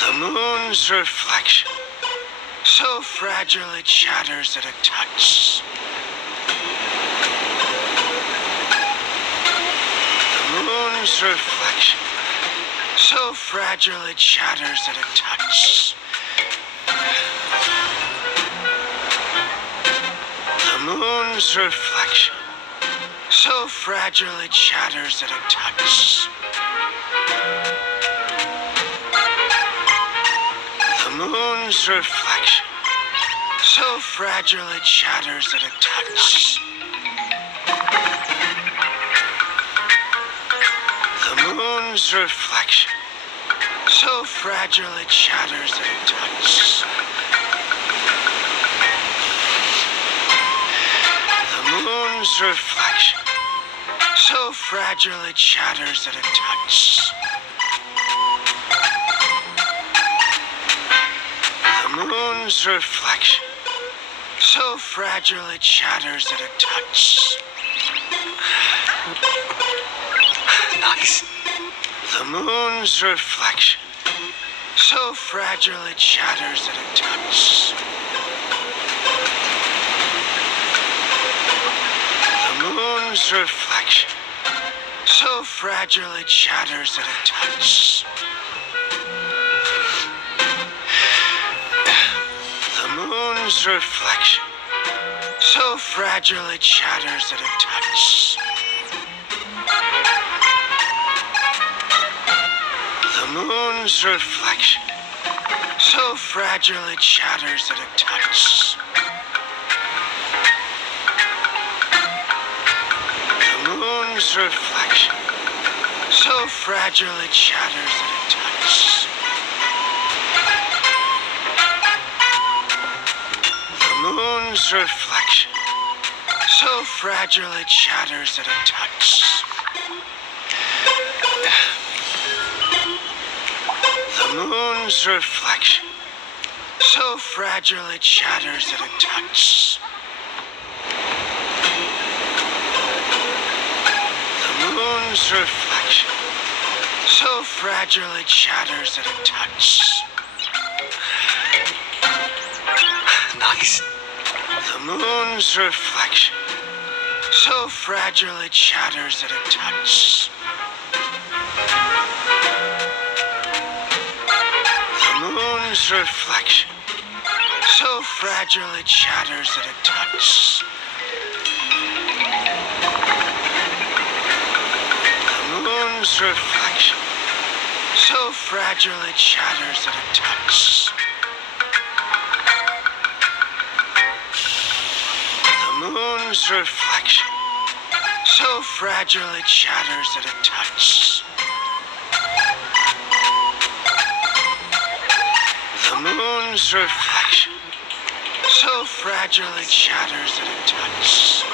The moon's reflection, so fragile it shatters at a touch. The moon's reflection, so fragile it shatters at a touch. The moon's reflection, so fragile it shatters at a touch. The moon's reflection, so fragile it shatters at a touch. The moon's reflection, so fragile it shatters at a touch. The moon's reflection, so fragile it shatters at a touch. The moon's reflection, so fragile it shatters at a touch. Nice. The moon's reflection, so fragile it shatters at a touch. The moon's reflection, so fragile it shatters at a touch. The moon's reflection, so fragile it shatters at a touch. The moon's reflection, so fragile it shatters at a touch. The moon's reflection, so fragile it shatters at a touch. The moon's reflection, so fragile it shatters at a touch. The moon's reflection, so fragile it shatters at a touch. The moon's reflection, so fragile it shatters at a touch. Nice. The moon's reflection, so fragile it shatters at a touch. The moon's reflection, so fragile it shatters at a touch. The moon's reflection, so fragile it shatters at a touch. The moon's reflection, so so fragile it shatters at a touch. The moon's reflection, so fragile it shatters at a touch.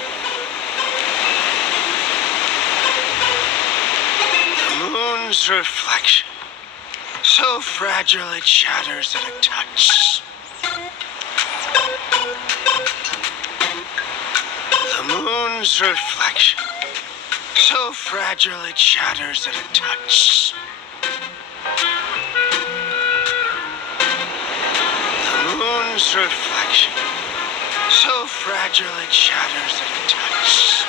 The moon's reflection, so fragile it shatters at a touch. The moon's reflection, so fragile it shatters at a touch. The moon's reflection, so fragile it shatters at a touch.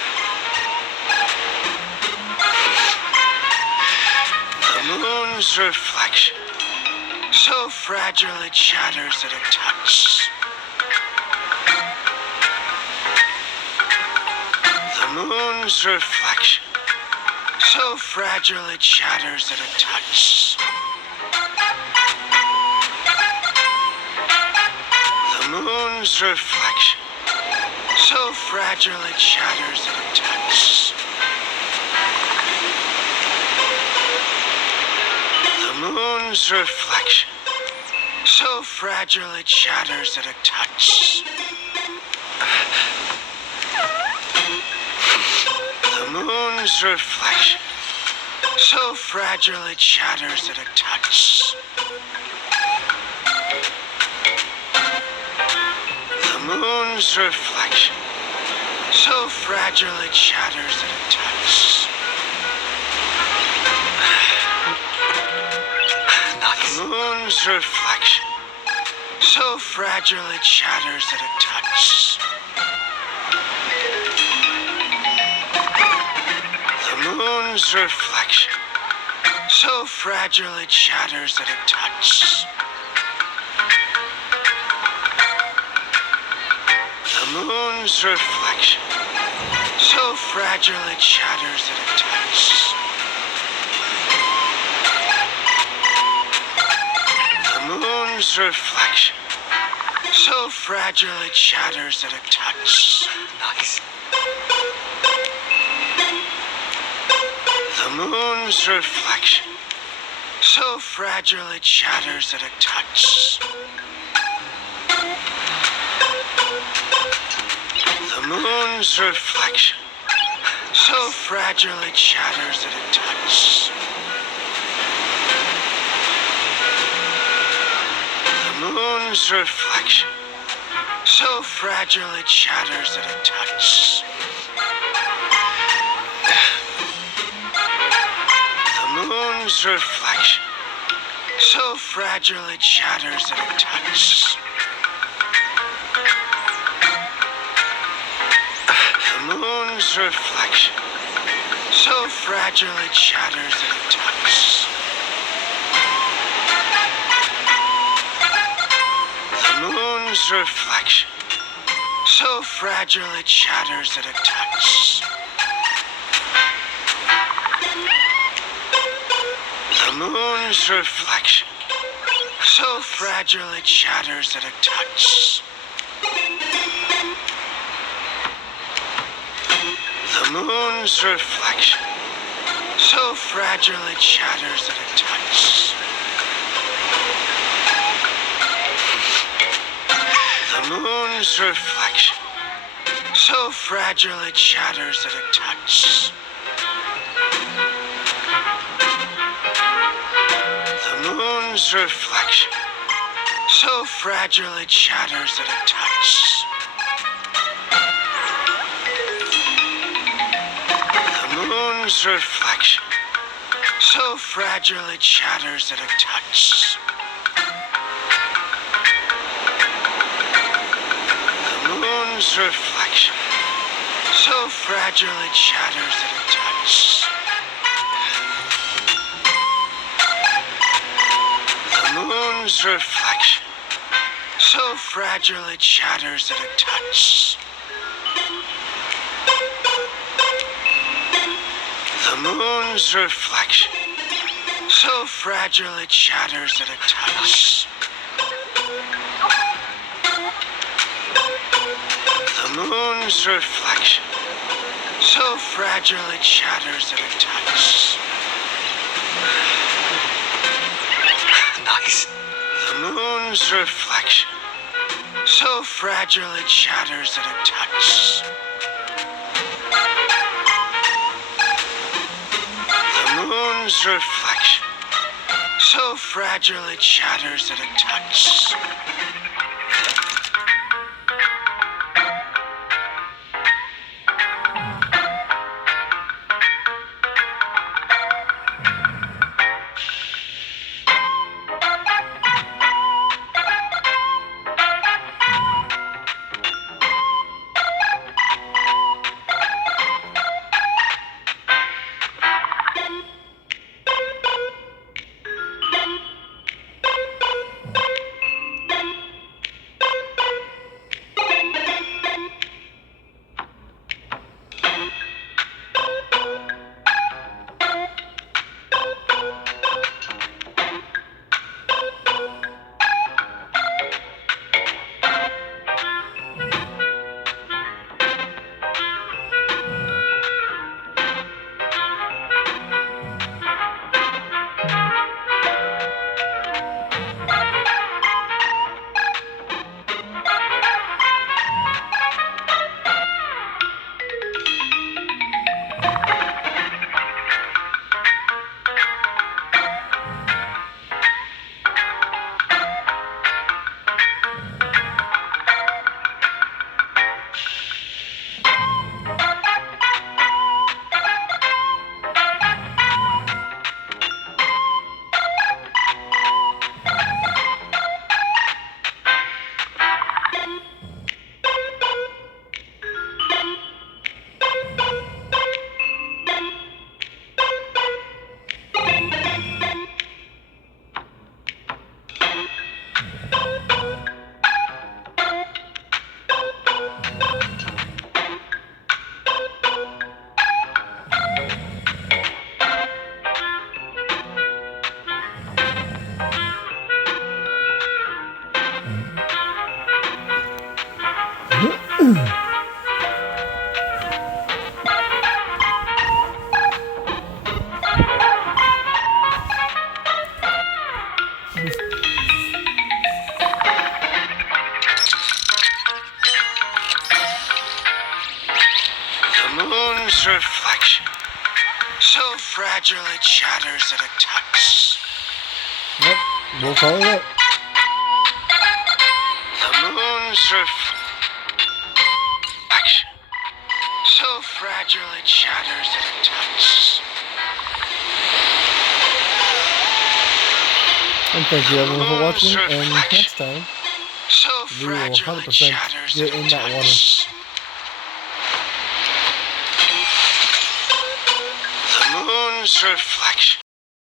The moon's reflection, so fragile it shatters at a touch. The moon's reflection, so fragile it shatters at a touch. The moon's reflection, so fragile it shatters at a touch. The moon's reflection, so fragile it shatters at a touch. The moon's reflection, so fragile it shatters at a touch. The moon's reflection, so fragile it shatters at a touch. The moon's reflection, so fragile it shatters at a touch. The moon's reflection, so fragile it shatters at a touch. The moon's reflection, so fragile it shatters at a touch. The moon's reflection, so fragile it shatters at a touch. Nice. The moon's reflection, so fragile it shatters at a touch. The moon's reflection, so fragile it shatters at a touch. The moon's reflection, so fragile it shatters at a touch. The moon's reflection, so fragile it shatters at a touch. The moon's reflection, so fragile it shatters at a touch. The moon's reflection, so fragile it shatters at a touch. The moon's reflection, so fragile it shatters at a touch. The moon's reflection, so fragile it shatters at a touch. The moon's reflection, so fragile it shatters at a touch. The moon's reflection, so fragile it shatters at a touch. The moon's reflection, so fragile it shatters at a touch. The moon's reflection, so fragile it shatters at a touch. The moon's reflection, so fragile it shatters at a touch. The moon's reflection, so fragile it shatters at a touch. The moon's reflection, So fragile it shatters at a touch. Nice. The moon's reflection. So fragile it shatters at a touch. The moon's reflection. So fragile it shatters at a touch. moon's reflection. So fragile it shatters at a touch. Yep, we'll call it up. The moon's reflection. So fragile it shatters at a touch. And thank you everyone for watching, and next time, we will 100% get in that water. The moon's reflection.